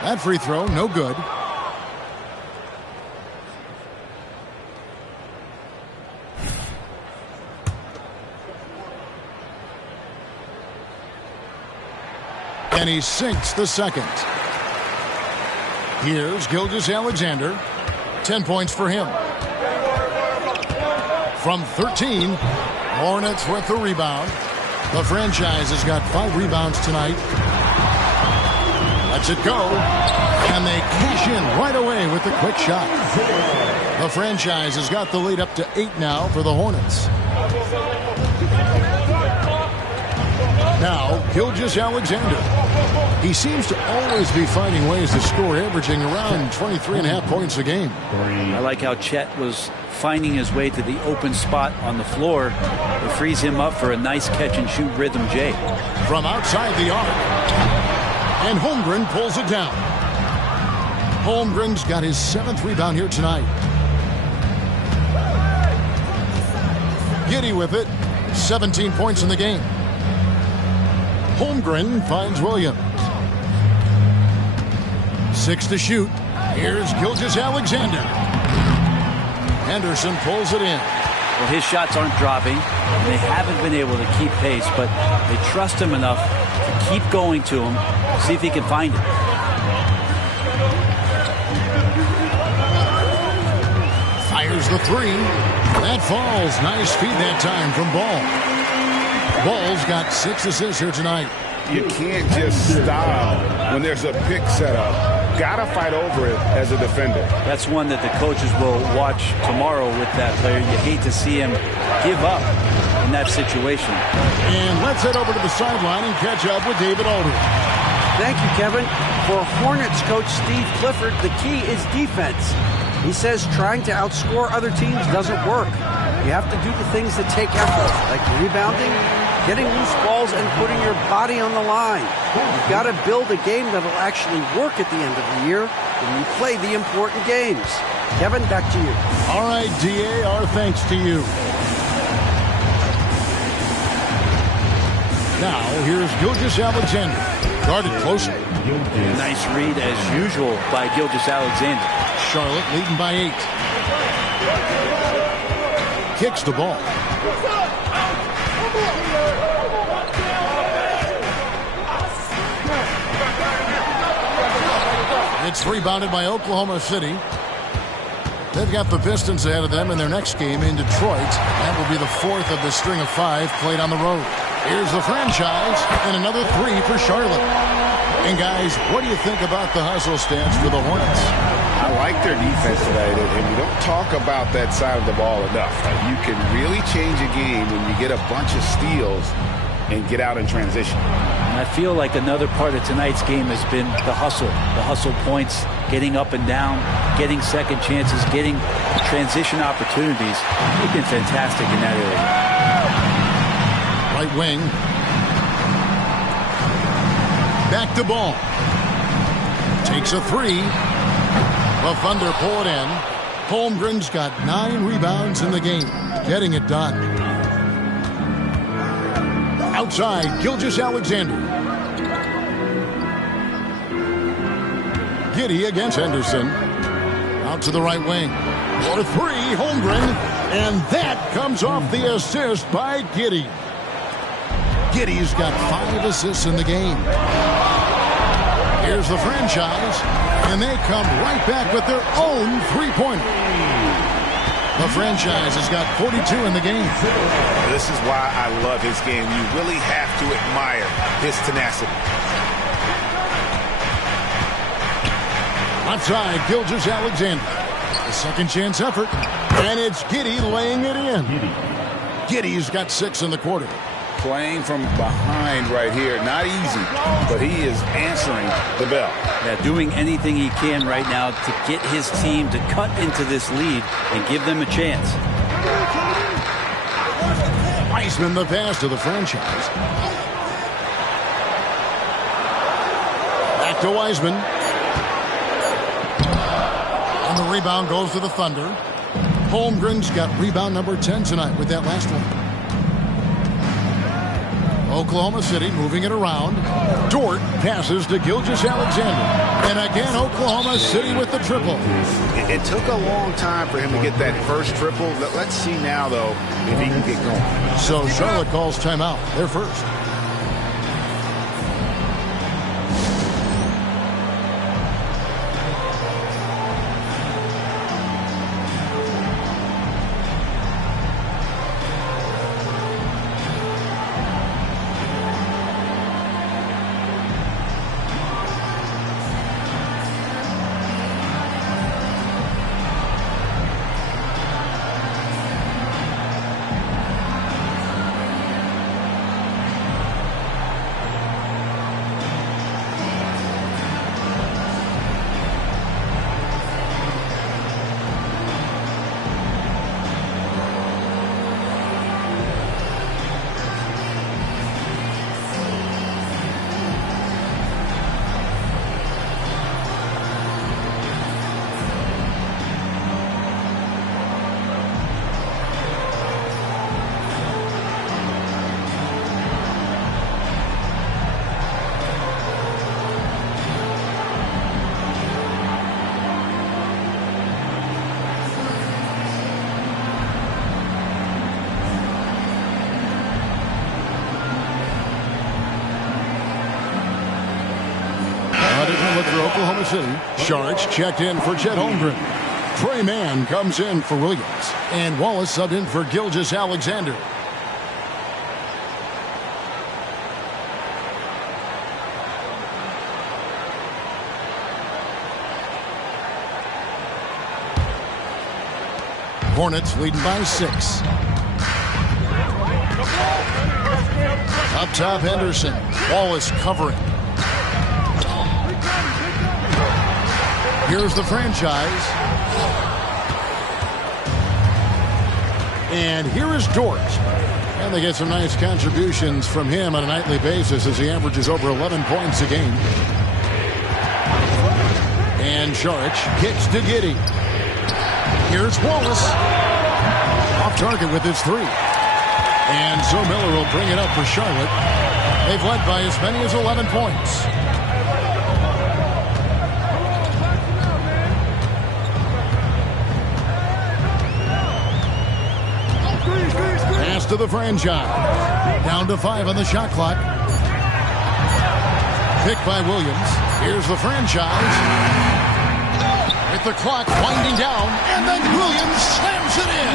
That free throw, no good. And he sinks the second. Here's Gilgeous-Alexander. 10 points for him. From 13, Hornets with the rebound. The franchise has got 5 rebounds tonight. Lets it go. And they cash in right away with the quick shot. The franchise has got the lead up to 8 now for the Hornets. Now, Gilgeous-Alexander. He seems to always be finding ways to score, averaging around 23.5 points a game. I like how Chet was finding his way to the open spot on the floor. It frees him up for a nice catch-and-shoot rhythm J. From outside the arc. And Holmgren pulls it down. Holmgren's got his 7th rebound here tonight. Giddey with it. 17 points in the game. Holmgren finds Williams. 6 to shoot. Here's Gilgeous-Alexander. Henderson pulls it in. Well, his shots aren't dropping. They haven't been able to keep pace, but they trust him enough to keep going to him, see if he can find it. Fires the 3. That falls. Nice feed that time from Ball. Ball's got 6 assists here tonight. You can't just stop when there's a pick set up. Gotta fight over it as a defender. That's one that the coaches will watch tomorrow with that player. You hate to see him give up in that situation. And let's head over to the sideline and catch up with David Aldridge. Thank you, Kevin. For Hornets coach Steve Clifford, the key is defense. He says trying to outscore other teams doesn't work. You have to do the things that take effort, like rebounding, getting loose balls, and putting your body on the line. You've got to build a game that will actually work at the end of the year when you play the important games. Kevin, back to you. All right, DA, our thanks to you. Now, here's Gilgeous-Alexander. Guarded closely. Nice read, as usual, by Gilgeous-Alexander. Charlotte leading by 8. Kicks the ball. It's rebounded by Oklahoma City. They've got the Pistons ahead of them in their next game in Detroit. That will be the 4th of the string of 5 played on the road. Here's the franchise and another 3 for Charlotte. And guys, what do you think about the hustle stance for the Hornets? I like their defense tonight, and we don't talk about that side of the ball enough. You can really change a game when you get a bunch of steals and get out in transition. And I feel like another part of tonight's game has been the hustle points, getting up and down, getting second chances, getting transition opportunities. They've been fantastic in that area. Right wing. Back to Ball. Takes a 3. The Thunder pull it in. Holmgren's got 9 rebounds in the game. Getting it done. Outside, Gilgeous-Alexander. Giddey against Henderson. Out to the right wing. For 3, Holmgren. And that comes off the assist by Giddey. Giddey's got 5 assists in the game. Here's the franchise, and they come right back with their own 3-pointer. The franchise has got 42 in the game. This is why I love his game. You really have to admire his tenacity. Outside, Gilgeous-Alexander. A second chance effort, and it's Giddey laying it in. Giddey's got 6 in the quarter. Playing from behind right here, not easy, but he is answering the bell. Yeah, doing anything he can right now to get his team to cut into this lead and give them a chance. Wiseman the pass to the franchise. Back to Wiseman. And the rebound goes to the Thunder. Holmgren's got rebound number 10 tonight with that last one. Oklahoma City moving it around. Dort passes to Gilgeous-Alexander. And again, Oklahoma City with the triple. It took a long time for him to get that first triple. Let's see now, though, if he can get going. So Charlotte calls timeout. They're first. Oklahoma City. Sharich checked in for Chet Holmgren. Trey Mann comes in for Williams. And Wallace subbed in for Gilgeous Alexander. Hornets leading by 6. Up top, Henderson. Wallace covering. Here's the franchise. And here is Dort. And they get some nice contributions from him on a nightly basis as he averages over 11 points a game. And Sharich kicks to Giddey. Here's Wallace. Off target with his 3. And so Miller will bring it up for Charlotte. They've led by as many as 11 points. Pass to the franchise. Down to 5 on the shot clock. Picked by Williams. Here's the franchise. With the clock winding down, and then Williams slams it in.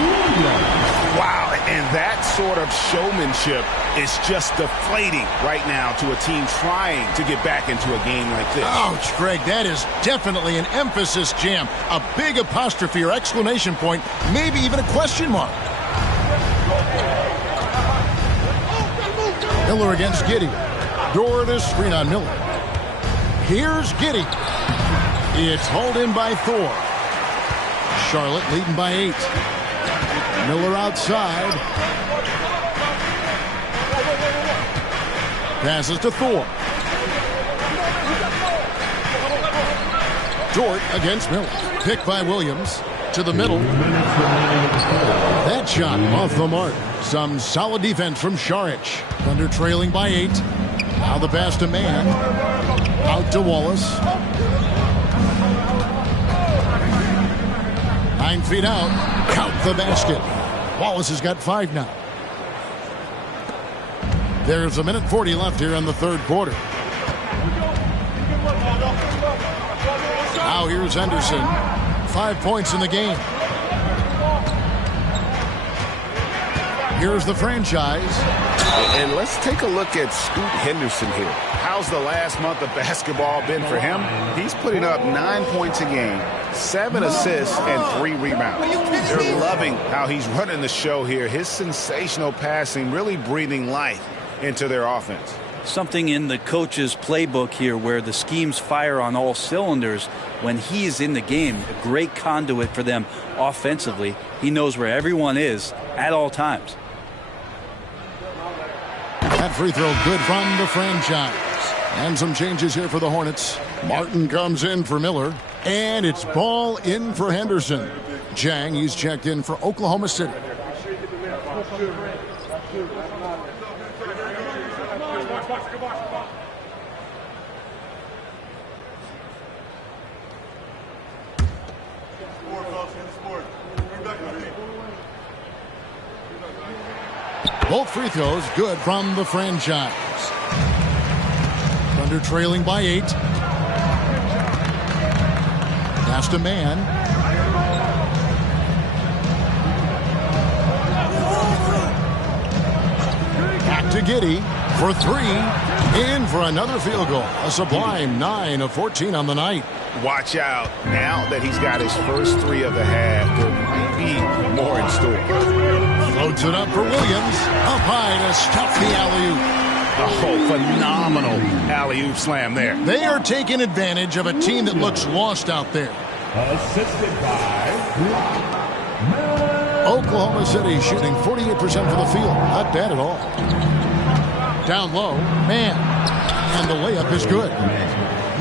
Wow, and that sort of showmanship is just deflating right now to a team trying to get back into a game like this. Ouch, Greg, that is definitely an emphasis jam. A big apostrophe or exclamation point, maybe even a question mark. Miller against Giddey. Dort to screen on Miller. Here's Giddey. It's hauled in by Thor. Charlotte leading by 8. Miller outside. Passes to Thor. Dort against Miller. Picked by Williams. To the middle. That shot off the mark. Some solid defense from Sharich. Thunder trailing by 8. Now the pass to Mann. Out to Wallace. 9 feet out. Count the basket. Wallace has got 5 now. There's 1:40 left here in the third quarter. Now here's Henderson. 5 points in the game. Here's the franchise. And let's take a look at Scoot Henderson here. How's the last month of basketball been for him? He's putting up 9 points a game, 7 assists, and 3 rebounds. They're loving how he's running the show here. His sensational passing really breathing life into their offense. Something in the coach's playbook here where the schemes fire on all cylinders. When he is in the game, a great conduit for them offensively. He knows where everyone is at all times. That free throw good from the franchise. And some changes here for the Hornets. Martin comes in for Miller. And it's ball in for Henderson. Jang, he's checked in for Oklahoma City. Both free throws good from the franchise. Thunder trailing by 8. Pass to Mann. Back to Giddey for 3. In for another field goal. A sublime 9 of 14 on the night. Watch out. Now that he's got his first 3 of the half, there might be more in store. Floats it up for Williams. Up high to stop the alley-oop. Oh, phenomenal alley-oop slam there. They are taking advantage of a team that looks lost out there. Assisted by Oklahoma City shooting 48% for the field. Not bad at all. Down low, Mann. And the layup is good.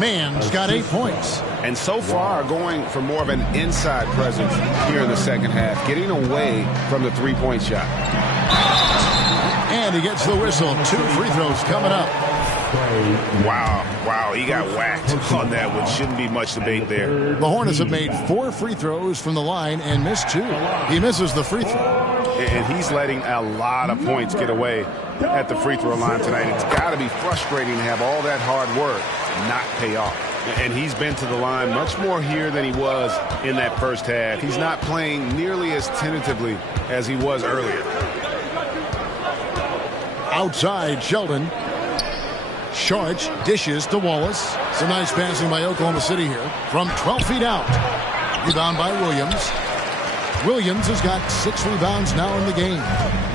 Mann's got 8 points. And so far going for more of an inside presence here in the second half, getting away from the three-point shot. And he gets the whistle. 2 free throws coming up. Wow, he got whacked on that one. Shouldn't be much debate there. The Hornets have made 4 free throws from the line and missed 2. He misses the free throw. And he's letting a lot of points get away at the free throw line tonight. It's got to be frustrating to have all that hard work not pay off. And he's been to the line much more here than he was in that first half. He's not playing nearly as tentatively as he was earlier. Outside, Sheldon. Short dishes to Wallace. Some nice passing by Oklahoma City here from 12 feet out. Rebound by Williams. Williams has got 6 rebounds now in the game.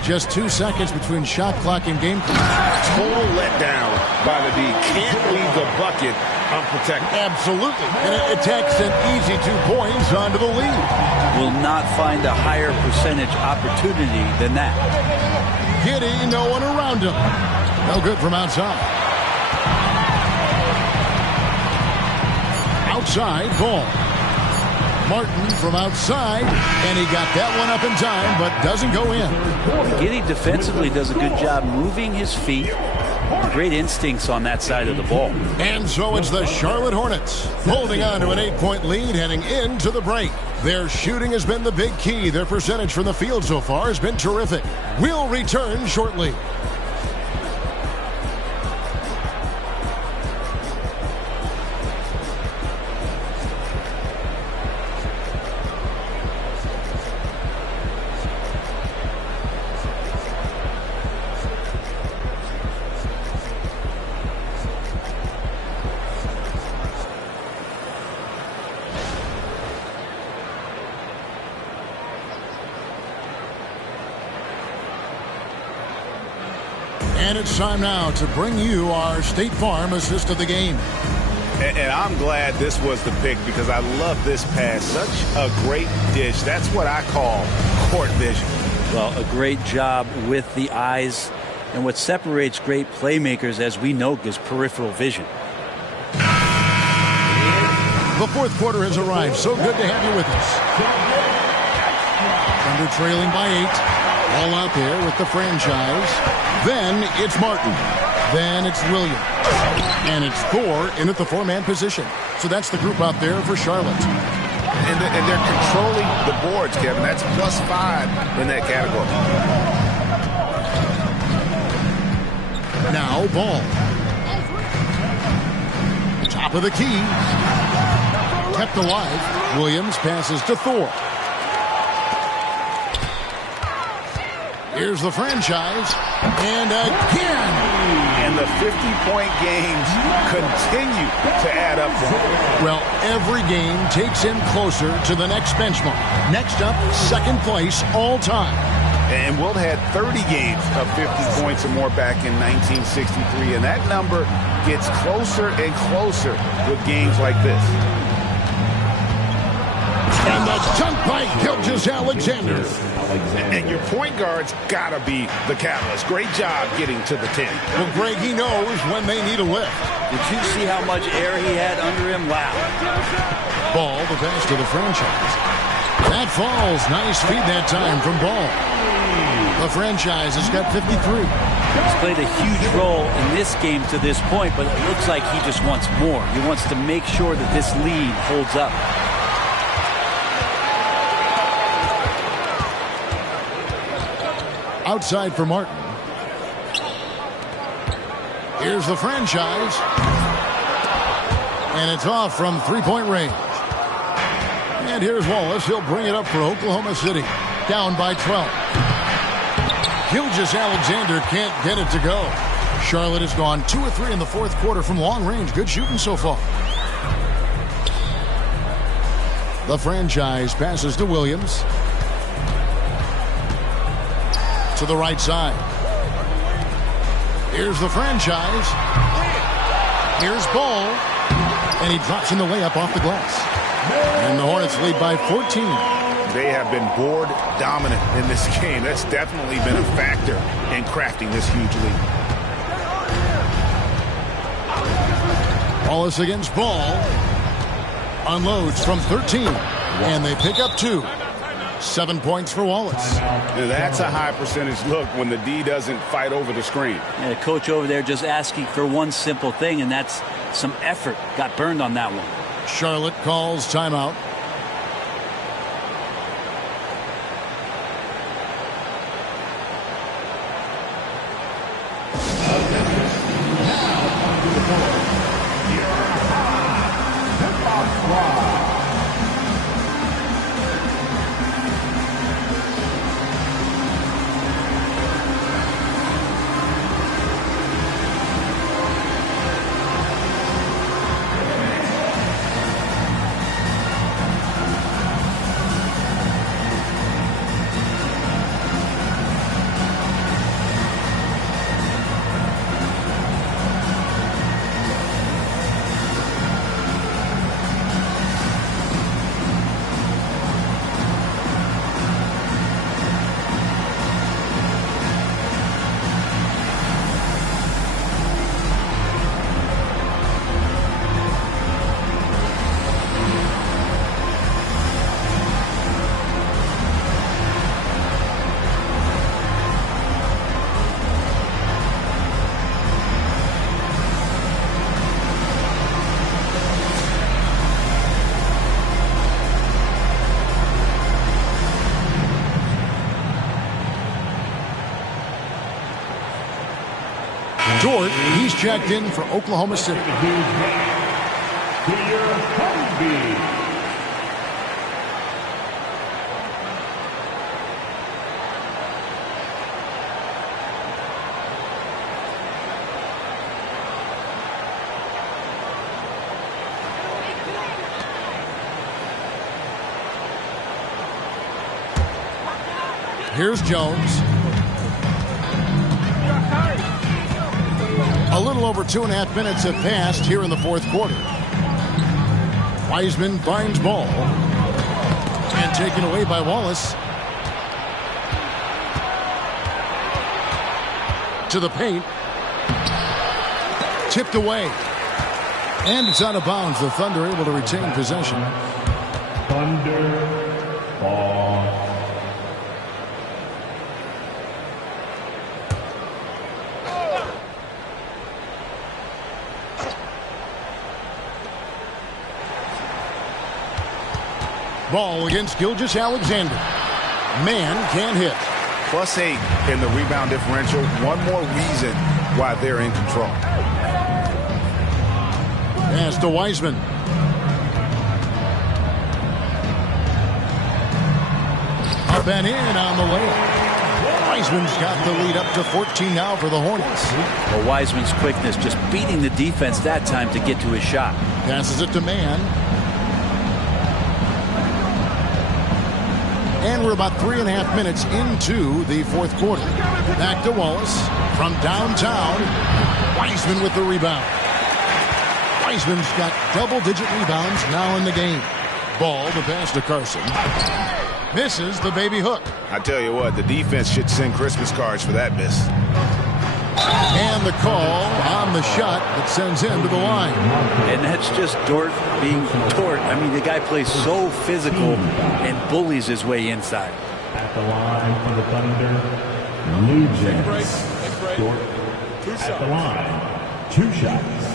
Just 2 seconds between shot clock and game clock. Total letdown by the D. Can't leave the bucket unprotected. Absolutely. And it takes an easy 2 points onto the lead. Will not find a higher percentage opportunity than that. Giddy, no one around him. No good from outside. Outside, Ball. Martin from outside, and he got that one up in time, but doesn't go in. Giddy defensively does a good job moving his feet. Great instincts on that side of the ball. And so it's the Charlotte Hornets holding on to an 8-point lead heading into the break. Their shooting has been the big key. Their percentage from the field so far has been terrific. We'll return shortly. And it's time now to bring you our State Farm assist of the game. And I'm glad this was the pick because I love this pass. Such a great dish. That's what I call court vision. Well, a great job with the eyes. And what separates great playmakers, as we know, is peripheral vision. The fourth quarter has arrived. So good to have you with us. Thunder trailing by 8. All out there with the franchise. Then it's Martin. Then it's Williams. And it's Thor in at the 4-man position. So that's the group out there for Charlotte. And they're controlling the boards, Kevin. That's +5 in that category. Now Ball. Top of the key. Kept alive. Williams passes to Thor. Here's the franchise. And again. And the 50-point games continue to add up. Well, every game takes him closer to the next benchmark. Next up, second place all time. And Wilt had 30 games of 50 points or more back in 1963. And that number gets closer and closer with games like this. And the dunk by Gilgeous-Alexander. And your point guard's got to be the catalyst. Great job getting to the 10. Well, Greg, he knows when they need a lift. Did you see how much air he had under him? Wow. Ball, the pass to the franchise. That falls. Nice feed that time from Ball. The franchise has got 53. He's played a huge role in this game to this point, but it looks like he just wants more. He wants to make sure that this lead holds up. Outside for Martin. Here's the franchise. And it's off from 3-point range. And here's Wallace. He'll bring it up for Oklahoma City. Down by 12. Gilgeous-Alexander can't get it to go. Charlotte has gone 2 of 3 in the fourth quarter from long range. Good shooting so far. The franchise passes to Williams. To the right side. Here's the franchise. Here's Ball. And he drops in the layup off the glass. And the Hornets lead by 14. They have been board dominant in this game. That's definitely been a factor in crafting this huge lead. Wallace against Ball. Unloads from 13. And they pick up 2. 7 points for Wallace. That's a high percentage look when the D doesn't fight over the screen. And the coach over there just asking for one simple thing, and that's some effort. Got burned on that one. Charlotte calls timeout. Dort, he's checked in for Oklahoma City. Here's Jones. A little over 2.5 minutes have passed here in the fourth quarter. Wiseman finds ball. And taken away by Wallace. To the paint. Tipped away. And it's out of bounds. The Thunder able to retain possession. Thunder ball. Ball against Gilgeous-Alexander. Man can't hit. +8 in the rebound differential. One more reason why they're in control. Pass to Wiseman. Up and in on the layup. Wiseman's got the lead up to 14 now for the Hornets. Well, Wiseman's quickness just beating the defense that time to get to his shot. Passes it to Man. And we're about 3.5 minutes into the fourth quarter. Back to Wallace from downtown. Wiseman with the rebound. Wiseman's got double-digit rebounds now in the game. Ball, the pass to Carson. Misses the baby hook. I tell you what, the defense should send Christmas cards for that miss. And the call on the shot that sends him to the line. And that's just Dort being Dort. I mean, the guy plays so physical and bullies his way inside. At the line for the Thunder, Blue Jays. Dort at the line. 2 shots.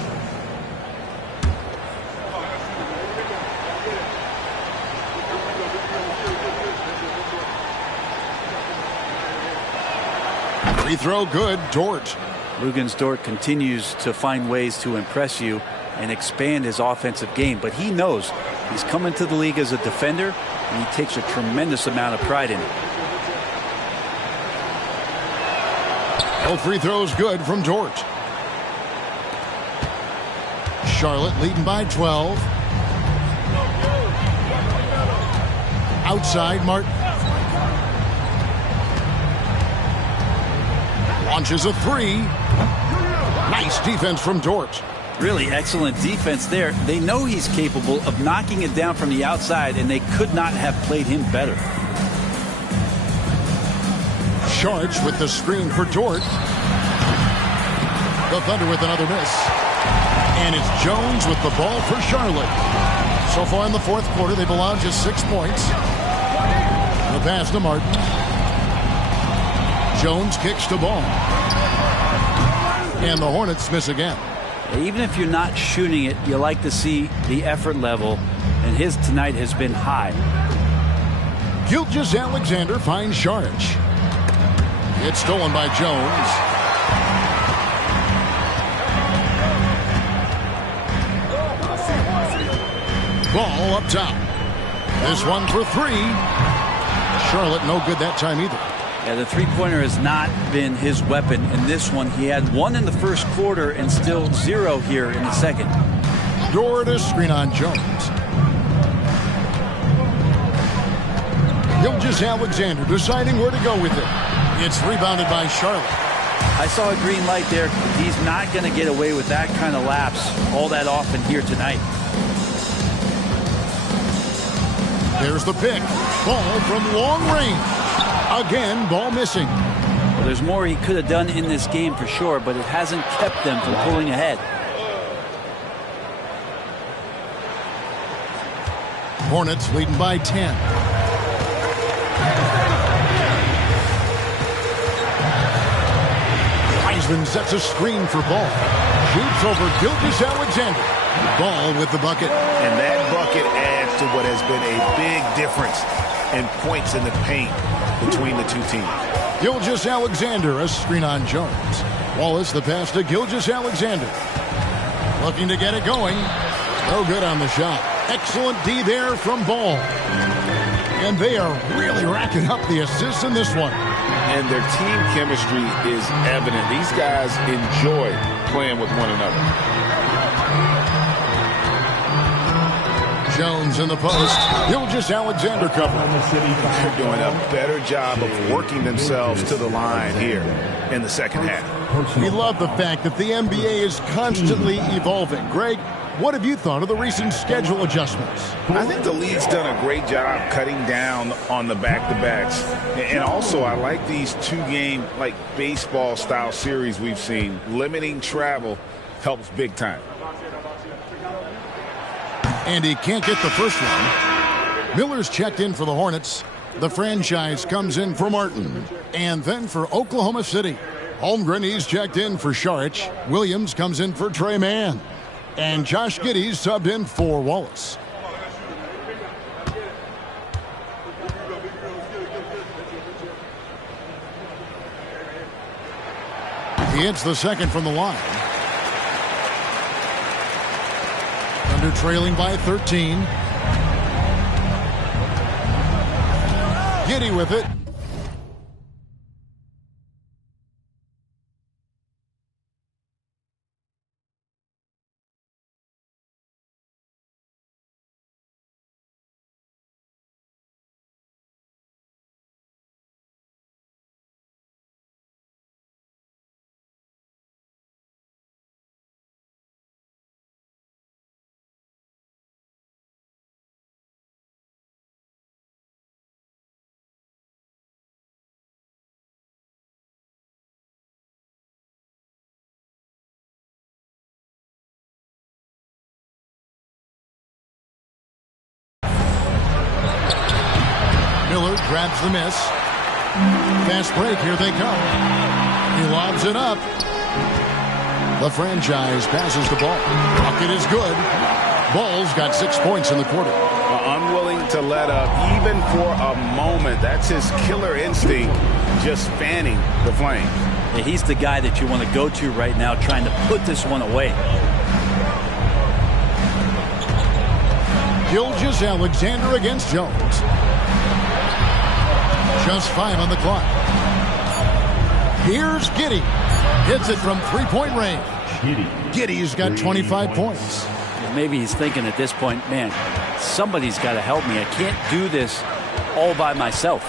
Free throw good, Dort. Luguentz Dort continues to find ways to impress you and expand his offensive game, but he knows he's coming to the league as a defender, and he takes a tremendous amount of pride in it. Both free throws good from Dort. Charlotte leading by 12. Outside Martin. Launches a 3. Nice defense from Dort. Really excellent defense there. They know he's capable of knocking it down from the outside, and they could not have played him better. Sharch with the screen for Dort. The Thunder with another miss. And it's Jones with the ball for Charlotte. So far in the fourth quarter, they've allowed just 6 points. The pass to Martin. Jones kicks the ball. And the Hornets miss again. Even if you're not shooting it, you like to see the effort level, and his tonight has been high. Gilgeous-Alexander finds Sharch. It's stolen by Jones. Ball up top. This one for three. Charlotte no good that time either. Yeah, the three-pointer has not been his weapon in this one. He had one in the first quarter and still 0 here in the second. Door to screen on Jones. Gilgeous-Alexander deciding where to go with it. It's rebounded by Charlotte. I saw a green light there. He's not going to get away with that kind of lapse all that often here tonight. There's the pick. Ball from long range. Again, ball missing. Well, there's more he could have done in this game for sure, but it hasn't kept them from pulling ahead. Hornets leading by 10. Wiseman sets a screen for Ball. Shoots over Gilgeous-Alexander. Ball with the bucket. And that bucket adds to what has been a big difference in points in the paint between the two teams. Gilgeous-Alexander, a screen on Jones. Wallace the pass to Gilgeous-Alexander. Looking to get it going. No good on the shot. Excellent D there from Ball. And they are really racking up the assists in this one. And their team chemistry is evident. These guys enjoy playing with one another. Jones in the post. Gilgeous-Alexander covering. They're doing a better job of working themselves to the line here in the second half. We love the fact that the NBA is constantly evolving. Greg, what have you thought of the recent schedule adjustments? I think the league's done a great job cutting down on the back-to-backs. And also, I like these two-game, like baseball-style series we've seen. Limiting travel helps big time. And he can't get the first one. Miller's checked in for the Hornets. The franchise comes in for Martin. And then for Oklahoma City. Holmgren, he's checked in for Saric. Williams comes in for Trey Mann. And Josh Giddey's subbed in for Wallace. He hits the second from the line. Under trailing by 13. Giddey with it. Miller grabs the miss. Fast break, here they come. He lobs it up. The franchise passes the ball. Bucket is good. Ball's got 6 points in the quarter. Unwilling to let up even for a moment. That's his killer instinct, just fanning the flame. Yeah, he's the guy that you want to go to right now, trying to put this one away. Gilgeous-Alexander against Jones. Just 5 on the clock. Here's Giddey. Hits it from three-point range. Giddey's got 25 points. Maybe he's thinking at this point, man, somebody's got to help me. I can't do this all by myself.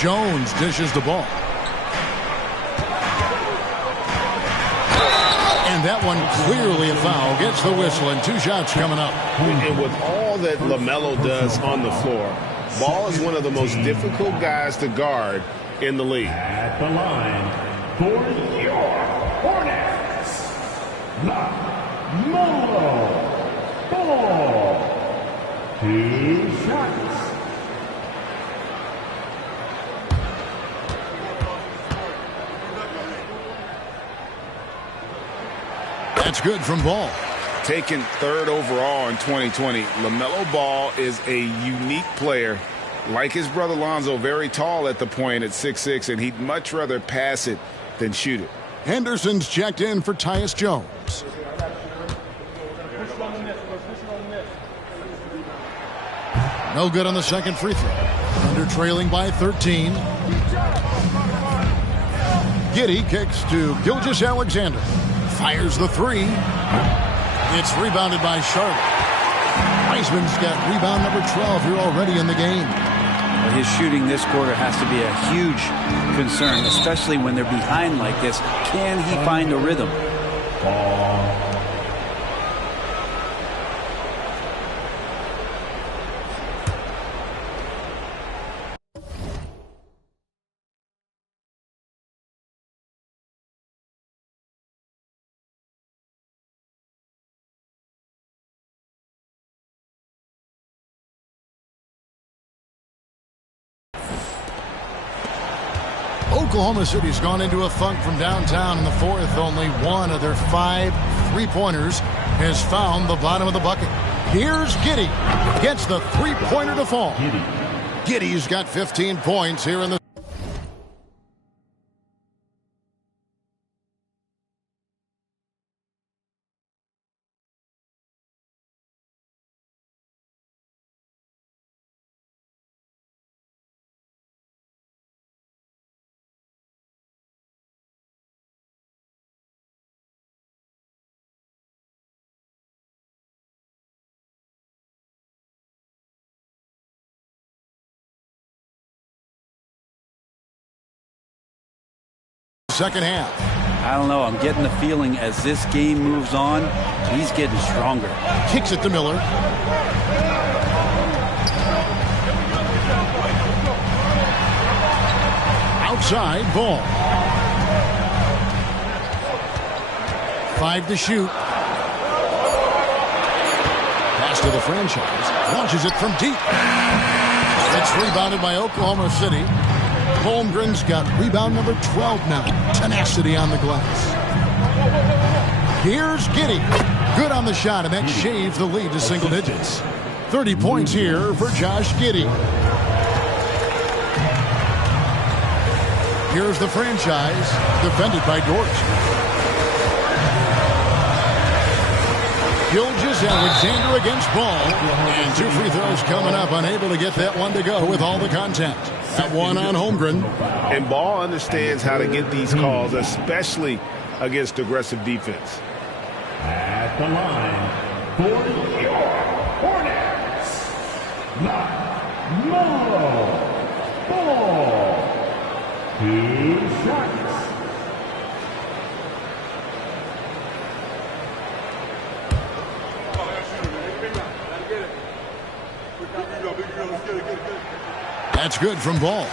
Jones dishes the ball. And that one clearly a foul. Gets the whistle and 2 shots coming up. And with all that LaMelo does on the floor, Ball is one of the most difficult guys to guard in the league. At the line for your Hornets, LaMelo Ball. 2 shots. That's good from Ball. Taken 3rd overall in 2020, LaMelo Ball is a unique player. Like his brother Lonzo, very tall at the point at 6'6", and he'd much rather pass it than shoot it. Henderson's checked in for Tyus Jones. No good on the second free throw. Thunder trailing by 13. Giddey kicks to Gilgeous-Alexander. Fires the three. It's rebounded by Charlotte. Wiseman's got rebound number 12 here already in the game. Well, his shooting this quarter has to be a huge concern, especially when they're behind like this. Can he find a rhythm? Oklahoma City's gone into a funk from downtown in the fourth. Only one of their 5 3-pointers has found the bottom of the bucket. Here's Giddey. Gets the 3-pointer to fall. Giddey's got 15 points here in the second half. I don't know. I'm getting the feeling as this game moves on, he's getting stronger. Kicks it to Miller. Outside ball. 5 to shoot. Pass to the franchise. Launches it from deep. It's rebounded by Oklahoma City. Holmgren's got rebound number 12 now. Tenacity on the glass. Here's Giddey. Good on the shot, and that shaves the lead to single digits. 30 points here for Josh Giddey. Here's the franchise, defended by Dort. Gilgeous-Alexander against Ball. And 2 free throws coming up, unable to get that one to go with all the contact. That one on Holmgren. And Ball understands how to get these calls, especially against aggressive defense. At the line for your Hornets, LaMelo Ball. 2 shots. That's good from Ball.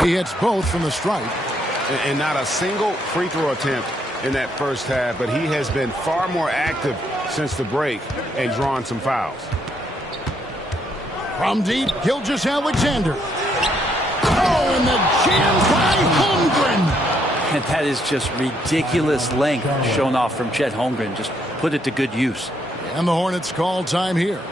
He hits both from the stripe. And not a single free throw attempt in that first half, but he has been far more active since the break and drawn some fouls. From deep, Gilgeous-Alexander. Oh, and the jam by Holmgren. And that is just ridiculous length shown off from Chet Holmgren. Just put it to good use. And the Hornets call time here.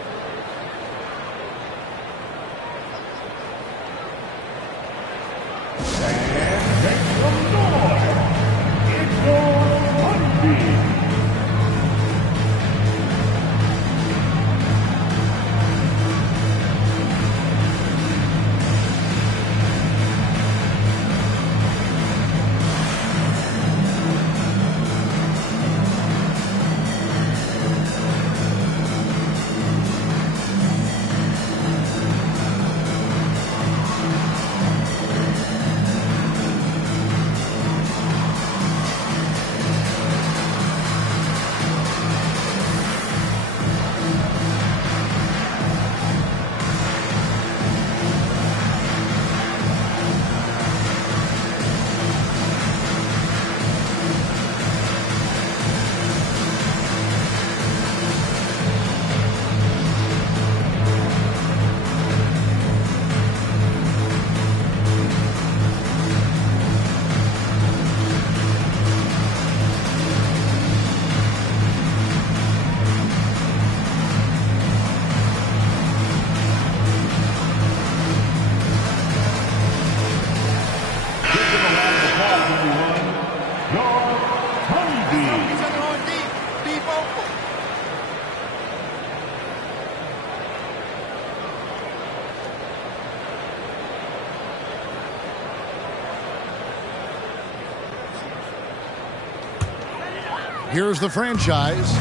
Here's the franchise.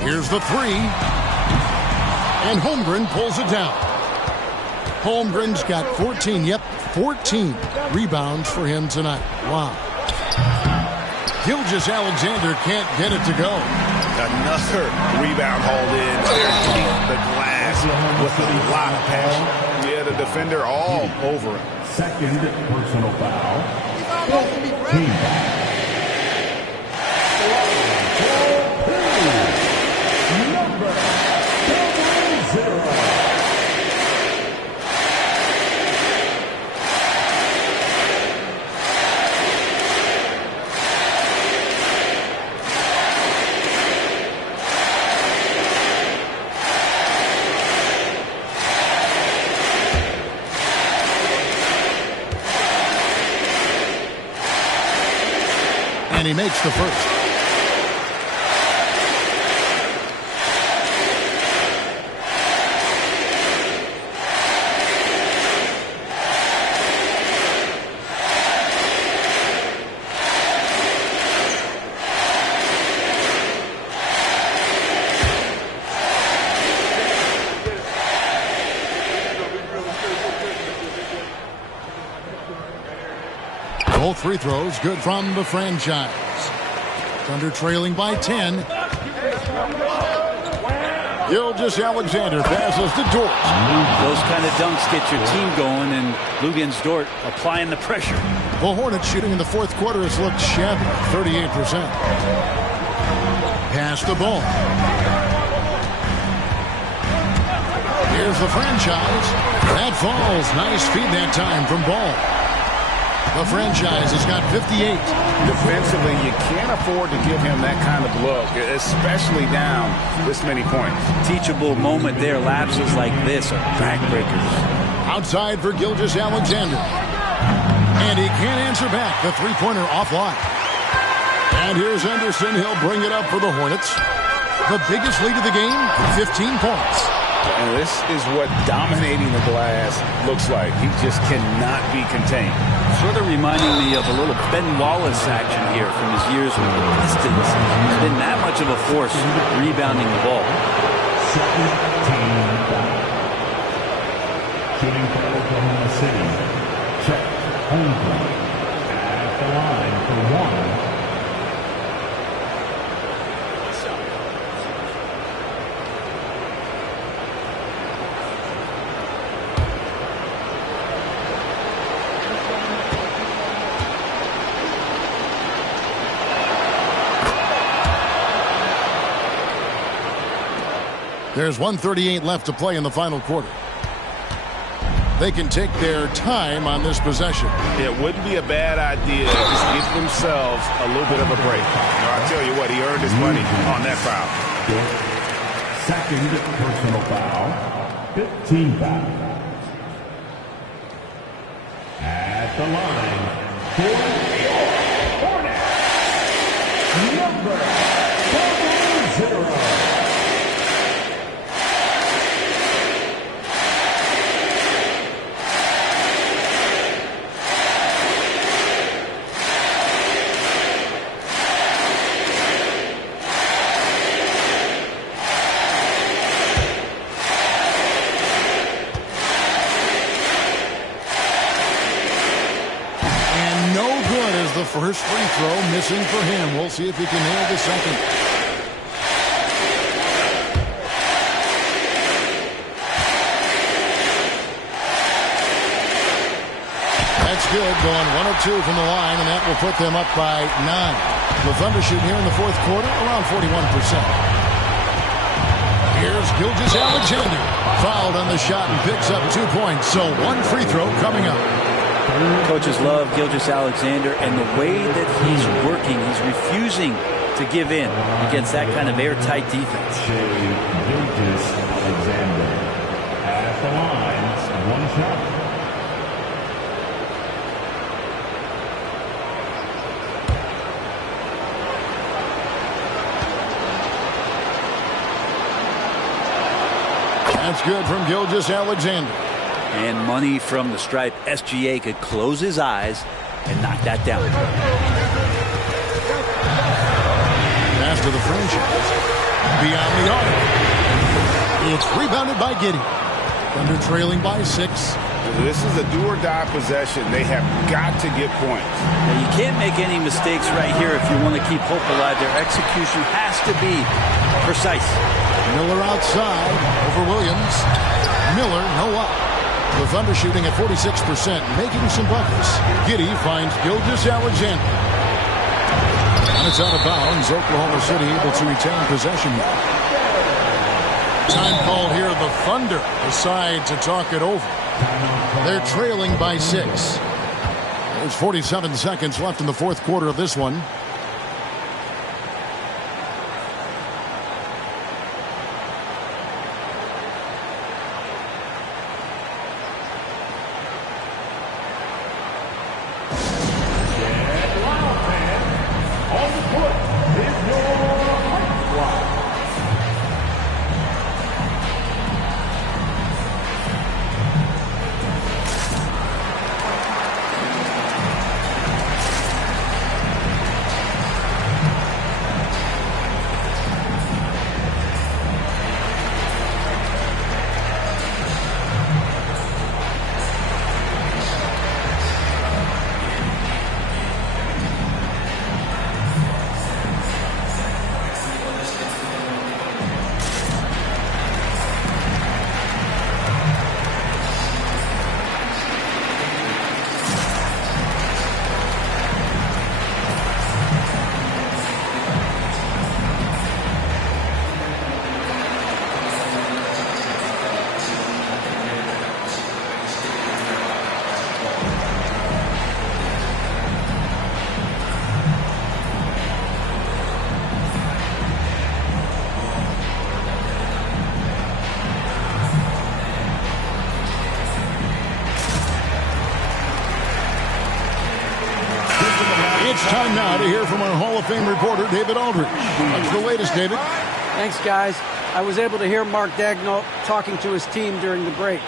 Here's the three. And Holmgren pulls it down. Holmgren's got 14 rebounds for him tonight. Wow. Gilgeous-Alexander can't get it to go. Another rebound hauled in. They're hitting the glass with a lot of passion. Yeah, the defender all over him. Second personal foul. Team foul. Number 0. And he makes the first. Both free throws good from the franchise. Thunder trailing by 10. Gilgeous-Alexander passes to Dort. Those kind of dunks get your team going, and Lugens Dort applying the pressure. The Hornets shooting in the fourth quarter has looked shabby, 38%. Pass the ball. Here's the franchise. That falls. Nice feed that time from Ball. The franchise has got 58. Defensively, you can't afford to give him that kind of look, especially down this many points. Teachable moment there. Lapses like this are backbreakers. Outside for Gilgeous-Alexander. And he can't answer back. The three-pointer offline. And here's Anderson. He'll bring it up for the Hornets. The biggest lead of the game, 15 points. And this is what dominating the glass looks like. He just cannot be contained. Sort of reminding me of a little Ben Wallace action here from his years with the Pistons. He's been that much of a force rebounding the ball. Second team foul. Shooting for Oklahoma City. Chet Holmgren at the line for one. There's 1:38 left to play in the final quarter. They can take their time on this possession. It wouldn't be a bad idea to just give themselves a little bit of a break. I'll tell you what, he earned his money on that foul. Second personal foul. 15 foul. At the line for the Hornets. Number 0. First free throw missing for him. We'll see if he can nail the second. That's good. Going 1 of 2 from the line, and that will put them up by 9. The Thunder shooting here in the fourth quarter around 41%. Here's Gilgeous-Alexander. Fouled on the shot and picks up 2 points. So one free throw coming up. Coaches love Gilgeous-Alexander and the way that he's working. He's refusing to give in against that kind of airtight defense. Gilgeous-Alexander at the line, 1 shot. That's good from Gilgeous-Alexander. And money from the stripe. SGA could close his eyes and knock that down. Pass to the franchise. Beyond the arc. It's rebounded by Giddey. Thunder trailing by 6. This is a do-or-die possession. They have got to get points. Now, you can't make any mistakes right here if you want to keep hope alive. Their execution has to be precise. Miller outside over Williams. Miller, no up. The Thunder shooting at 46%, making some buckets. Giddey finds Gilgeous-Alexander. And it's out of bounds. Oklahoma City able to retain possession. Time call here. The Thunder decide to talk it over. They're trailing by 6. There's 47 seconds left in the fourth quarter of this one. It's time now to hear from our Hall of Fame reporter, David Aldridge. What's the latest, David? Thanks, guys. I was able to hear Mark Daigneault talking to his team during the break.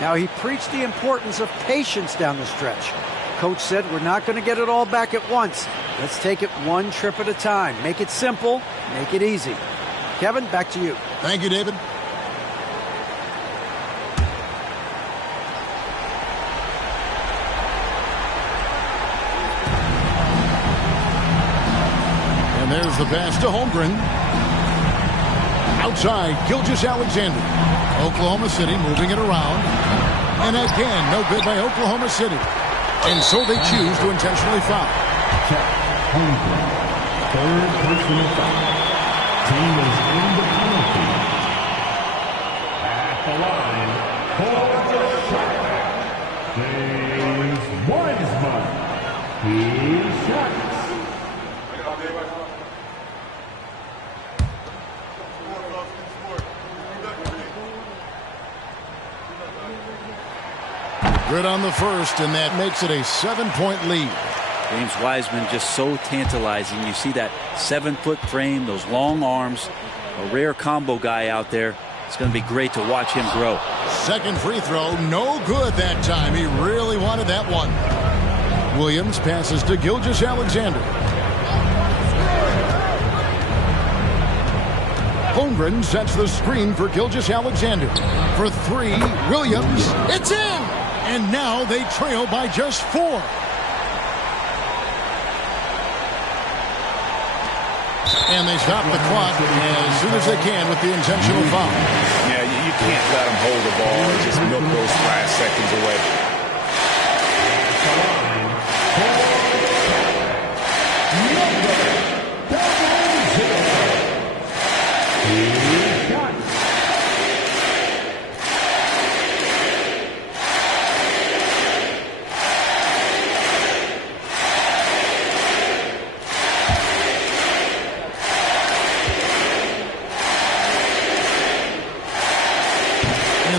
Now, he preached the importance of patience down the stretch. Coach said, we're not going to get it all back at once. Let's take it one trip at a time. Make it simple, make it easy. Kevin, back to you. Thank you, David. And there's the pass to Holmgren. Outside, Gilgeous-Alexander. Oklahoma City moving it around. And again, no good by Oklahoma City. And so they choose to intentionally foul. Holmgren, third personal foul. Team is in the penalty. At the line, for the shot. James Wiseman. He shots. Good on the first, and that makes it a 7-point lead. James Wiseman just so tantalizing. You see that 7-foot frame, those long arms, a rare combo guy out there. It's going to be great to watch him grow. Second free throw, no good that time. He really wanted that one. Williams passes to Gilgeous-Alexander. Holmgren sets the screen for Gilgeous-Alexander. For three, Williams, it's in! And now they trail by just 4. And they stop the clock as soon as they can with the intentional foul. Yeah, you can't let them hold the ball and just milk those 5 seconds away.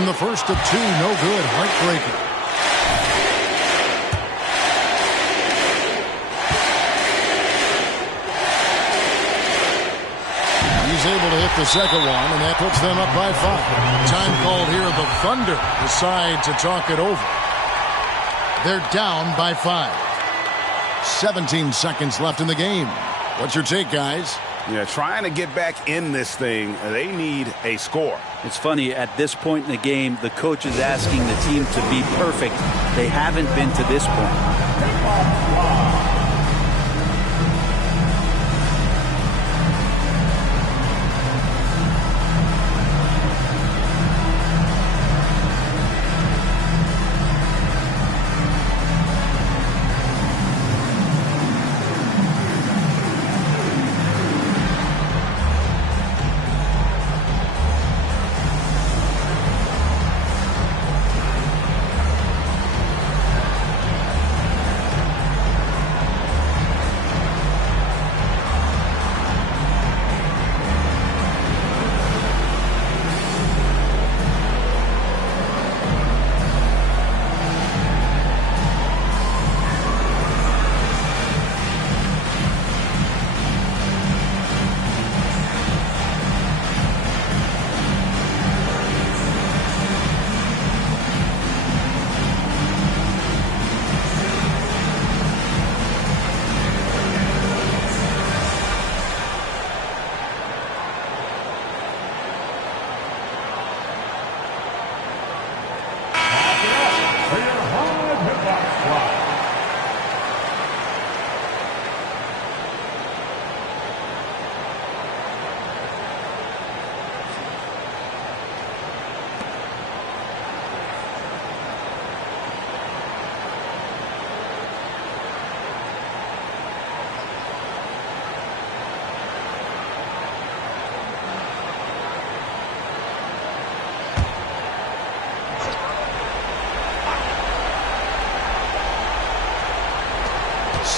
The first of 2, no good, heartbreaking. He's able to hit with the second one, and that puts them up by 5. Time called here. The Thunder decide to talk it over. They're down by 5. 17 seconds left in the game. What's your take, guys? Yeah, trying to get back in this thing, they need a score. It's funny, at this point in the game, the coach is asking the team to be perfect. They haven't been to this point.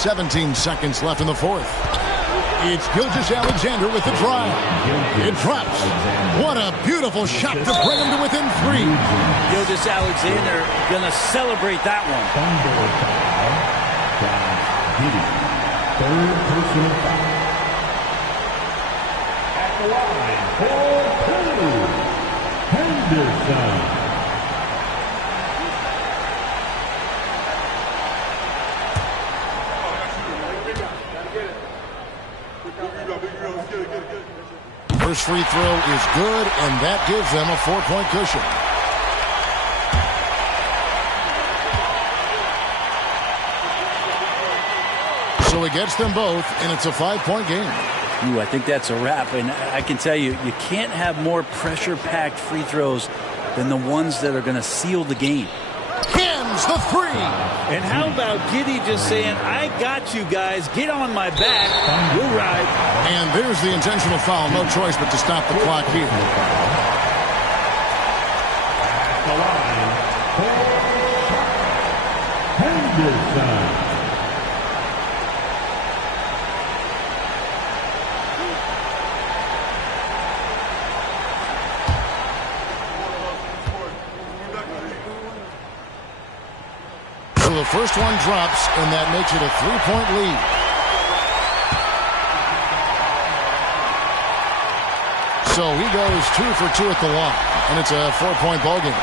.17 seconds left in the fourth. It's Gilgeous-Alexander with the drive. It drops. What a beautiful shot to bring him to within 3. Gilgeous-Alexander going to celebrate that one. Third personal foul. At the line for 2, Henderson. First free throw is good, and that gives them a 4-point cushion. So it gets them both, and it's a 5-point game. Ooh, I think that's a wrap, and I can tell you, you can't have more pressure-packed free throws than the ones that are going to seal the game. Hams the 3. And how about Giddy just saying, I got you guys, get on my back, we'll ride. And there's the intentional foul. No choice but to stop the clock here. At the line for Henderson. The first one drops, and that makes it a 3-point lead. So he goes 2 for 2 at the line, and it's a 4-point ball game.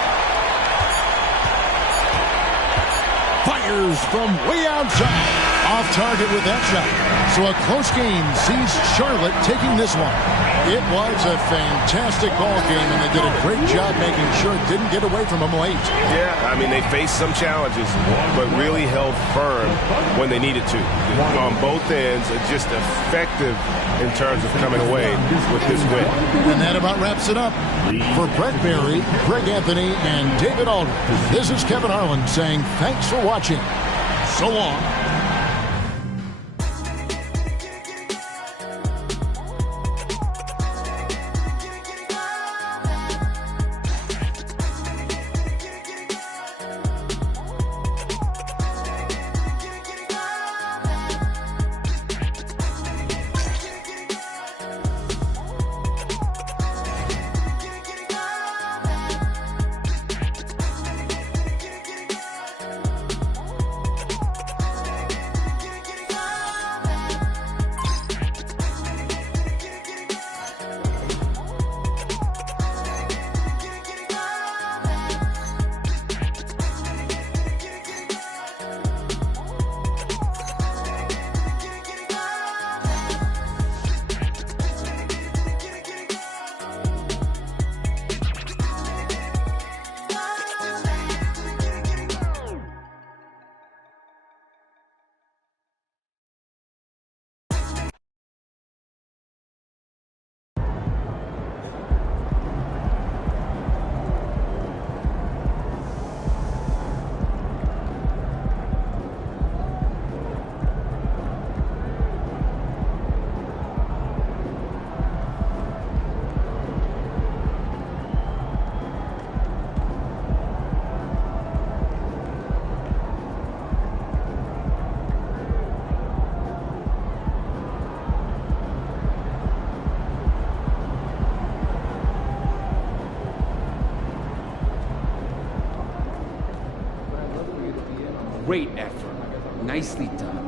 Fires from way outside. Off target with that shot. So a close game sees Charlotte taking this one. It was a fantastic ball game, and they did a great job making sure it didn't get away from them late. Yeah, I mean, they faced some challenges, but really held firm when they needed to. On both ends, just effective in terms of coming away with this win. And that about wraps it up. For Brent Barry, Greg Anthony, and David Aldridge, this is Kevin Harlan saying thanks for watching. So long. Great effort. Nicely done.